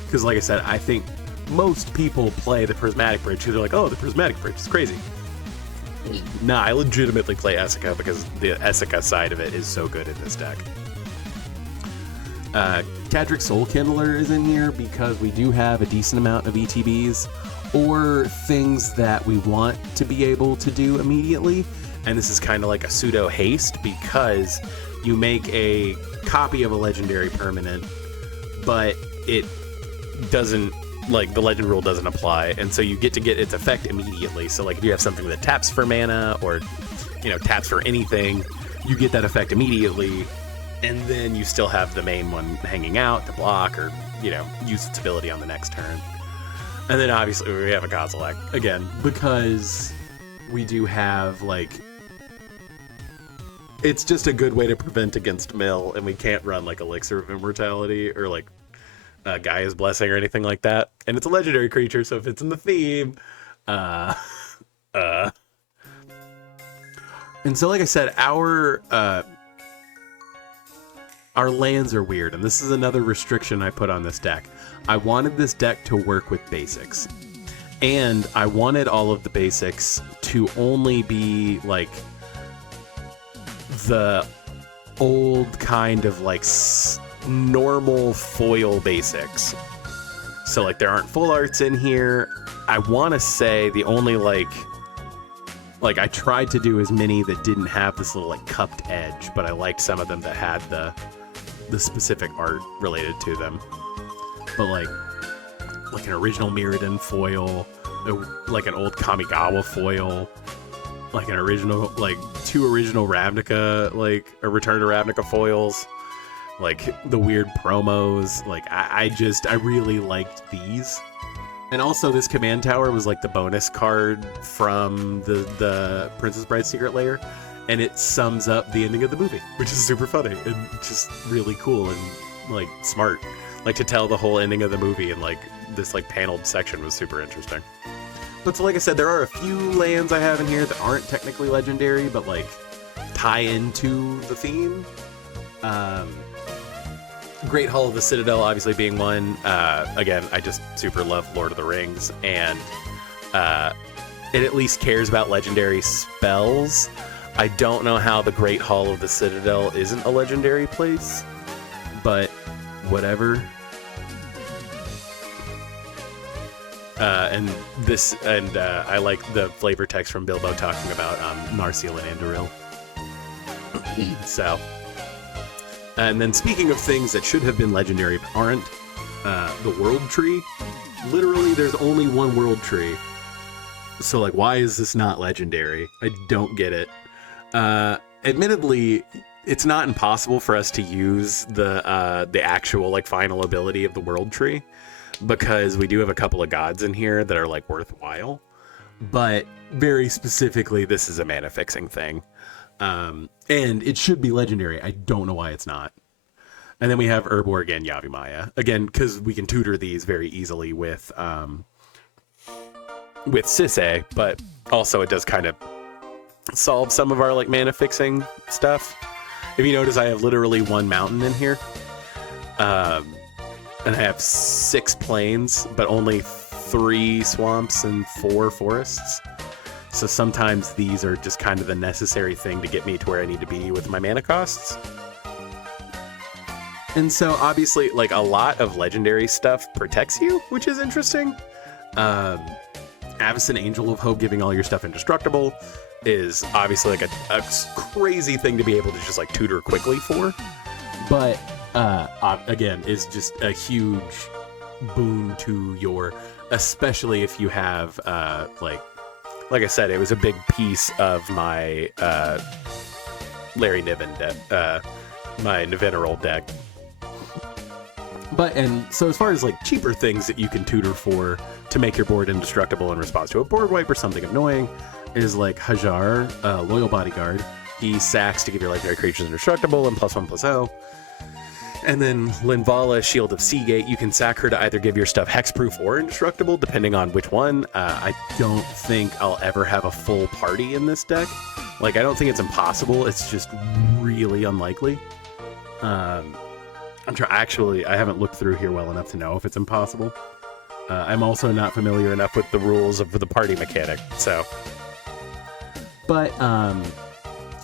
Because like I said, I think most people play the Prismatic Bridge because they're like, oh, the Prismatic Bridge is crazy. Nah, I legitimately play Essica because the Essica side of it is so good in this deck. Cadric Soul Kindler is in here because we do have a decent amount of ETBs or things that we want to be able to do immediately. And this is kind of like a pseudo haste because you make a copy of a legendary permanent, but it doesn't, like, the legend rule doesn't apply, and so you get to get its effect immediately. So like if you have something that taps for mana or, you know, taps for anything, you get that effect immediately, and then you still have the main one hanging out to block or, you know, use its ability on the next turn. And then obviously we have a Kozilek again because we do have, like, it's just a good way to prevent against mill, and we can't run like Elixir of Immortality or like Gaia's Blessing or anything like that. And it's a legendary creature, so if it's in the theme, and so like I said, our lands are weird, and this is another restriction I put on this deck. I wanted this deck to work with basics, and I wanted all of the basics to only be like the old kind of like normal foil basics. So like there aren't full arts in here. I want to say the only like I tried to do as many that didn't have this little like cupped edge, but I liked some of them that had the specific art related to them. But like an original Mirrodin foil, like an old Kamigawa foil, like an original, like 2 original Ravnica, like a Return to Ravnica foils, like the weird promos. Like I really liked these. And also this command tower was like the bonus card from the Princess Bride Secret Lair, and it sums up the ending of the movie, which is super funny and just really cool and like smart. Like to tell the whole ending of the movie in like this like paneled section was super interesting. But so like I said, there are a few lands I have in here that aren't technically legendary, but like tie into the theme. Great Hall of the Citadel obviously being one. Again, I just super love Lord of the Rings, and it at least cares about legendary spells. I don't know how the Great Hall of the Citadel isn't a legendary place, but whatever. And I like the flavor text from Bilbo talking about Narsil and Anduril. So, and then speaking of things that should have been legendary but aren't, the world tree. Literally, there's only one world tree. So, like, why is this not legendary? I don't get it. Admittedly, it's not impossible for us to use the actual, like, final ability of the world tree, because we do have a couple of gods in here that are, like, worthwhile. But very specifically, this is a mana fixing thing. And it should be legendary. I don't know why it's not. And then we have Urborg and Yavimaya. Again, because we can tutor these very easily with Sisay, but also it does kind of solve some of our, like, mana fixing stuff. If you notice, I have literally one mountain in here. And I have 6 plains, but only 3 swamps and 4 forests. So sometimes these are just kind of the necessary thing to get me to where I need to be with my mana costs. And so obviously, like, a lot of legendary stuff protects you, which is interesting. Avacyn, Angel of Hope, giving all your stuff indestructible is obviously like a crazy thing to be able to just, like, tutor quickly for. But again, is just a huge boon to your, especially if you have like I said, it was a big piece of my Larry Niven deck, my Nivenerol deck. But, and so as far as, like, cheaper things that you can tutor for to make your board indestructible in response to a board wipe or something annoying is, like, Hajar, Loyal Bodyguard. He sacks to give your legendary creatures indestructible and +1/+0. And then Linvala, Shield of Seagate, you can sack her to either give your stuff hexproof or indestructible, depending on which one. I don't think I'll ever have a full party in this deck. Like, I don't think it's impossible, it's just really unlikely. Actually, I haven't looked through here well enough to know if it's impossible. I'm also not familiar enough with the rules of the party mechanic, so. But,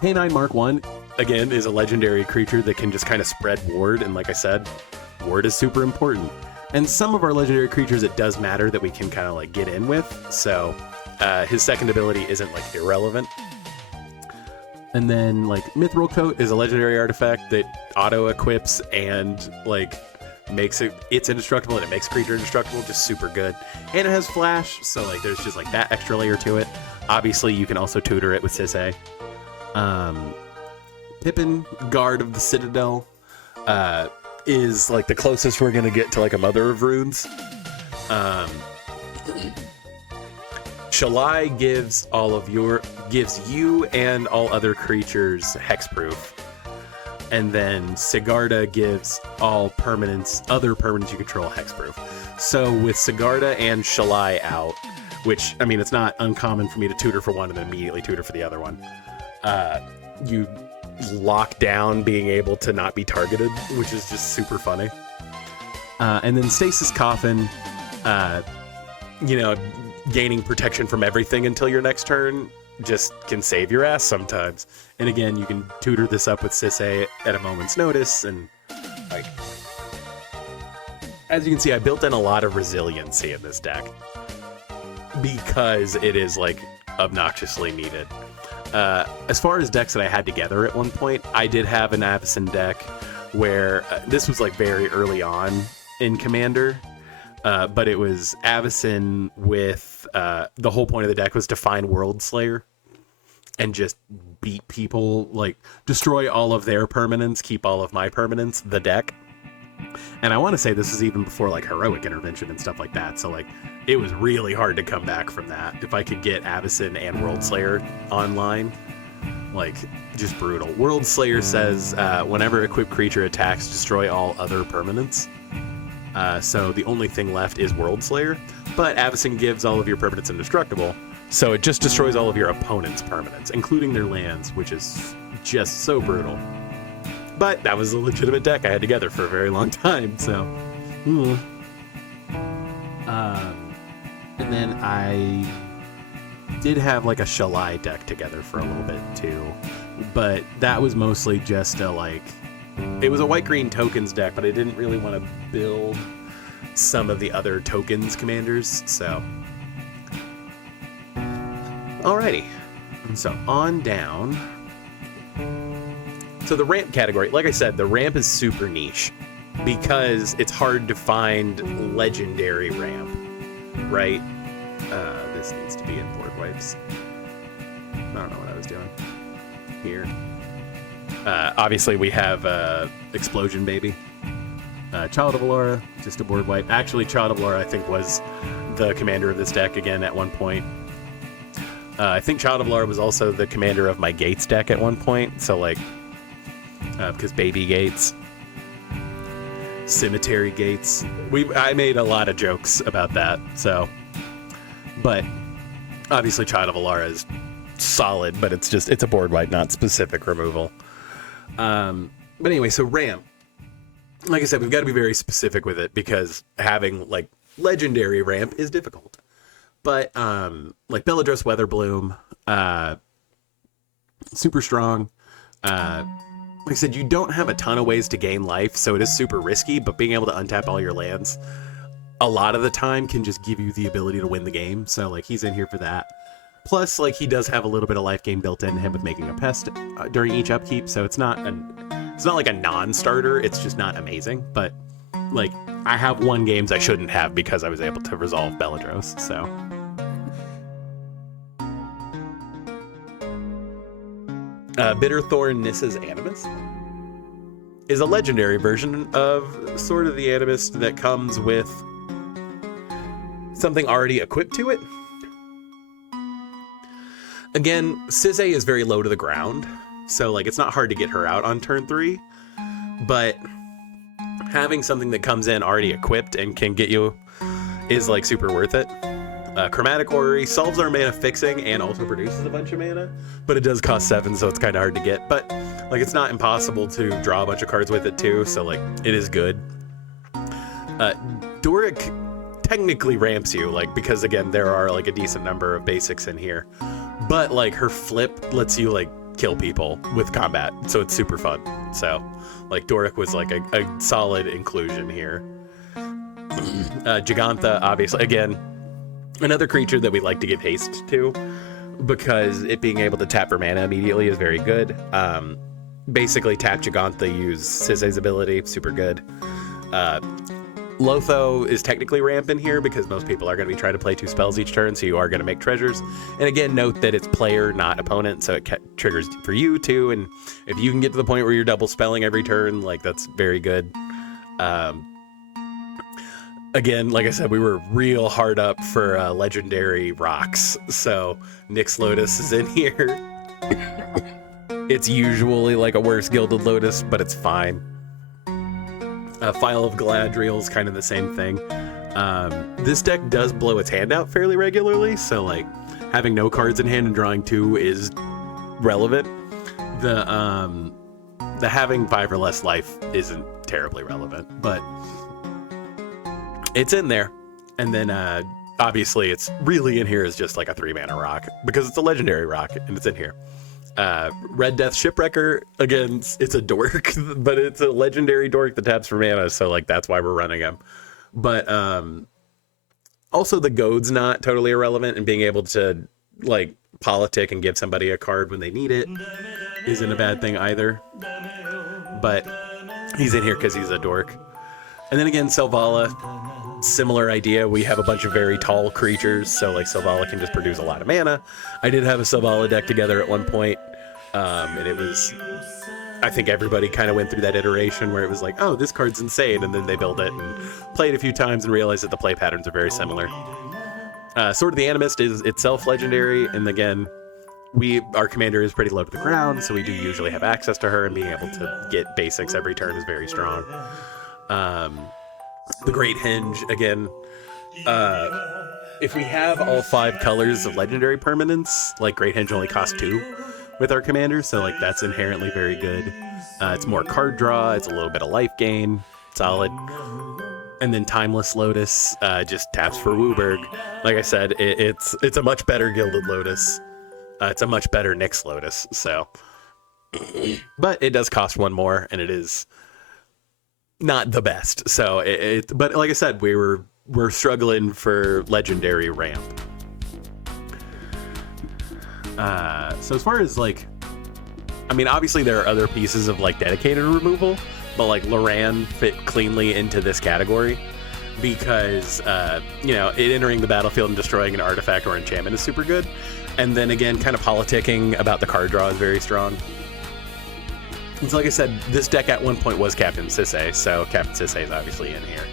K9 Mark 1, again, is a legendary creature that can just kind of spread ward, and like I said, ward is super important. And some of our legendary creatures, it does matter that we can kind of, like, get in with, so his second ability isn't, like, irrelevant. And then, like, Mithril Coat is a legendary artifact that auto-equips and, like, makes it's indestructible, and it makes a creature indestructible, just super good. And it has Flash, so, like, there's just, like, that extra layer to it. Obviously, you can also tutor it with Sisay. Pippin, Guard of the Citadel, is, like, the closest we're gonna get to, like, a Mother of Runes. Shalai gives you and all other creatures hexproof. And then Sigarda gives all other permanents you control hexproof. So with Sigarda and Shalai out, which, I mean, it's not uncommon for me to tutor for one and then immediately tutor for the other one, you lock down being able to not be targeted, which is just super funny. And then Stasis Coffin, gaining protection from everything until your next turn just can save your ass sometimes. And again, you can tutor this up with Sisay at a moment's notice, and, like, as you can see, I built in a lot of resiliency in this deck because it is, like, obnoxiously needed. As far as decks that I had together at one point, I did have an Avacyn deck where this was, like, very early on in Commander. But it was Avacyn with the whole point of the deck was to find World Slayer and just beat people, like, destroy all of their permanents, keep all of my permanents, the deck. And I want to say this is even before, like, Heroic Intervention and stuff like that. So, like, it was really hard to come back from that. If I could get Avacyn and World Slayer online, like, just brutal. World Slayer says, whenever equipped creature attacks, destroy all other permanents. So the only thing left is World Slayer, but Avacyn gives all of your permanents indestructible, so it just destroys all of your opponent's permanents, including their lands, which is just so brutal. But that was a legitimate deck I had together for a very long time, so. And then I did have, like, a Shalai deck together for a little bit too, but that was mostly just a, like, it was a white-green tokens deck, but I didn't really want to build some of the other tokens commanders. So, alrighty. So on down. So the ramp category, like I said, the ramp is super niche because it's hard to find legendary ramp, right? This needs to be in board wipes. I don't know what I was doing here. Obviously, we have Explosion Baby. Child of Allura, just a board wipe. Actually, Child of Allura, I think, was the commander of this deck again at one point. I think Child of Allura was also the commander of my Gates deck at one point. So, like, because Baby Gates, Cemetery Gates. I made a lot of jokes about that. So, but obviously, Child of Allura is solid, but it's a board wipe, not specific removal. But anyway, so ramp. Like I said, we've got to be very specific with it because having like legendary ramp is difficult. But like Bellatrix Weatherbloom, super strong. Like I said, you don't have a ton of ways to gain life, so it is super risky, but being able to untap all your lands a lot of the time can just give you the ability to win the game. So like he's in here for that. Plus, like, he does have a little bit of life gain built into him with making a pest during each upkeep, so it's not like a non-starter. It's just not amazing. But like, I have won games I shouldn't have because I was able to resolve Bellatrix. So, Bitterthorn Nissa's Animus is a legendary version of sort of the Animus that comes with something already equipped to it. Again, Sizze is very low to the ground, so like it's not hard to get her out on turn 3, but having something that comes in already equipped and can get you is like super worth it. Chromatic Orrery solves our mana fixing and also produces a bunch of mana, but it does cost 7, so it's kind of hard to get. But like it's not impossible to draw a bunch of cards with it too, so like it is good. Doric technically ramps you, like, because again there are like a decent number of basics in here. But like her flip lets you like kill people with combat, so it's super fun. So like Doric was like a solid inclusion here. Gigantha, obviously, again, another creature that we like to give haste to because it being able to tap for mana immediately is very good. Basically tap Gigantha, use Sizze's ability, super good. Lotho is technically ramp in here because most people are going to be trying to play 2 spells each turn, so you are going to make treasures. And again, note that it's player, not opponent, so it triggers for you too. And if you can get to the point where you're double spelling every turn, like that's very good. Again, like I said, we were real hard up for legendary rocks, so Nyx Lotus is in here. It's usually like a worse Gilded Lotus, but it's fine. Phial of Galadriel is kind of the same thing. This deck does blow its hand out fairly regularly, so like having no cards in hand and drawing 2 is relevant. The having 5 or less life isn't terribly relevant, but it's in there. And then obviously it's really in here is just like a 3-mana rock because it's a legendary rock and it's in here. Red Death Shipwrecker, again, it's a dork, but it's a legendary dork that taps for mana, so like that's why we're running him. But also the Goad's not totally irrelevant, and being able to like politic and give somebody a card when they need it isn't a bad thing either. But he's in here because he's a dork. And then again, Selvala, similar idea. We have a bunch of very tall creatures, so like Selvala can just produce a lot of mana. I did have a Selvala deck together at one point, and it was, I think everybody kind of went through that iteration where it was like, oh, this card's insane, and then they build it and play it a few times and realize that the play patterns are very similar. Sword of the Animist is itself legendary, and again, our commander is pretty low to the ground, so we do usually have access to her, and being able to get basics every turn is very strong. The Great Henge, again, if we have all 5 colors of legendary permanence, like Great Henge only costs 2 with our commander, so like that's inherently very good. It's more card draw, it's a little bit of life gain, solid. And then Timeless Lotus just taps for Wooburg. Like I said, it's a much better Gilded Lotus. It's a much better Nyx Lotus, so. But it does cost 1 more, and it is not the best. So but like I said, we're struggling for legendary ramp. So as far as like, I mean, obviously there are other pieces of like dedicated removal, but like Loran fit cleanly into this category because, you know, it entering the battlefield and destroying an artifact or enchantment is super good. And then again, kind of politicking about the card draw is very strong. And so like I said, this deck at one point was Captain Sisay, so Captain Sisay is obviously in here.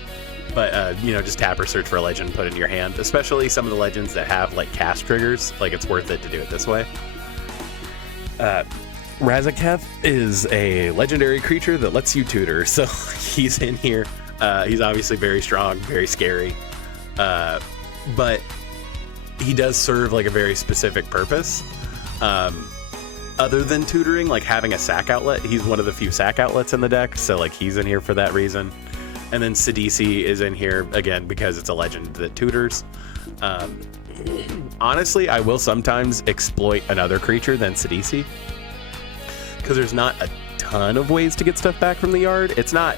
But, you know, just tap or search for a legend, put it in your hand, especially some of the legends that have, like, cast triggers. Like, it's worth it to do it this way. Razaketh is a legendary creature that lets you tutor, so he's in here. He's obviously very strong, very scary. But he does serve, like, a very specific purpose. Other than tutoring, like, having a sack outlet, he's one of the few sack outlets in the deck, so, like, he's in here for that reason. And then Sidisi is in here, again, because it's a legend that tutors. Honestly, I will sometimes exploit another creature than Sidisi, because there's not a ton of ways to get stuff back from the yard. It's not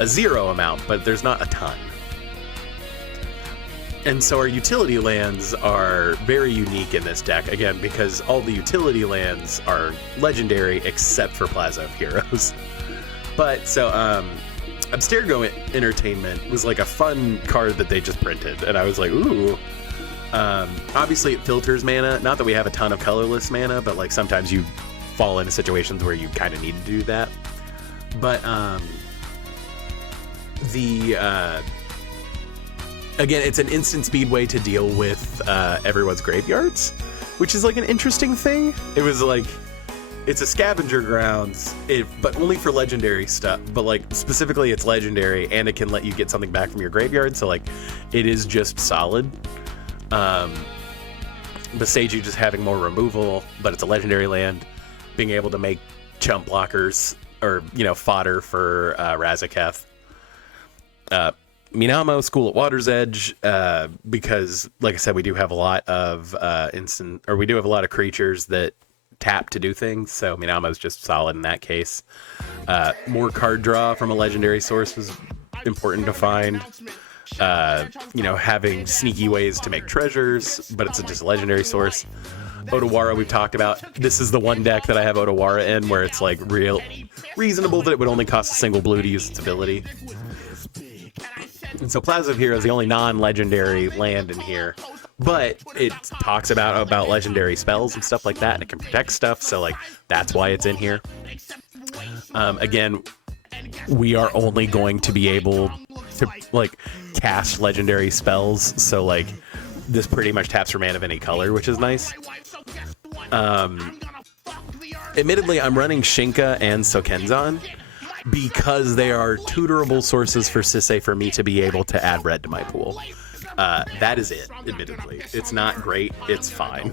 a zero amount, but there's not a ton. And so our utility lands are very unique in this deck, again, because all the utility lands are legendary except for Plaza of Heroes. But, so, Abstergo Entertainment was like a fun card that they just printed, and I was like, ooh. Obviously it filters mana, not that we have a ton of colorless mana, but like sometimes you fall into situations where you kind of need to do that. But again, it's an instant speed way to deal with everyone's graveyards, which is like an interesting thing. It was like, it's a scavenger grounds, but only for legendary stuff. But like specifically, it's legendary, and it can let you get something back from your graveyard. So like, it is just solid. Besides you just having more removal, but it's a legendary land, being able to make chump blockers or fodder for Razaketh. Minamo, School at Water's Edge, because like I said, we do have a lot of we do have a lot of creatures that tap to do things, so Minamo's just solid in that case. More card draw from a legendary source was important to find. Having sneaky ways to make treasures, but it's just a legendary source. Otawara we've talked about. This is the one deck that I have Otawara in where it's like reasonable that it would only cost a single blue to use its ability. And so Plaza of Heroes is the only non-legendary land in here. But it talks about legendary spells and stuff like that, and it can protect stuff, so like that's why it's in here. Again, we are only going to be able to like cast legendary spells, so like this pretty much taps for mana of any color, which is nice. Admittedly, I'm running Shinka and Sokenzan because they are tutorable sources for Sisay for me to be able to add red to my pool. That is it, admittedly. It's not great, it's fine.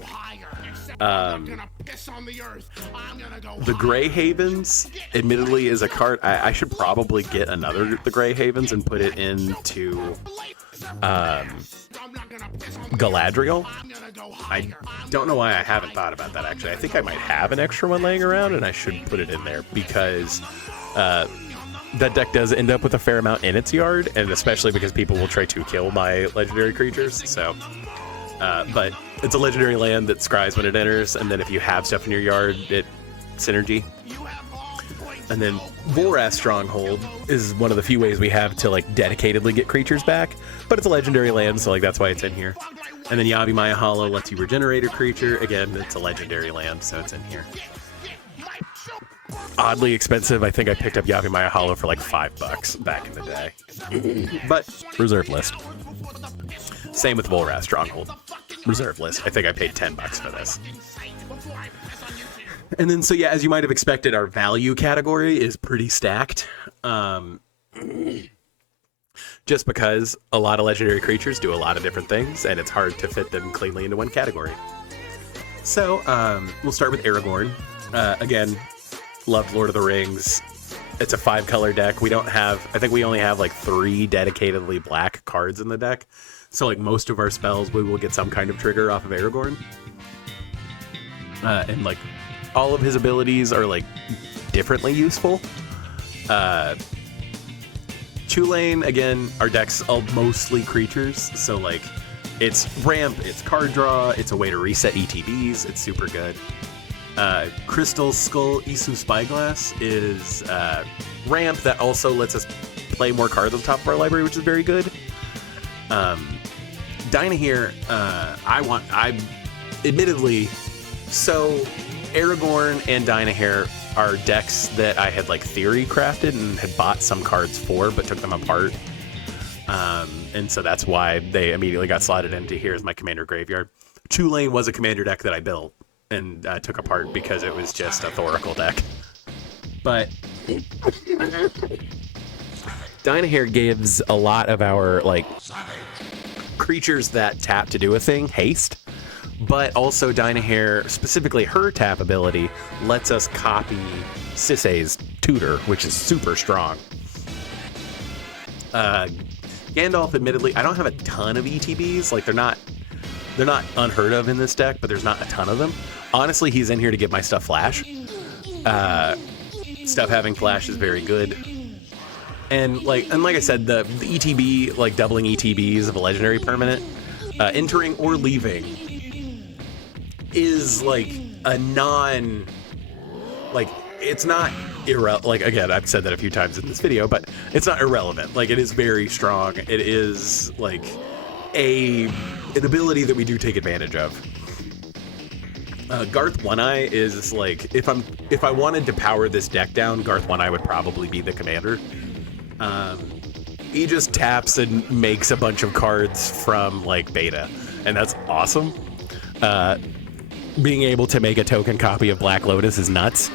The Grey Havens, admittedly, is a card. I should probably get the Grey Havens and put it into Galadriel. I don't know why I haven't thought about that, actually. I think I might have an extra one laying around, and I should put it in there, because that deck does end up with a fair amount in its yard, and especially because people will try to kill my legendary creatures, so... but it's a legendary land that scries when it enters, and then if you have stuff in your yard, it synergy. And then Vorath Stronghold is one of the few ways we have to like dedicatedly get creatures back, but it's a legendary land, so like that's why it's in here. And then Yavi Maya Hollow lets you regenerate a creature. Again, it's a legendary land, so it's in here. Oddly expensive. I think I picked up Yavi Maya Hollow for like $5 back in the day. But reserve list. Same with Vorath Stronghold. Reserve list. I think I paid $10 for this. And then, so yeah, as you might have expected, our value category is pretty stacked. Just because a lot of legendary creatures do a lot of different things, and it's hard to fit them cleanly into one category. So, we'll start with Aragorn. Again, loved Lord of the Rings. It's a 5-color deck. We don't have... I think we only have, like, 3 dedicatedly black cards in the deck. So, like, most of our spells, we will get some kind of trigger off of Aragorn. And, like, all of his abilities are, like, differently useful. Tulane, again, our deck's all mostly creatures, so like it's ramp, it's card draw, it's a way to reset ETBs, it's super good. Crystal Skull Isu Spyglass is ramp that also lets us play more cards on top of our library, which is very good. Dynaheir, I admittedly, so Aragorn and Dynaheir are decks that I had like theory crafted and had bought some cards for, but took them apart. And so that's why they immediately got slotted into here as my commander graveyard. Tulane was a commander deck that I built and took apart because it was just a Thoracle deck. But Dynaheir gives a lot of our like creatures that tap to do a thing haste, but also Dynaheir, specifically her tap ability, lets us copy Sisay's tutor, which is super strong. Gandalf, admittedly, I don't have a ton of ETBs. Like they're not unheard of in this deck, but there's not a ton of them. Honestly, he's in here to get my stuff flash. Stuff having flash is very good. And like I said, the ETB, like doubling ETBs of a legendary permanent, entering or leaving, is like a non, like it's not irrelevant. Like again, I've said that a few times in this video, but it's not irrelevant. Like it is very strong. It is like an ability that we do take advantage of. Garth One Eye is like if I wanted to power this deck down, Garth One Eye would probably be the commander. He just taps and makes a bunch of cards from like beta, and that's awesome. Being able to make a token copy of Black Lotus is nuts.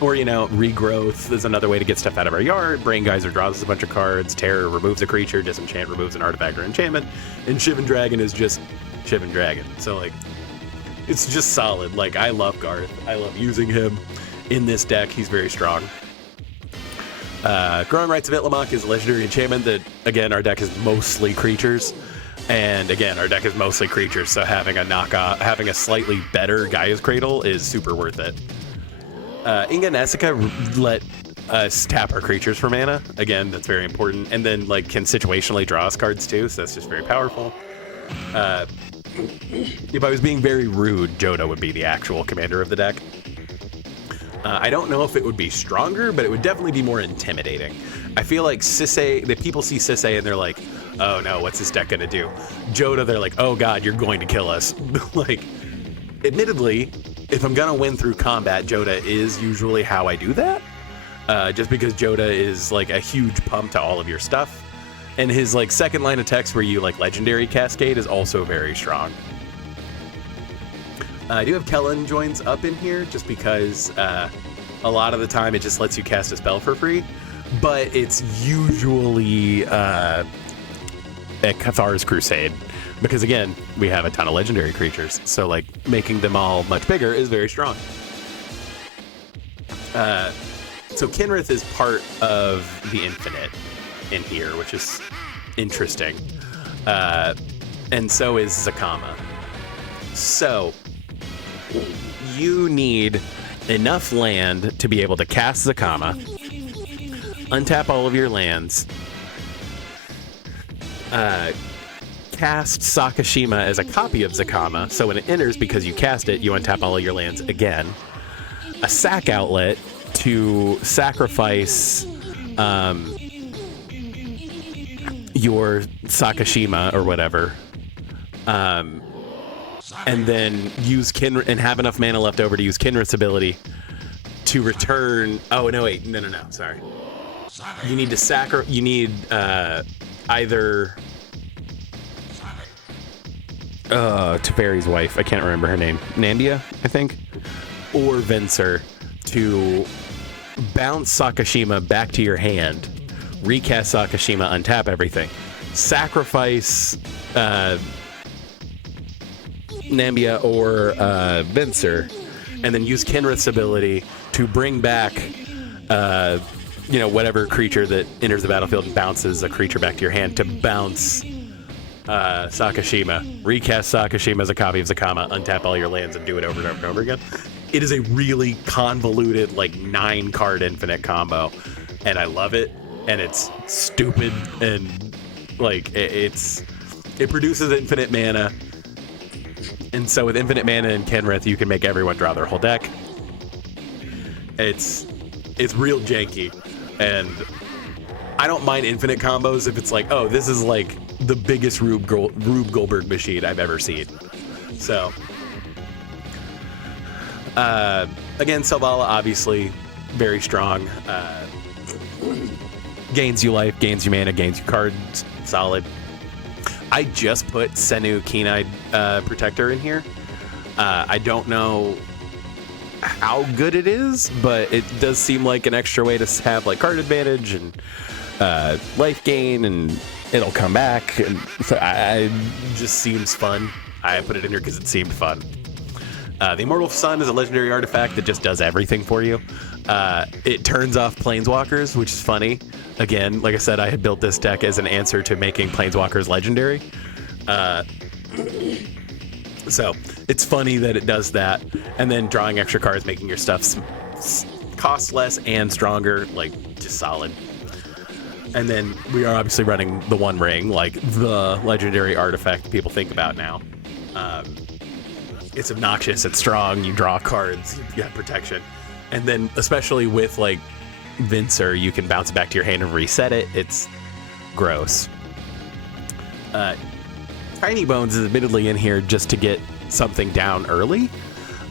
Or, you know, Regrowth is another way to get stuff out of our yard. Brain Geyser draws us a bunch of cards. Terror removes a creature. Disenchant removes an artifact or enchantment. And Shivan Dragon is just Shivan Dragon. So, like, it's just solid. Like, I love Garth. I love using him in this deck. He's very strong. Growing Rites of Itlimoc is a legendary enchantment that, again, our deck is mostly creatures. And again, our deck is mostly creatures, so having a slightly better Gaia's Cradle is super worth it. Inga Nessica let us tap our creatures for mana. Again, that's very important. And then like can situationally draw us cards too, so that's just very powerful. If I was being very rude, Joda would be the actual commander of the deck. I don't know if it would be stronger, but it would definitely be more intimidating. I feel like Sisay, the people see Sisay and they're like, oh no, what's this deck gonna do? Joda, they're like, oh god, you're going to kill us. Like, admittedly, if I'm gonna win through combat, Joda is usually how I do that. Just because Joda is like a huge pump to all of your stuff. And his like second line of text where you like legendary cascade is also very strong. I do have Kellen joins up in here just because a lot of the time it just lets you cast a spell for free, but it's usually a Cathar's Crusade because again, we have a ton of legendary creatures, so like making them all much bigger is very strong. So Kinrith is part of the Infinite in here, which is interesting. And so is Zakama. So you need enough land to be able to cast Zakama, untap all of your lands, cast Sakashima as a copy of Zakama, so when it enters, because you cast it, you untap all of your lands again. A sack outlet to sacrifice your Sakashima or whatever. And then use Kinrith and have enough mana left over to use Kinrith's ability to return. Oh no! Wait, no! Sorry. You need to You need either Teferi's wife. I can't remember her name. Nandia, I think, or Venser to bounce Sakashima back to your hand, recast Sakashima, untap everything, sacrifice Nambia or Venser, and then use Kinrith's ability to bring back whatever creature that enters the battlefield and bounces a creature back to your hand to bounce Sakashima, recast Sakashima as a copy of Zakama, untap all your lands, and do it over and over and over again. It is a really convoluted, like 9-card infinite combo and I love it, and it's stupid, and like it produces infinite mana, and so with infinite mana and Kenrith, you can make everyone draw their whole deck. It's real janky, and I don't mind infinite combos if it's like, oh, this is like the biggest Rube Goldberg machine I've ever seen. So, again, Selvala obviously very strong. Gains you life, gains you mana, gains you cards. Solid. I just put Senu Keen-Eyed Protector in here. I don't know how good it is, but it does seem like an extra way to have like card advantage and life gain, and it'll come back. And so I just seems fun. I put it in here because it seemed fun. The Immortal Sun is a legendary artifact that just does everything for you. It turns off Planeswalkers, which is funny. Again, like I said, I had built this deck as an answer to making Planeswalkers legendary. So it's funny that it does that. And then drawing extra cards, making your stuff cost less and stronger, like just solid. And then we are obviously running the One Ring, like the legendary artifact people think about now. It's obnoxious, it's strong, you draw cards, you have protection. And then especially with like Vincer, you can bounce it back to your hand and reset it. It's gross. Tiny Bones is admittedly in here just to get something down early.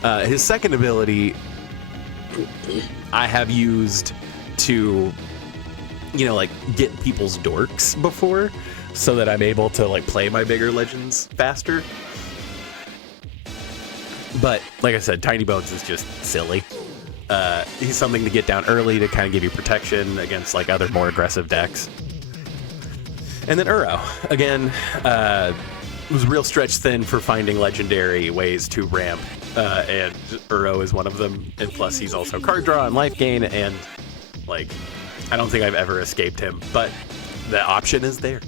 His second ability I have used to, you know, like get people's dorks before, so that I'm able to like play my bigger legends faster. But like I said, Tiny Bones is just silly. He's something to get down early to kind of give you protection against like other more aggressive decks. And then Uro, again, was real stretch thin for finding legendary ways to ramp, and Uro is one of them. And plus, he's also card draw and life gain, and like, I don't think I've ever escaped him, but the option is there.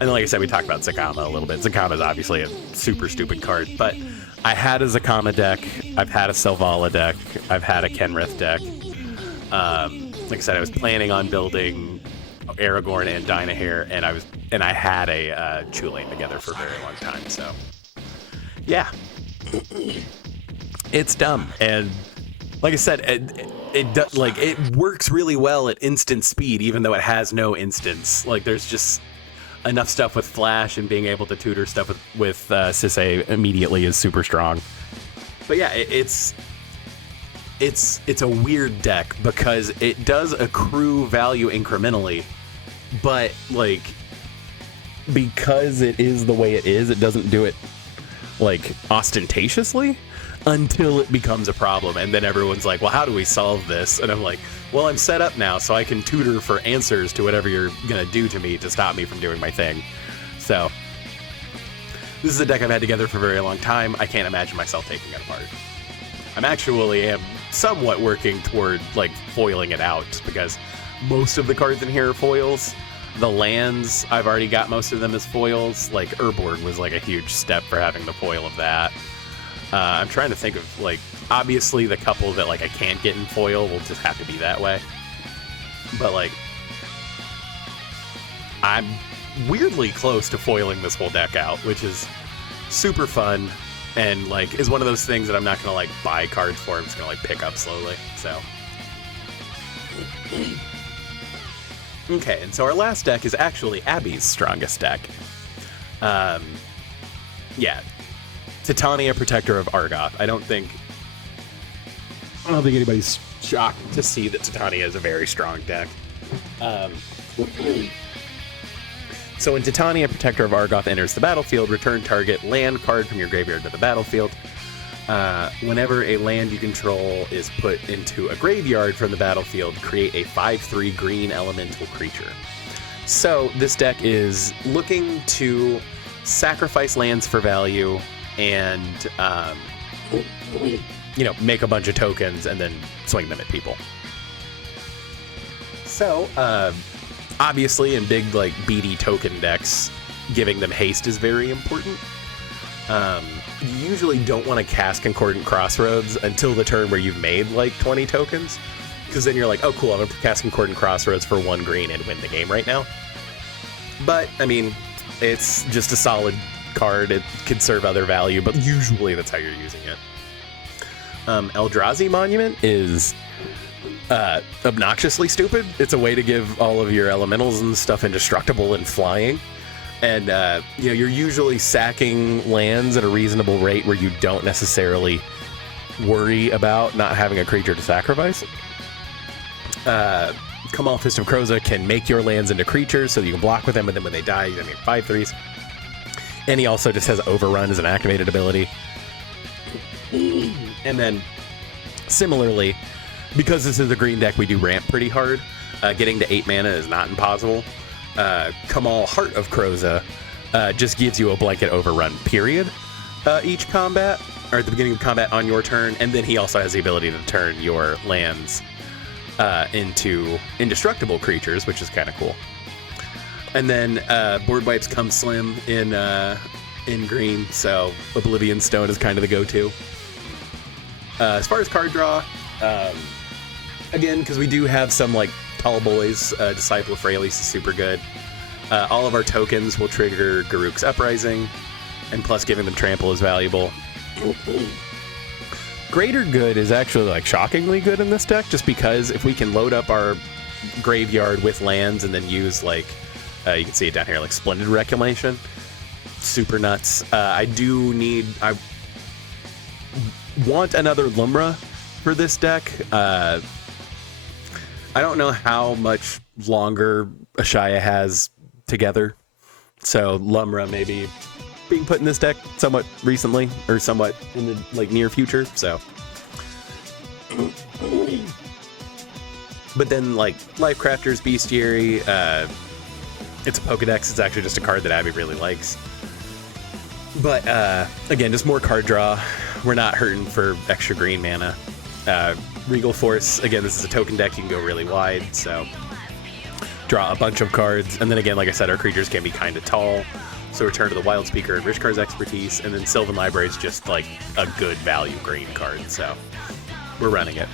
And then, like I said, we talked about Zakama a little bit. Zakama is obviously a super stupid card, but I had a Zakama deck, I've had a Selvala deck, I've had a Kenrith deck. Like I said, I was planning on building Aragorn and Dynaheir, and I had a Chulane together for a very long time. So, yeah, it's dumb, and like I said, it works really well at instant speed, even though it has no instance. Like, there's just enough stuff with Flash, and being able to tutor stuff with Sisay immediately is super strong. But yeah, it's a weird deck because it does accrue value incrementally, but like, because it is the way it is, it doesn't do it like ostentatiously until it becomes a problem, and then everyone's like, well, how do we solve this? And I'm like, well, I'm set up now, so I can tutor for answers to whatever you're gonna do to me to stop me from doing my thing. So this is a deck I've had together for a very long time. I can't imagine myself taking it apart. I'm actually somewhat working toward like foiling it out, because most of the cards in here are foils. The lands, I've already got most of them as foils. Like Urborg was like a huge step for having the foil of that. I'm trying to think of, like, obviously the couple that like I can't get in foil will just have to be that way. But like, I'm weirdly close to foiling this whole deck out, which is super fun, and like is one of those things that I'm not gonna like buy cards for. I'm just gonna like pick up slowly. So okay, and so our last deck is actually Abby's strongest deck. Yeah, Titania, Protector of Argoth. I don't think anybody's shocked to see that Titania is a very strong deck. So when Titania, Protector of Argoth enters the battlefield, return target land card from your graveyard to the battlefield. Whenever a land you control is put into a graveyard from the battlefield, create a 5/3 green elemental creature. So this deck is looking to sacrifice lands for value and, you know, make a bunch of tokens and then swing them at people. So, obviously in big, like, beady token decks, giving them haste is very important. You usually don't want to cast Concordant Crossroads until the turn where you've made, like, 20 tokens. because then you're like, oh cool, I'm gonna cast Concord and Crossroads for 1 green and win the game right now. But I mean, it's just a solid card. It can serve other value, but usually that's how you're using it. Eldrazi Monument is obnoxiously stupid. It's a way to give all of your elementals and stuff indestructible and flying. And you're usually sacking lands at a reasonable rate where you don't necessarily worry about not having a creature to sacrifice. Kamal Fist of Kroza can make your lands into creatures so you can block with them, but then when they die, you get 5/3s. And he also just has Overrun as an activated ability. And then, similarly, because this is a green deck, we do ramp pretty hard. Getting to 8 mana is not impossible. Kamal Heart of Kroza just gives you a blanket Overrun, period, each combat, or at the beginning of combat on your turn, and then he also has the ability to turn your lands into indestructible creatures, which is kind of cool. And then board wipes come slim in green, so Oblivion Stone is kind of the go-to. As far as card draw, again, because we do have some like tall boys, Disciple of Freyalise is super good. All of our tokens will trigger Garruk's Uprising, and plus giving them trample is valuable. Greater Good is actually like shockingly good in this deck, just because if we can load up our graveyard with lands and then use like, you can see it down here, like Splendid Reclamation, super nuts. I want another Lumra for this deck. I don't know how much longer Ashaya has together, so Lumra maybe being put in this deck somewhat recently, or somewhat in the like near future. So, but then like Lifecrafter's Bestiary, it's a Pokedex. It's actually just a card that Abby really likes. But again, just more card draw. We're not hurting for extra green mana. Regal Force, again, this is a token deck. You can go really wide, so draw a bunch of cards. And then again, like I said, our creatures can be kind of tall. So Return to the Wild Speaker and Rishkar's Expertise. And then Sylvan Library is just like a good value green card, so we're running it.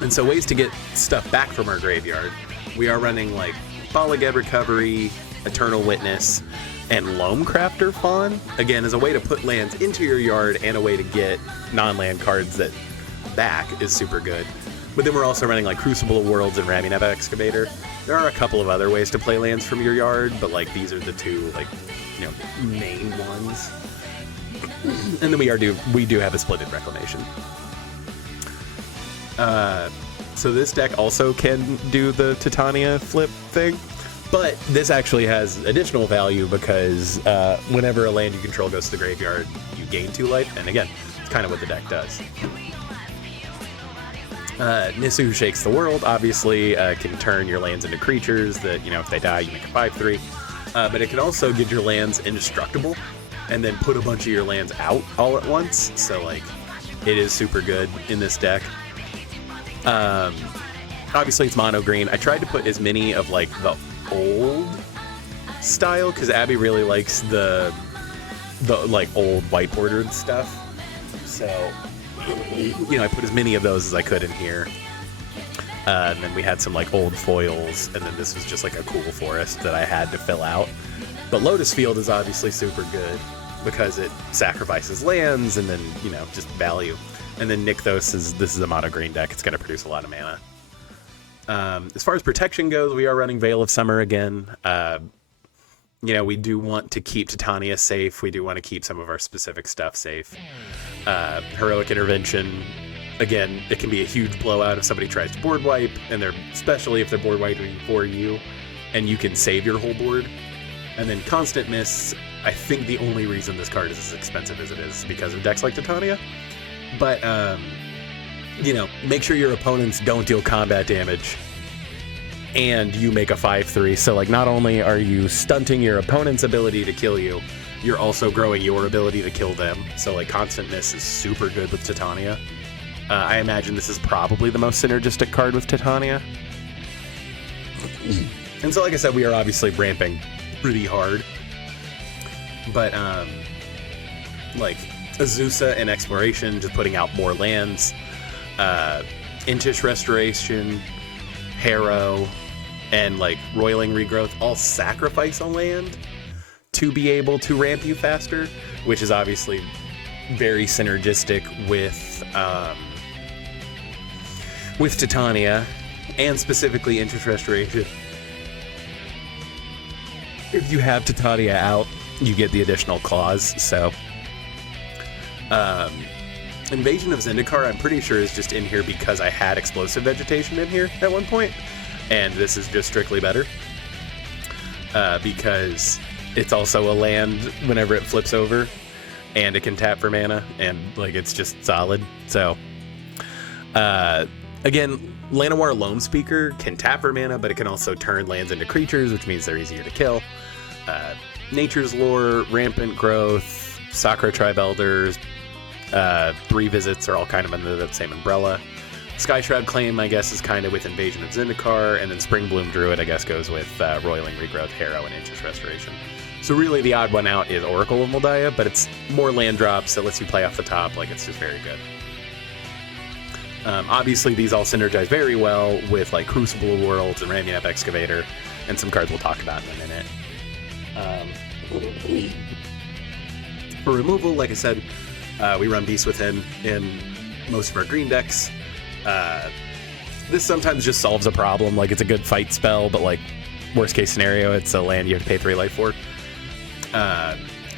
And so ways to get stuff back from our graveyard, we are running like Balaged Recovery, Eternal Witness, and Loamcrafter Fawn, again, as a way to put lands into your yard and a way to get non-land cards that back is super good. But then we're also running like Crucible of Worlds and Ramineb Excavator. There are a couple of other ways to play lands from your yard, but like these are the two like, main ones. And then we do have a Splendid Reclamation. So this deck also can do the Titania flip thing. But this actually has additional value because whenever a land you control goes to the graveyard, you gain 2 life. And again, it's kind of what the deck does. Nissu, Who Shakes the World, obviously can turn your lands into creatures that, if they die, you make a 5/3. But it can also give your lands indestructible and then put a bunch of your lands out all at once. So, like, it is super good in this deck. Obviously, it's mono green. I tried to put as many of, like, the old style because Abby really likes the like old white bordered stuff, so I put as many of those as I could in here, and then we had some like old foils, and then this was just like a cool forest that I had to fill out. But Lotus Field is obviously super good because it sacrifices lands and then just value. And then Nykthos this is a mono green deck. It's going to produce a lot of mana. As far as protection goes, we are running Veil of Summer again. We do want to keep Titania safe. We do want to keep some of our specific stuff safe. Heroic Intervention, again, it can be a huge blowout if somebody tries to board wipe, and especially if they're board wiping for you, and you can save your whole board. And then Constant Miss, I think the only reason this card is as expensive as it is because of decks like Titania. But, make sure your opponents don't deal combat damage and you make a 5/3. So, like, not only are you stunting your opponent's ability to kill you, you're also growing your ability to kill them. So, like, Constant Miss is super good with Titania. I imagine this is probably the most synergistic card with Titania. And so, like I said, we are obviously ramping pretty hard. But, like, Azusa and Exploration, just putting out more lands. Intish Restoration, Harrow, and like Roiling Regrowth all sacrifice a land to be able to ramp you faster, which is obviously very synergistic with Titania, and specifically Intish Restoration. If you have Titania out, you get the additional clause. So Invasion of Zendikar, I'm pretty sure, is just in here because I had Explosive Vegetation in here at one point, and this is just strictly better because it's also a land whenever it flips over, and it can tap for mana, and like it's just solid. So again, Llanowar Loam Speaker can tap for mana, but it can also turn lands into creatures, which means they're easier to kill. Nature's Lore, Rampant Growth, Sakura Tribe Elders, 3 Visits are all kind of under that same umbrella. Sky Shroud Claim, I guess, is kind of with Invasion of Zendikar, and then Springbloom Druid, I guess, goes with Roiling Regrowth, Harrow, and Intish Restoration. So really the odd one out is Oracle of Moldiah, but it's more land drops that lets you play off the top. Like, it's just very good. Obviously, these all synergize very well with like Crucible of Worlds and Ramunap Excavator, and some cards we'll talk about in a minute. For removal, like I said, we run Beast Within in most of our green decks. This sometimes just solves a problem. Like, it's a good fight spell, but like worst case scenario, it's a land you have to pay 3 life for.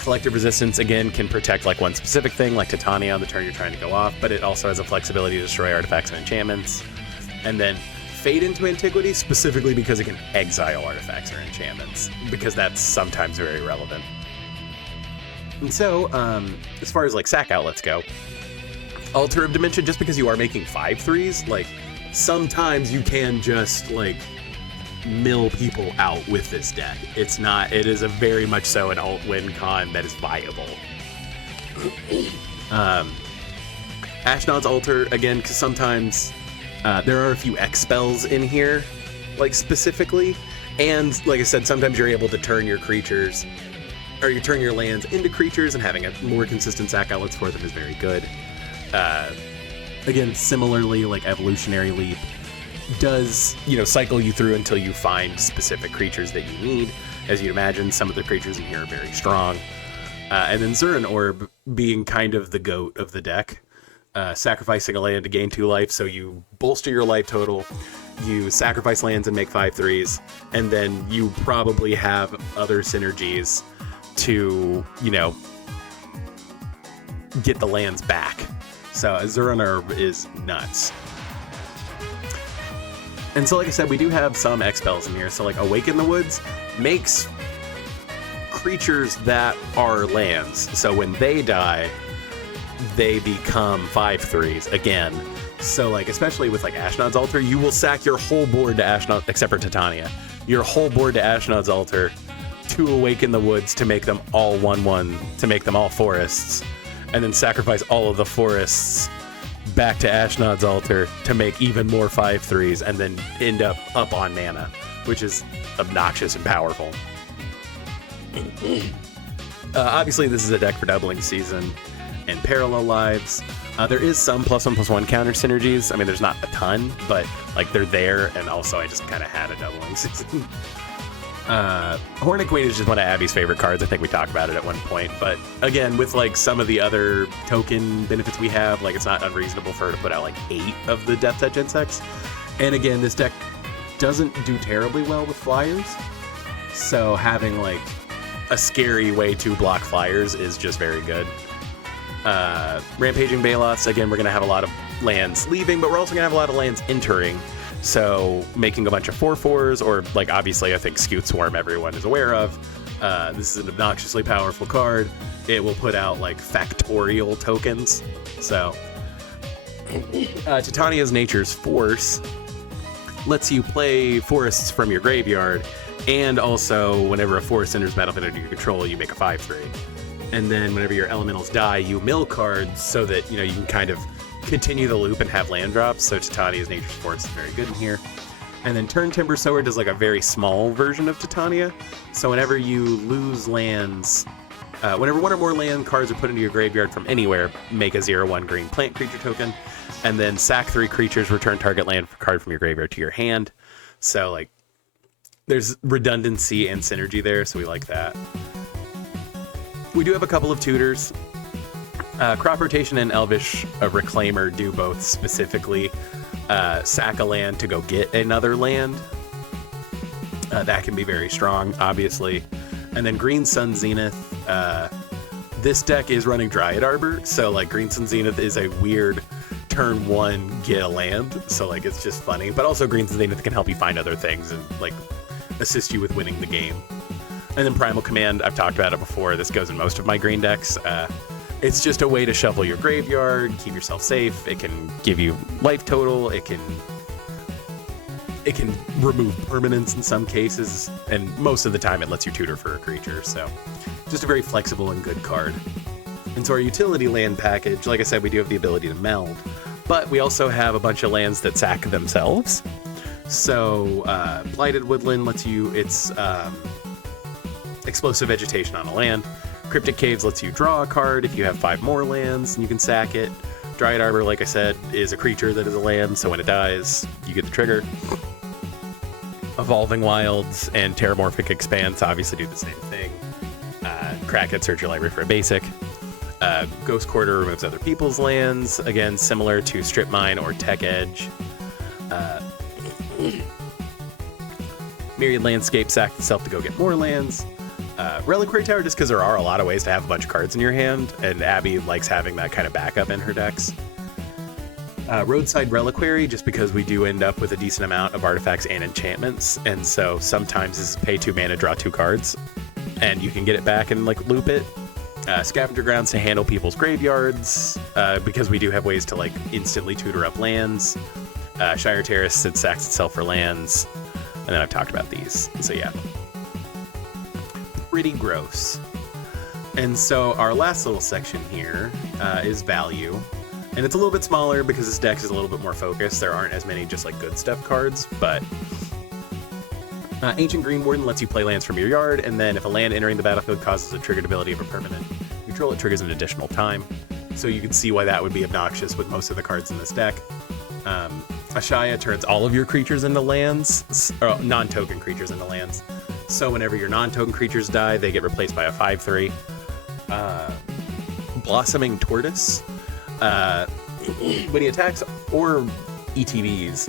Collective Resistance, again, can protect like one specific thing, like Titania on the turn you're trying to go off, but it also has a flexibility to destroy artifacts and enchantments. And then Fade into Antiquity, specifically because it can exile artifacts or enchantments, because that's sometimes very relevant. And so, as far as like sack outlets go, Altar of Dimension, just because you are making 5/3s, like sometimes you can just like mill people out with this deck. It is a very much so an alt win con that is viable. Ashnod's Altar, again, because sometimes there are a few X spells in here, like specifically, and like I said, sometimes you're able to turn your creatures, or you turn your lands into creatures, and having a more consistent sack outlets for them is very good. Again, similarly, like Evolutionary Leap does, cycle you through until you find specific creatures that you need. As you'd imagine, some of the creatures in here are very strong. And then Zuran Orb being kind of the goat of the deck. Sacrificing a land to gain 2 life, so you bolster your life total, you sacrifice lands and make 5/3s, and then you probably have other synergies to, get the lands back. So Zuran Orb is nuts. And so, like I said, we do have some X spells in here. So, like, Awaken the Woods makes creatures that are lands. So when they die, they become 5/3s again. So, like, especially with, like, Ashnod's Altar, you will sack your whole board to Ashnod, except for Titania, your whole board to Ashnod's Altar to Awaken the Woods to make them all 1/1, to make them all forests, and then sacrifice all of the forests back to Ashnod's Altar to make even more 5/3s, and then end up on mana, which is obnoxious and powerful. Obviously, this is a deck for doubling season and parallel lives. There is some +1/+1 counter synergies. I mean, there's not a ton, but like they're there, and also I just kind of had a doubling season. Hornet Queen is just one of Abby's favorite cards. I think we talked about it at one point, but again, with like some of the other token benefits we have, like it's not unreasonable for her to put out like 8 of the Death Touch insects. And again, this deck doesn't do terribly well with flyers, so having like a scary way to block flyers is just very good. Rampaging Baloths, again, we're going to have a lot of lands leaving, but we're also going to have a lot of lands entering. So making a bunch of 4/4s, or like obviously I think Skewed Swarm everyone is aware of. This is an obnoxiously powerful card. It will put out like factorial tokens. So Titania's Nature's Force lets you play forests from your graveyard, and also whenever a forest enters battlefield under your control, you make a 5/3. And then whenever your elementals die, you mill cards so that you can kind of continue the loop and have land drops. So Titania's Nature's Force is very good in here. And then Turn Timber Sower does like a very small version of Titania. So whenever you lose lands, whenever one or more land cards are put into your graveyard from anywhere, make a 0/1 green plant creature token. And then sack 3 creatures, return target land card from your graveyard to your hand. So, like, there's redundancy and synergy there, so we like that. We do have a couple of tutors. Crop Rotation and Elvish Reclaimer do both specifically sack a land to go get another land. That can be very strong, obviously. And then Green Sun Zenith. This deck is running Dryad Arbor, so like Green Sun Zenith is a weird turn 1 get a land, so like it's just funny. But also Green Sun Zenith can help you find other things and like assist you with winning the game. And then Primal Command, I've talked about it before. This goes in most of my green decks. It's just a way to shuffle your graveyard, keep yourself safe. It can give you life total. It can remove permanents in some cases, and most of the time it lets you tutor for a creature. So just a very flexible and good card. And so our utility land package, like I said, we do have the ability to meld, but we also have a bunch of lands that sack themselves. So Blighted Woodland lets you, it's Explosive Vegetation on a land. Cryptic Caves lets you draw a card if you have 5 more lands and you can sack it. Dryad Arbor, like I said, is a creature that is a land, so when it dies, you get the trigger. Evolving Wilds and Terramorphic Expanse obviously do the same thing. Crack it, search your library for a basic. Ghost Quarter removes other people's lands, again, similar to Strip Mine or Tech Edge. Myriad Landscape sacked itself to go get more lands. Reliquary Tower, just because there are a lot of ways to have a bunch of cards in your hand, and Abby likes having that kind of backup in her decks. Roadside Reliquary, just because we do end up with a decent amount of artifacts and enchantments, and so sometimes this is pay 2 mana, draw 2 cards, and you can get it back and like loop it. Scavenger Grounds to handle people's graveyards, because we do have ways to like instantly tutor up lands. Shire Terrace, it sacks itself for lands, and then I've talked about these, so yeah. Pretty gross. And so our last little section here is value. And it's a little bit smaller because this deck is a little bit more focused. There aren't as many just like good stuff cards, but Ancient Green Warden lets you play lands from your yard, and then if a land entering the battlefield causes a triggered ability of a permanent control, it triggers an additional time. So you can see why that would be obnoxious with most of the cards in this deck. Ashaya turns all of your creatures into lands, or non-token creatures into lands. So whenever your non-token creatures die, they get replaced by a 5/3. Blossoming Tortoise. When he attacks or ETBs,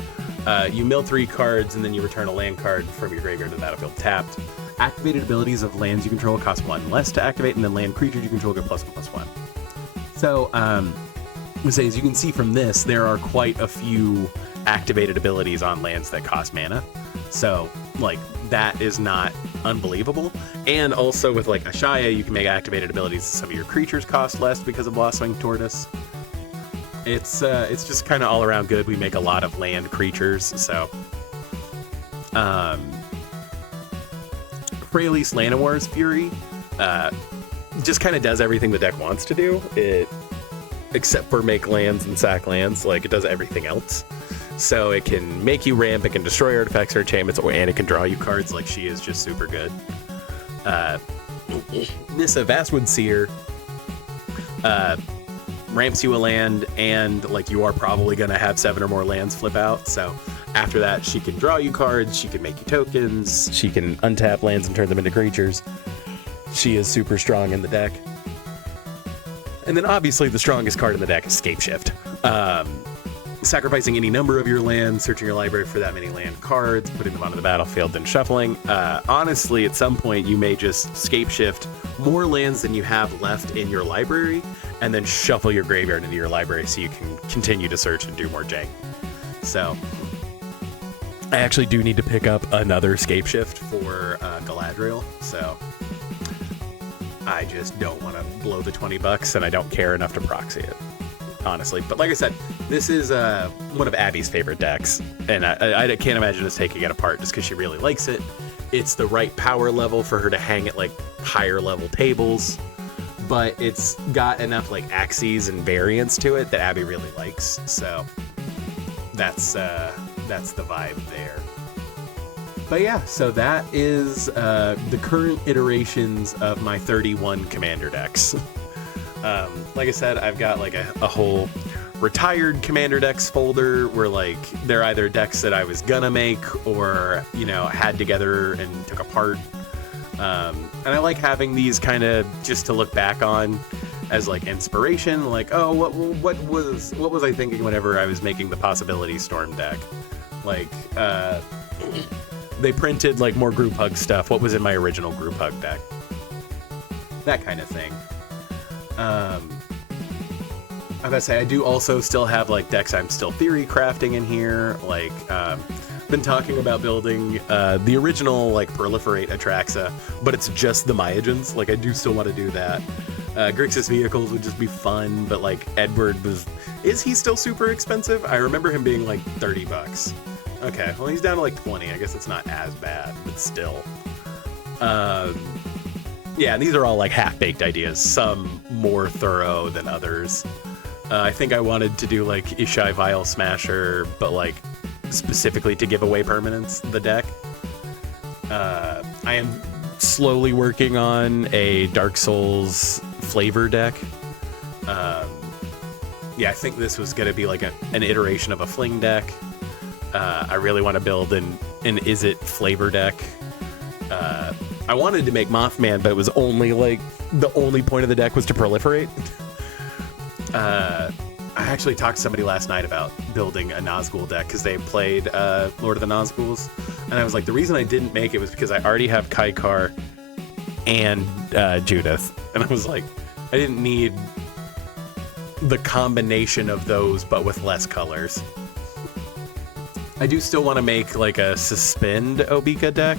you mill 3 cards and then you return a land card from your graveyard to the battlefield tapped. Activated abilities of lands you control cost 1 less to activate, and then land creatures you control get +1/+1. So, as you can see from this, there are quite a few activated abilities on lands that cost mana. So, like, that is not unbelievable. And also with like Ashaya, you can make activated abilities so some of your creatures cost less because of Blossoming Tortoise. It's just kind of all around good. We make a lot of land creatures, so Freyalise Llanowar's Fury just kind of does everything the deck wants to do, except for make lands and sack lands. Like, it does everything else. So it can make you ramp, it can destroy artifacts or enchantments, and it can draw you cards. Like, she is just super good. Nissa Vastwood Seer ramps you a land, and like you are probably going to have 7 or more lands flip out. So after that, she can draw you cards, she can make you tokens, she can untap lands and turn them into creatures. She is super strong in the deck. And then obviously the strongest card in the deck is Scapeshift. Sacrificing any number of your lands, searching your library for that many land cards, putting them onto the battlefield, then shuffling. Honestly, at some point, you may just Scapeshift more lands than you have left in your library, and then shuffle your graveyard into your library so you can continue to search and do more jank. So, I actually do need to pick up another Scapeshift for Galadriel, so I just don't want to blow the $20, and I don't care enough to proxy it, honestly. But like I said, this is one of Abby's favorite decks, and I can't imagine us taking it apart just because she really likes it. It's the right power level for her to hang at like higher level tables, but it's got enough like axes and variants to it that Abby really likes. So that's the vibe there. But yeah, so that is the current iterations of my 31 commander decks. Like I said, I've got like a whole retired commander decks folder where like they're either decks that I was gonna make or, you know, had together and took apart. And I like having these kind of just to look back on as like inspiration, like, oh, what was I thinking whenever I was making the Possibility Storm deck? Like, they printed like more group hug stuff. What was in my original group hug deck? That kind of thing. I gotta say, I do also still have like decks I'm still theory crafting in here. Like, been talking about building the original like Proliferate Atraxa, but it's just the Myogens. Like, I do still want to do that. Grixis vehicles would just be fun, but like Edward is he still super expensive? I remember him being like $30. Okay, well he's down to like 20. I guess it's not as bad, but still. Yeah, these are all like half-baked ideas, some more thorough than others. I think I wanted to do like Ishai Vial Smasher, but like specifically to give away permanents, the deck. I am slowly working on a Dark Souls flavor deck. Yeah, I think this was going to be like an iteration of a Fling deck. I really want to build an Is It flavor deck. I wanted to make Mothman, but it was only like the only point of the deck was to proliferate. I actually talked to somebody last night about building a Nazgul deck because they played Lord of the Nazguls, and I was like, the reason I didn't make it was because I already have Kaikar and Judith, and I was like, I didn't need the combination of those, but with less colors. I do still want to make like a Suspend Obika deck,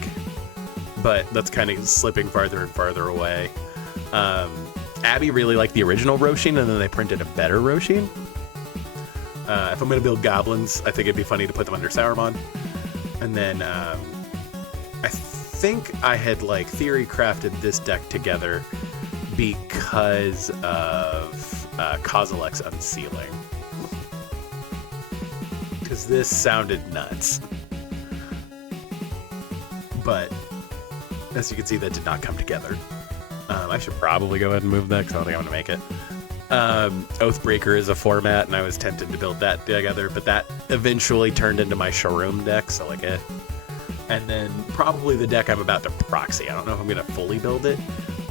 but that's kind of slipping farther and farther away. Abby really liked the original Roshin, and then they printed a better Roshin. If I'm going to build goblins, I think it'd be funny to put them under Sauron. And then I think I had like theory crafted this deck together because of Kozilek's Unsealing. Because this sounded nuts. But as you can see, that did not come together. I should probably go ahead and move that because I don't think I'm going to make it. Oathbreaker is a format, and I was tempted to build that together, but that eventually turned into my Showroom deck, so like it. And then probably the deck I'm about to proxy. I don't know if I'm going to fully build it,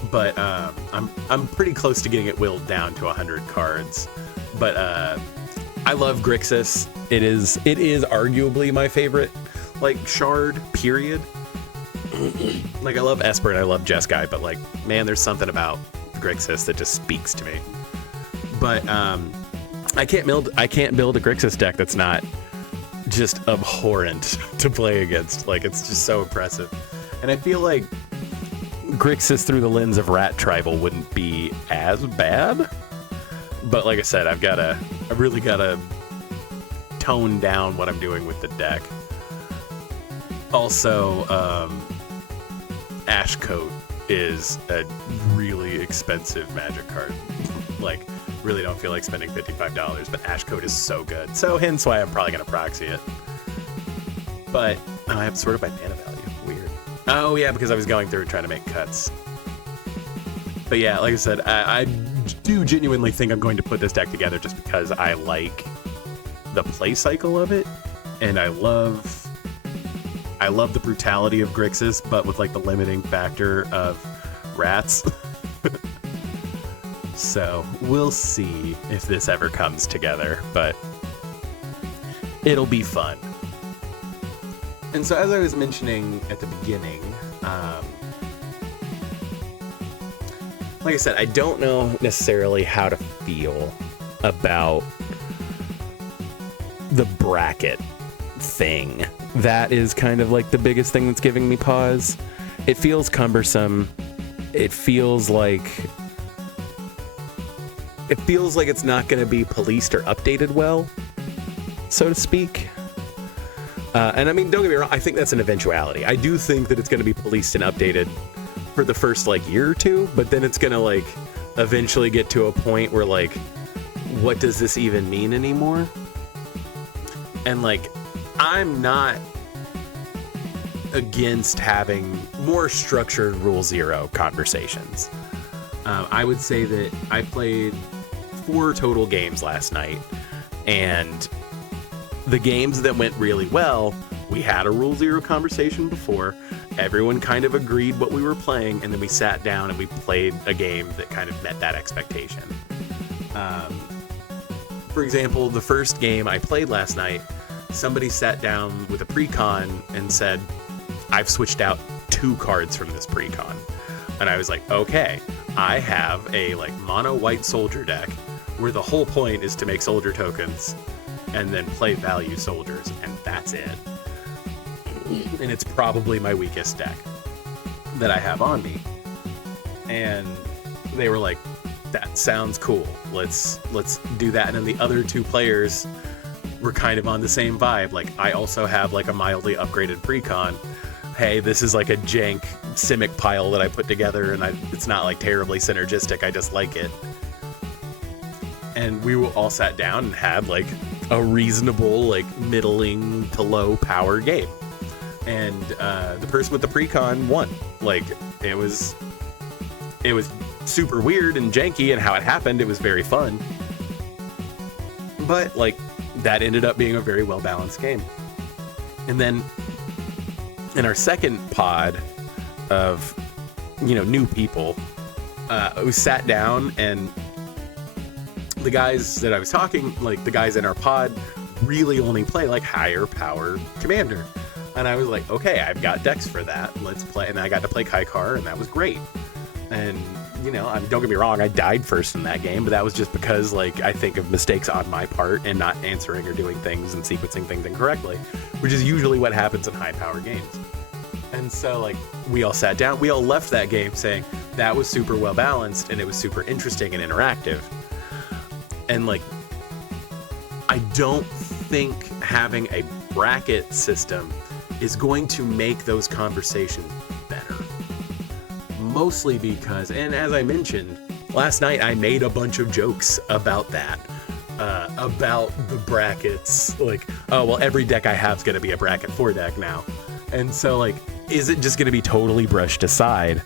but I'm pretty close to getting it whittled down to 100 cards. But I love Grixis. It is arguably my favorite, like, shard, period. Like, I love Esper and I love Jeskai, but like, man, there's something about Grixis that just speaks to me. But I can't build a Grixis deck that's not just abhorrent to play against. Like, it's just so impressive. And I feel like Grixis through the lens of Rat Tribal wouldn't be as bad. But like I said, I really gotta tone down what I'm doing with the deck. Also, Ashcoat is a really expensive Magic card. Like, really don't feel like spending $55, but Ashcoat is so good. So hence why I'm probably gonna proxy it. But I have sort of my mana value. Weird. Oh yeah, because I was going through and trying to make cuts. But yeah, like I said, I do genuinely think I'm going to put this deck together just because I like the play cycle of it, and I love the brutality of Grixis, but with like the limiting factor of rats. So we'll see if this ever comes together, but it'll be fun. And so, as I was mentioning at the beginning, like I said, I don't know necessarily how to feel about the bracket thing. That is kind of like the biggest thing that's giving me pause. It feels cumbersome. It feels like it's not going to be policed or updated well, so to speak. And I mean, don't get me wrong, I think that's an eventuality. I do think that it's going to be policed and updated for the first like year or two, but then it's going to like eventually get to a point where like, what does this even mean anymore? And like, I'm not against having more structured Rule Zero conversations. I would say that I played 4 total games last night, And the games that went really well, we had a Rule Zero conversation before. Everyone kind of agreed what we were playing, and then we sat down and we played a game that kind of met that expectation. For example, the first game I played last night, somebody sat down with a precon and said, I've switched out 2 cards from this precon. And I was like, okay, I have a like mono white soldier deck where the whole point is to make soldier tokens and then play value soldiers, and that's it. And it's probably my weakest deck that I have on me. And they were like, that sounds cool. Let's do that. And then the other 2 players were kind of on the same vibe. Like, I also have like a mildly upgraded precon. Hey, this is like a jank Simic pile that I put together, and it's not like terribly synergistic. I just like it. And we all sat down and had like a reasonable, like middling to low power game. And the person with the precon won. Like, it was super weird and janky, and how it happened, it was very fun. But like, that ended up being a very well balanced game. And then in our second pod of, new people, we sat down, and the guys that I was talking, like the guys in our pod, really only play like higher power commander. And I was like, okay, I've got decks for that. Let's play. And I got to play Kaikar, and that was great. And, don't get me wrong, I died first in that game, but that was just because, like, I think of mistakes on my part and not answering or doing things and sequencing things incorrectly, which is usually what happens in high power games. And so, like, we all sat down, we all left that game saying that was super well balanced and it was super interesting and interactive. And, like, I don't think having a bracket system is going to make those conversations better. Mostly because, and as I mentioned, last night I made a bunch of jokes about that. About the brackets. Like, oh, well, every deck I have is going to be a bracket 4 deck now. And so, like, is it just going to be totally brushed aside?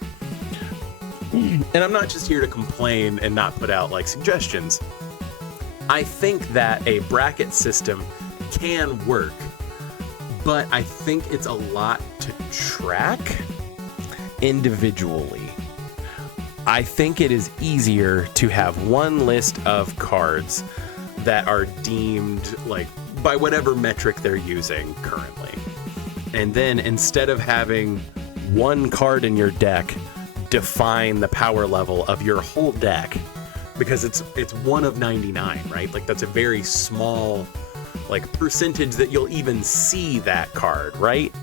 And I'm not just here to complain and not put out, like, suggestions. I think that a bracket system can work, but I think it's a lot to track individually. I think it is easier to have one list of cards that are deemed, like, by whatever metric they're using currently. And then instead of having one card in your deck define the power level of your whole deck, because it's 1 of 99, right? Like, that's a very small, like, percentage that you'll even see that card, right?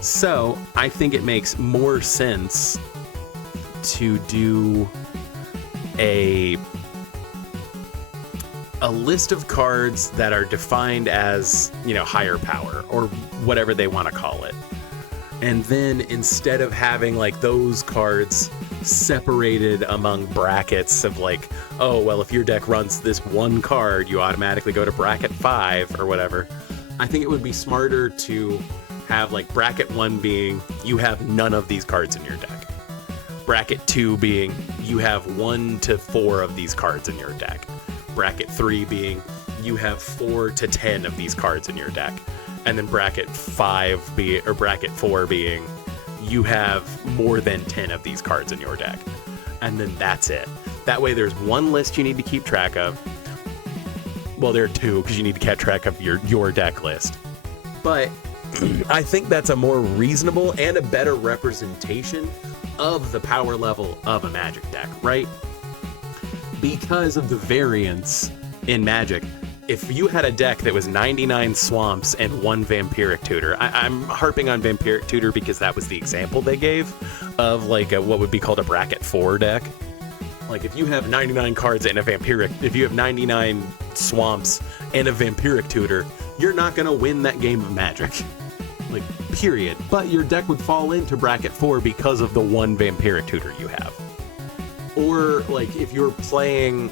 So I think it makes more sense to do a list of cards that are defined as, higher power or whatever they want to call it. And then instead of having, like, those cards separated among brackets of, like, oh, well, if your deck runs this one card, you automatically go to bracket 5 or whatever, I think it would be smarter to have, like, bracket 1 being you have none of these cards in your deck. Bracket 2 being you have 1 to 4 of these cards in your deck. Bracket 3 being you have 4 to 10 of these cards in your deck. And then bracket 4 being you have more than 10 of these cards in your deck. And then that's it. That way there's one list you need to keep track of. Well, there are 2 because you need to keep track of your deck list. But I think that's a more reasonable and a better representation of the power level of a Magic deck, right? Because of the variance in Magic. If you had a deck that was 99 Swamps and 1 Vampiric Tutor, I'm harping on Vampiric Tutor because that was the example they gave of, like, what would be called a bracket 4 deck. Like, if you have 99 cards and if you have 99 Swamps and a Vampiric Tutor, you're not going to win that game of Magic. Like, period. But your deck would fall into bracket 4 because of the 1 Vampiric Tutor you have. Or, like, if you're playing,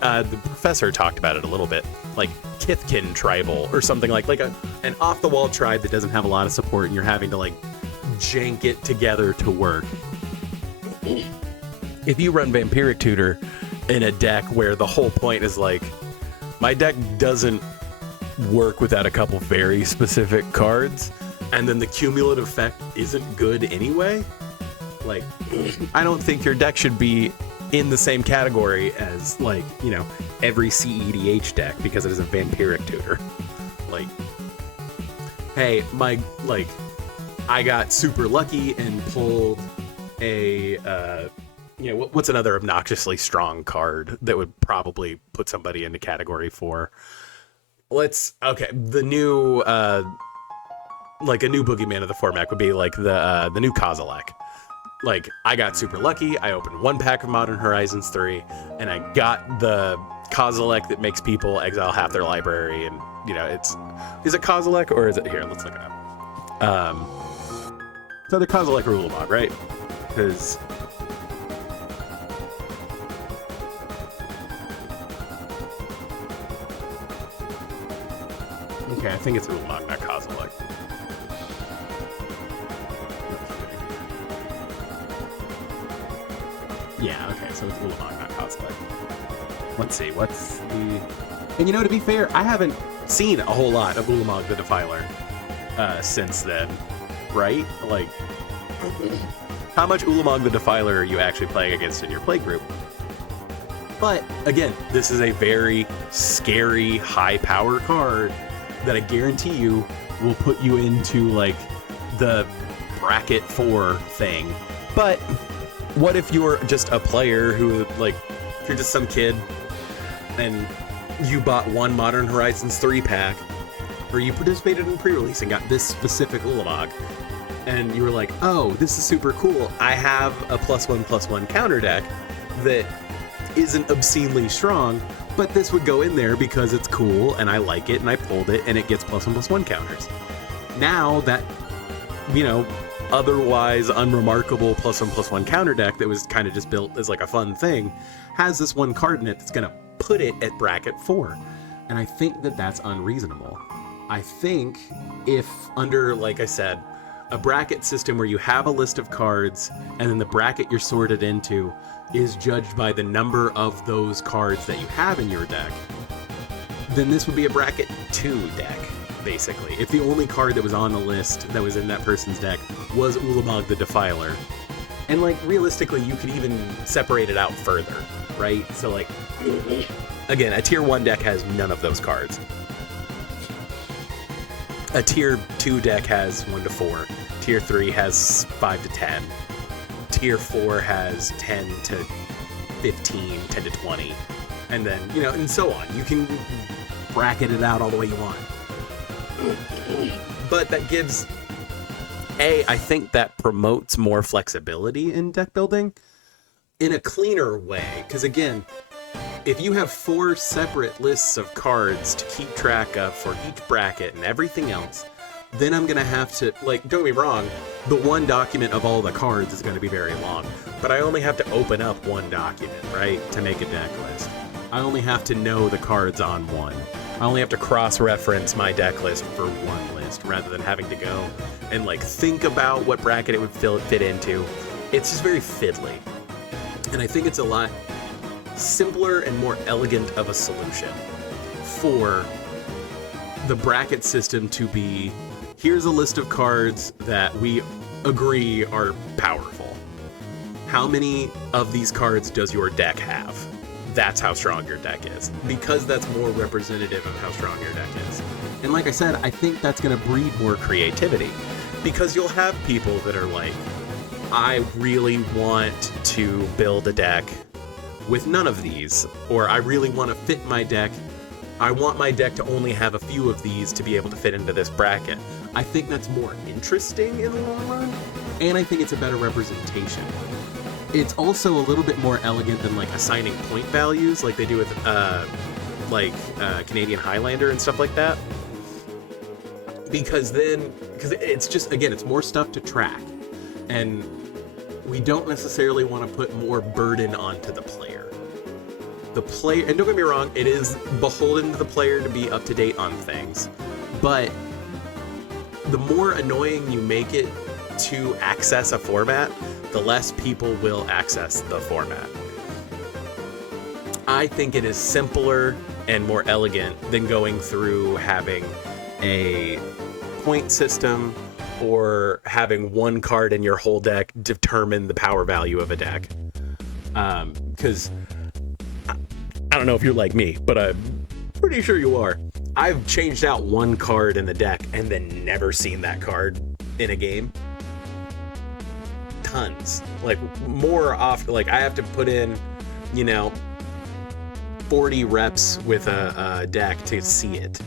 the professor talked about it a little bit, like Kithkin Tribal or something like an off-the-wall tribe that doesn't have a lot of support and you're having to, like, jank it together to work. If you run Vampiric Tutor in a deck where the whole point is, like, my deck doesn't work without a couple very specific cards, and then the cumulative effect isn't good anyway. Like, I don't think your deck should be in the same category as, like, you know, every CEDH deck because it is a vampiric tutor. Like, hey, I got super lucky and pulled a, you know, what's another obnoxiously strong card that would probably put somebody into category 4? The new, like a new boogeyman of the format would be like the new Kozilek. Like, I got super lucky. I opened one pack of Modern Horizons 3, and I got the Kozilek that makes people exile half their library. And, you know, is it Kozilek or is it, here, let's look it up. It's either Kozilek or Ulamog, right? Because okay, I think it's Ulamog, not Kozilek. Yeah, okay, so it's Ulamog, not Kozilek. Let's see, what's the... And you know, to be fair, I haven't seen a whole lot of Ulamog the Defiler since then, right? Like, how much Ulamog the Defiler are you actually playing against in your play group? But, again, this is a very scary, high-power card that I guarantee you will put you into, like, the bracket 4 thing. But what if you're just a player who, like, if you're just some kid and you bought one Modern Horizons 3 pack, or you participated in pre-release and got this specific Ulamog, and you were like, oh, this is super cool. I have a +1/+1 counter deck that isn't obscenely strong, but this would go in there because it's cool and I like it and I pulled it and it gets +1/+1 counters. Now that, you know, otherwise unremarkable +1/+1 counter deck that was kind of just built as like a fun thing has this one card in it that's going to put it at bracket 4. And I think that that's unreasonable. I think if under, like I said, a bracket system where you have a list of cards and then the bracket you're sorted into is judged by the number of those cards that you have in your deck, then this would be a bracket 2 deck, basically. If the only card that was on the list that was in that person's deck was Ulamog the Defiler. And, like, realistically, you could even separate it out further, right? So, like, again, a tier 1 deck has none of those cards. A tier 2 deck has 1 to 4. Tier 3 has 5 to 10. Tier 4 has 10 to 15, 10 to 20. And then, you know, and so on. You can bracket it out all the way you want. But that gives... I think that promotes more flexibility in deck building in a cleaner way. Because again, if you have 4 separate lists of cards to keep track of for each bracket and everything else, then I'm going to have to, like, don't get me wrong, the one document of all the cards is going to be very long, but I only have to open up one document, right, to make a deck list. I only have to know the cards on one. I only have to cross-reference my deck list for one list, rather than having to go and, like, think about what bracket it would fit into. It's just very fiddly. And I think it's a lot simpler and more elegant of a solution for the bracket system to be, here's a list of cards that we agree are powerful. How many of these cards does your deck have? That's how strong your deck is, because that's more representative of how strong your deck is. And like I said, I think that's going to breed more creativity, because you'll have people that are like, I really want to build a deck with none of these, or I really want to fit my deck. I want my deck to only have a few of these to be able to fit into this bracket. I think that's more interesting in the long run, and I think it's a better representation. It's also a little bit more elegant than, like, assigning point values like they do with Canadian Highlander and stuff like that. Because it's just, again, it's more stuff to track, and we don't necessarily want to put more burden onto the player. The player, and don't get me wrong, it is beholden to the player to be up to date on things, but the more annoying you make it to access a format, the less people will access the format. I think it is simpler and more elegant than going through having a point system or having one card in your whole deck determine the power value of a deck. Because I don't know if you're like me, but I'm pretty sure you are. I've changed out one card in the deck and then never seen that card in a game. Tons. Like, more often, like, I have to put in, 40 reps with a deck to see it,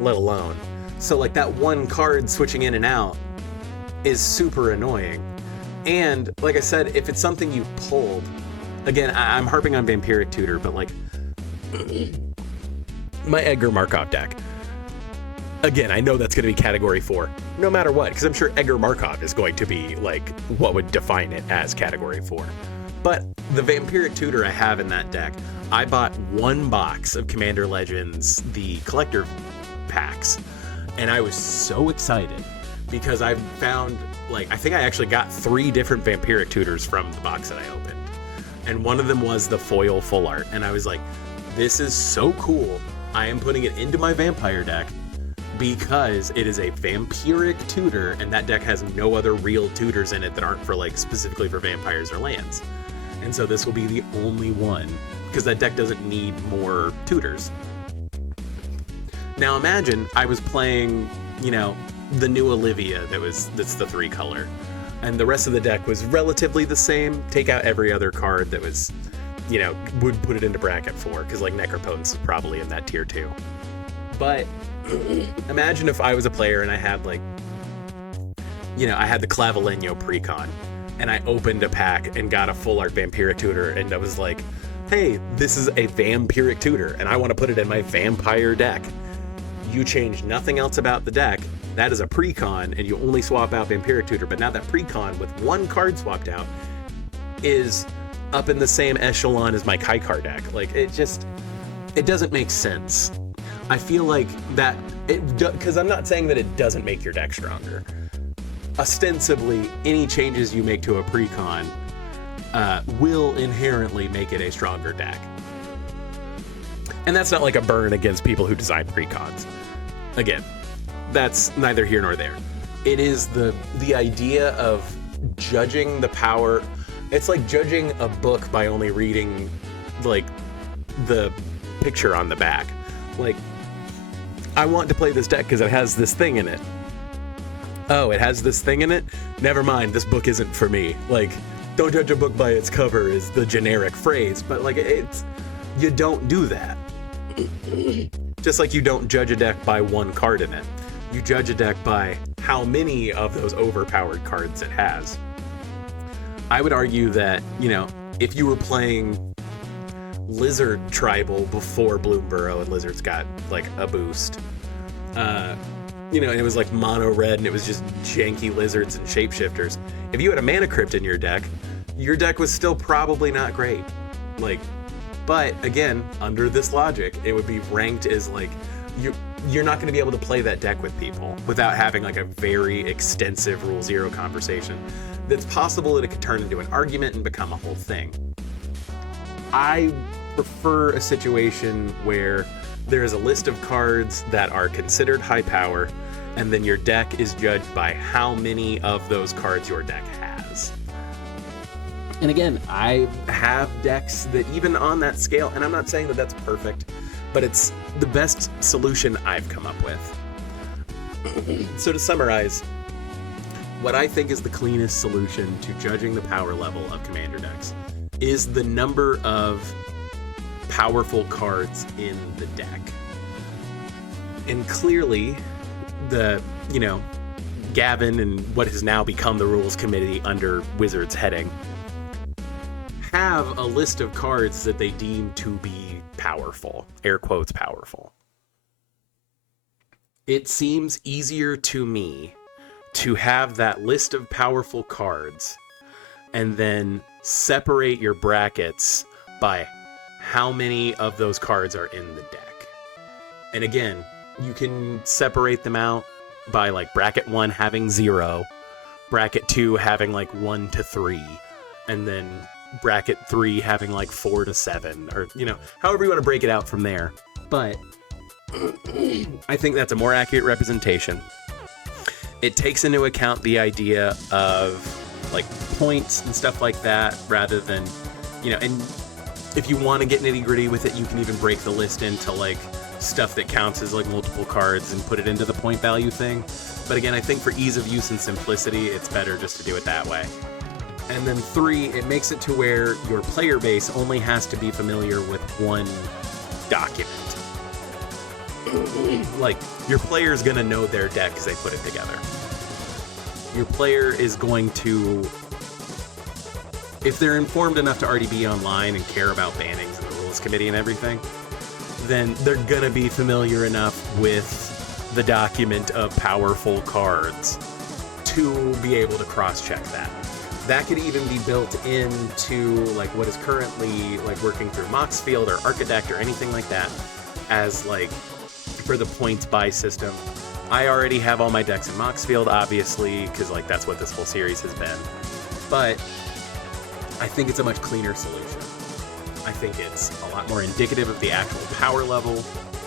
let alone. So, like, that one card switching in and out is super annoying. And, like I said, if it's something you pulled, again, I'm harping on Vampiric Tutor, but, like, my Edgar Markov deck, again, I know that's going to be category 4, no matter what, because I'm sure Edgar Markov is going to be, like, what would define it as category 4. But the Vampiric Tutor I have in that deck, I bought one box of Commander Legends, the collector packs, and I was so excited because I found, like, I think I actually got 3 different Vampiric Tutors from the box that I opened. And one of them was the foil full art, and I was like, this is so cool. I am putting it into my vampire deck because it is a Vampiric Tutor, and that deck has no other real tutors in it that aren't for, like, specifically for vampires or lands. And so this will be the only one, because that deck doesn't need more tutors. Now imagine I was playing, the new Olivia that's the 3 color, and the rest of the deck was relatively the same. Take out every other card that was, would put it into bracket 4, because, like, Necropotence is probably in that tier 2. But imagine if I was a player and I had, like, I had the Clavileño Precon, and I opened a pack and got a full art Vampiric Tutor, and I was like, hey, this is a Vampiric Tutor, and I want to put it in my vampire deck. You change nothing else about the deck. That is a Precon, and you only swap out Vampiric Tutor, but now that Precon with one card swapped out is up in the same echelon as my Kaikar deck. Like, it doesn't make sense. I feel like that, because I'm not saying that it doesn't make your deck stronger. Ostensibly, any changes you make to a Precon will inherently make it a stronger deck. And that's not like a burn against people who design Precons. Again, that's neither here nor there. It is the idea of judging the power. It's like judging a book by only reading, like, the picture on the back. Like, I want to play this deck because it has this thing in it. Oh, it has this thing in it? Never mind, this book isn't for me. Like, don't judge a book by its cover is the generic phrase, but, like, you don't do that. Just like you don't judge a deck by one card in it. You judge a deck by how many of those overpowered cards it has. I would argue that, if you were playing Lizard Tribal before Bloomburrow and Lizard's got, like, a boost, and it was like mono red and it was just janky lizards and shapeshifters. If you had a Mana Crypt in your deck was still probably not great. Like, but again, under this logic, it would be ranked as, like, you're not going to be able to play that deck with people without having, like, a very extensive Rule Zero conversation. That's possible that it could turn into an argument and become a whole thing. I prefer a situation where there is a list of cards that are considered high power, and then your deck is judged by how many of those cards your deck has. And again, I have decks that even on that scale, and I'm not saying that that's perfect, but it's the best solution I've come up with. So to summarize, what I think is the cleanest solution to judging the power level of Commander decks is the number of powerful cards in the deck. And clearly, Gavin and what has now become the Rules Committee under Wizards' heading have a list of cards that they deem to be powerful, air quotes powerful. It seems easier to me to have that list of powerful cards and then separate your brackets by how many of those cards are in the deck. And again, you can separate them out by, like, bracket 1 having 0, bracket 2 having, like, 1 to 3, and then bracket 3 having, like, 4 to 7, or, however you want to break it out from there. But I think that's a more accurate representation. It takes into account the idea of like points and stuff like that, rather than, and if you want to get nitty gritty with it, you can even break the list into like stuff that counts as like multiple cards and put it into the point value thing. But again, I think for ease of use and simplicity, it's better just to do it that way. And then 3, it makes it to where your player base only has to be familiar with one document. Like, your player is going to know their deck because they put it together. Your player is going to, if they're informed enough to already be online and care about bannings and the rules committee and everything, then they're going to be familiar enough with the document of powerful cards to be able to cross-check that. That could even be built into like what is currently like working through Moxfield or Architect or anything like that as like for the points buy system. I already have all my decks in Moxfield, obviously, because like that's what this whole series has been. But I think it's a much cleaner solution. I think it's a lot more indicative of the actual power level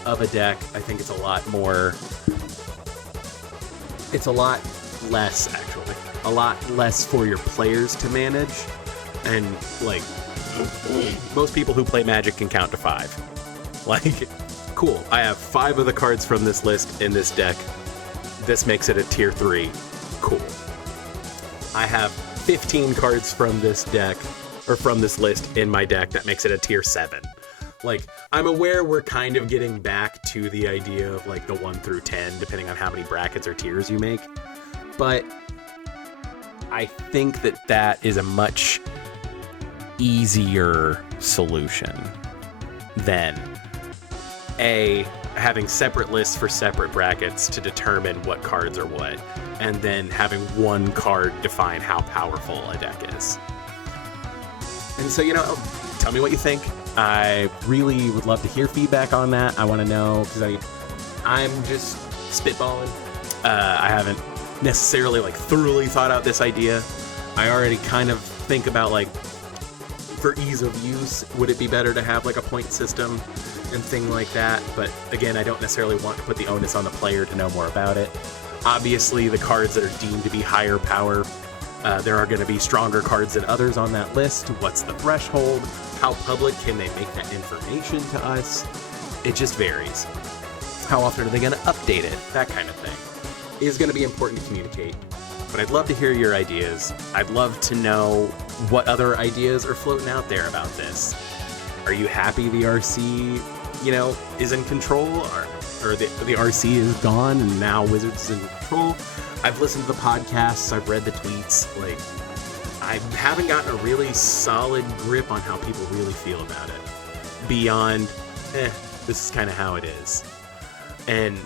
of a deck. I think it's a lot less, actually. A lot less for your players to manage. And, like, most people who play Magic can count to 5. Like, cool, I have 5 of the cards from this list in this deck. This makes it a tier 3. Cool. I have 15 cards from this deck, or from this list in my deck. That makes it a tier 7. Like, I'm aware we're kind of getting back to the idea of, like, the 1 through 10, depending on how many brackets or tiers you make. But I think that is a much easier solution than having separate lists for separate brackets to determine what cards are what, and then having one card define how powerful a deck is. And so, tell me what you think. I really would love to hear feedback on that. I want to know, because I'm just spitballing. I haven't necessarily like thoroughly thought out this idea. I already kind of think about like, for ease of use, would it be better to have like a point system and thing like that? But again, I don't necessarily want to put the onus on the player to know more about it. Obviously, the cards that are deemed to be higher power, there are going to be stronger cards than others on that list. What's the threshold? How public can they make that information to us? It just varies. How often are they going to update it? That kind of thing is going to be important to communicate. But I'd love to hear your ideas. I'd love to know what other ideas are floating out there about this. Are you happy the RC, is in control? Or the RC is gone and now Wizards is in control? I've listened to the podcasts, I've read the tweets, like, I haven't gotten a really solid grip on how people really feel about it. Beyond, this is kind of how it is. And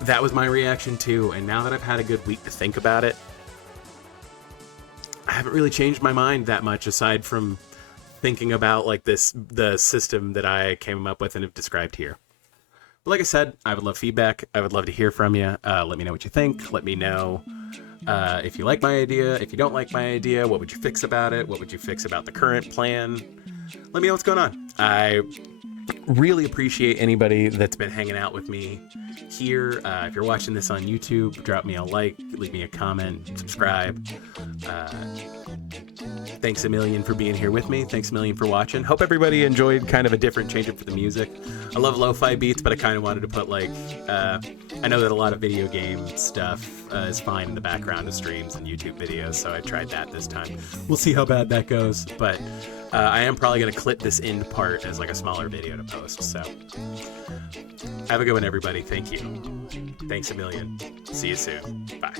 that was my reaction too, and now that I've had a good week to think about it, I haven't really changed my mind that much, aside from thinking about like the system that I came up with and have described here. But like I said, I would love feedback. I would love to hear from you. Let me know what you think. Let me know if you like my idea. If you don't like my idea, what would you fix about it? What would you fix about the current plan? Let me know what's going on. I really appreciate anybody that's been hanging out with me here. If you're watching this on YouTube, drop me a like, leave me a comment, subscribe. Thanks a million for being here with me. Thanks a million for watching. Hope everybody enjoyed kind of a different change up for the music. I love lo-fi beats, but I kind of wanted to put like, I know that a lot of video game stuff is fine in the background of streams and YouTube videos, so I tried that this time. We'll see how bad that goes, but I am probably going to clip this end part as like a smaller video to post, so have a good one, everybody. Thank you. Thanks a million. See you soon. Bye.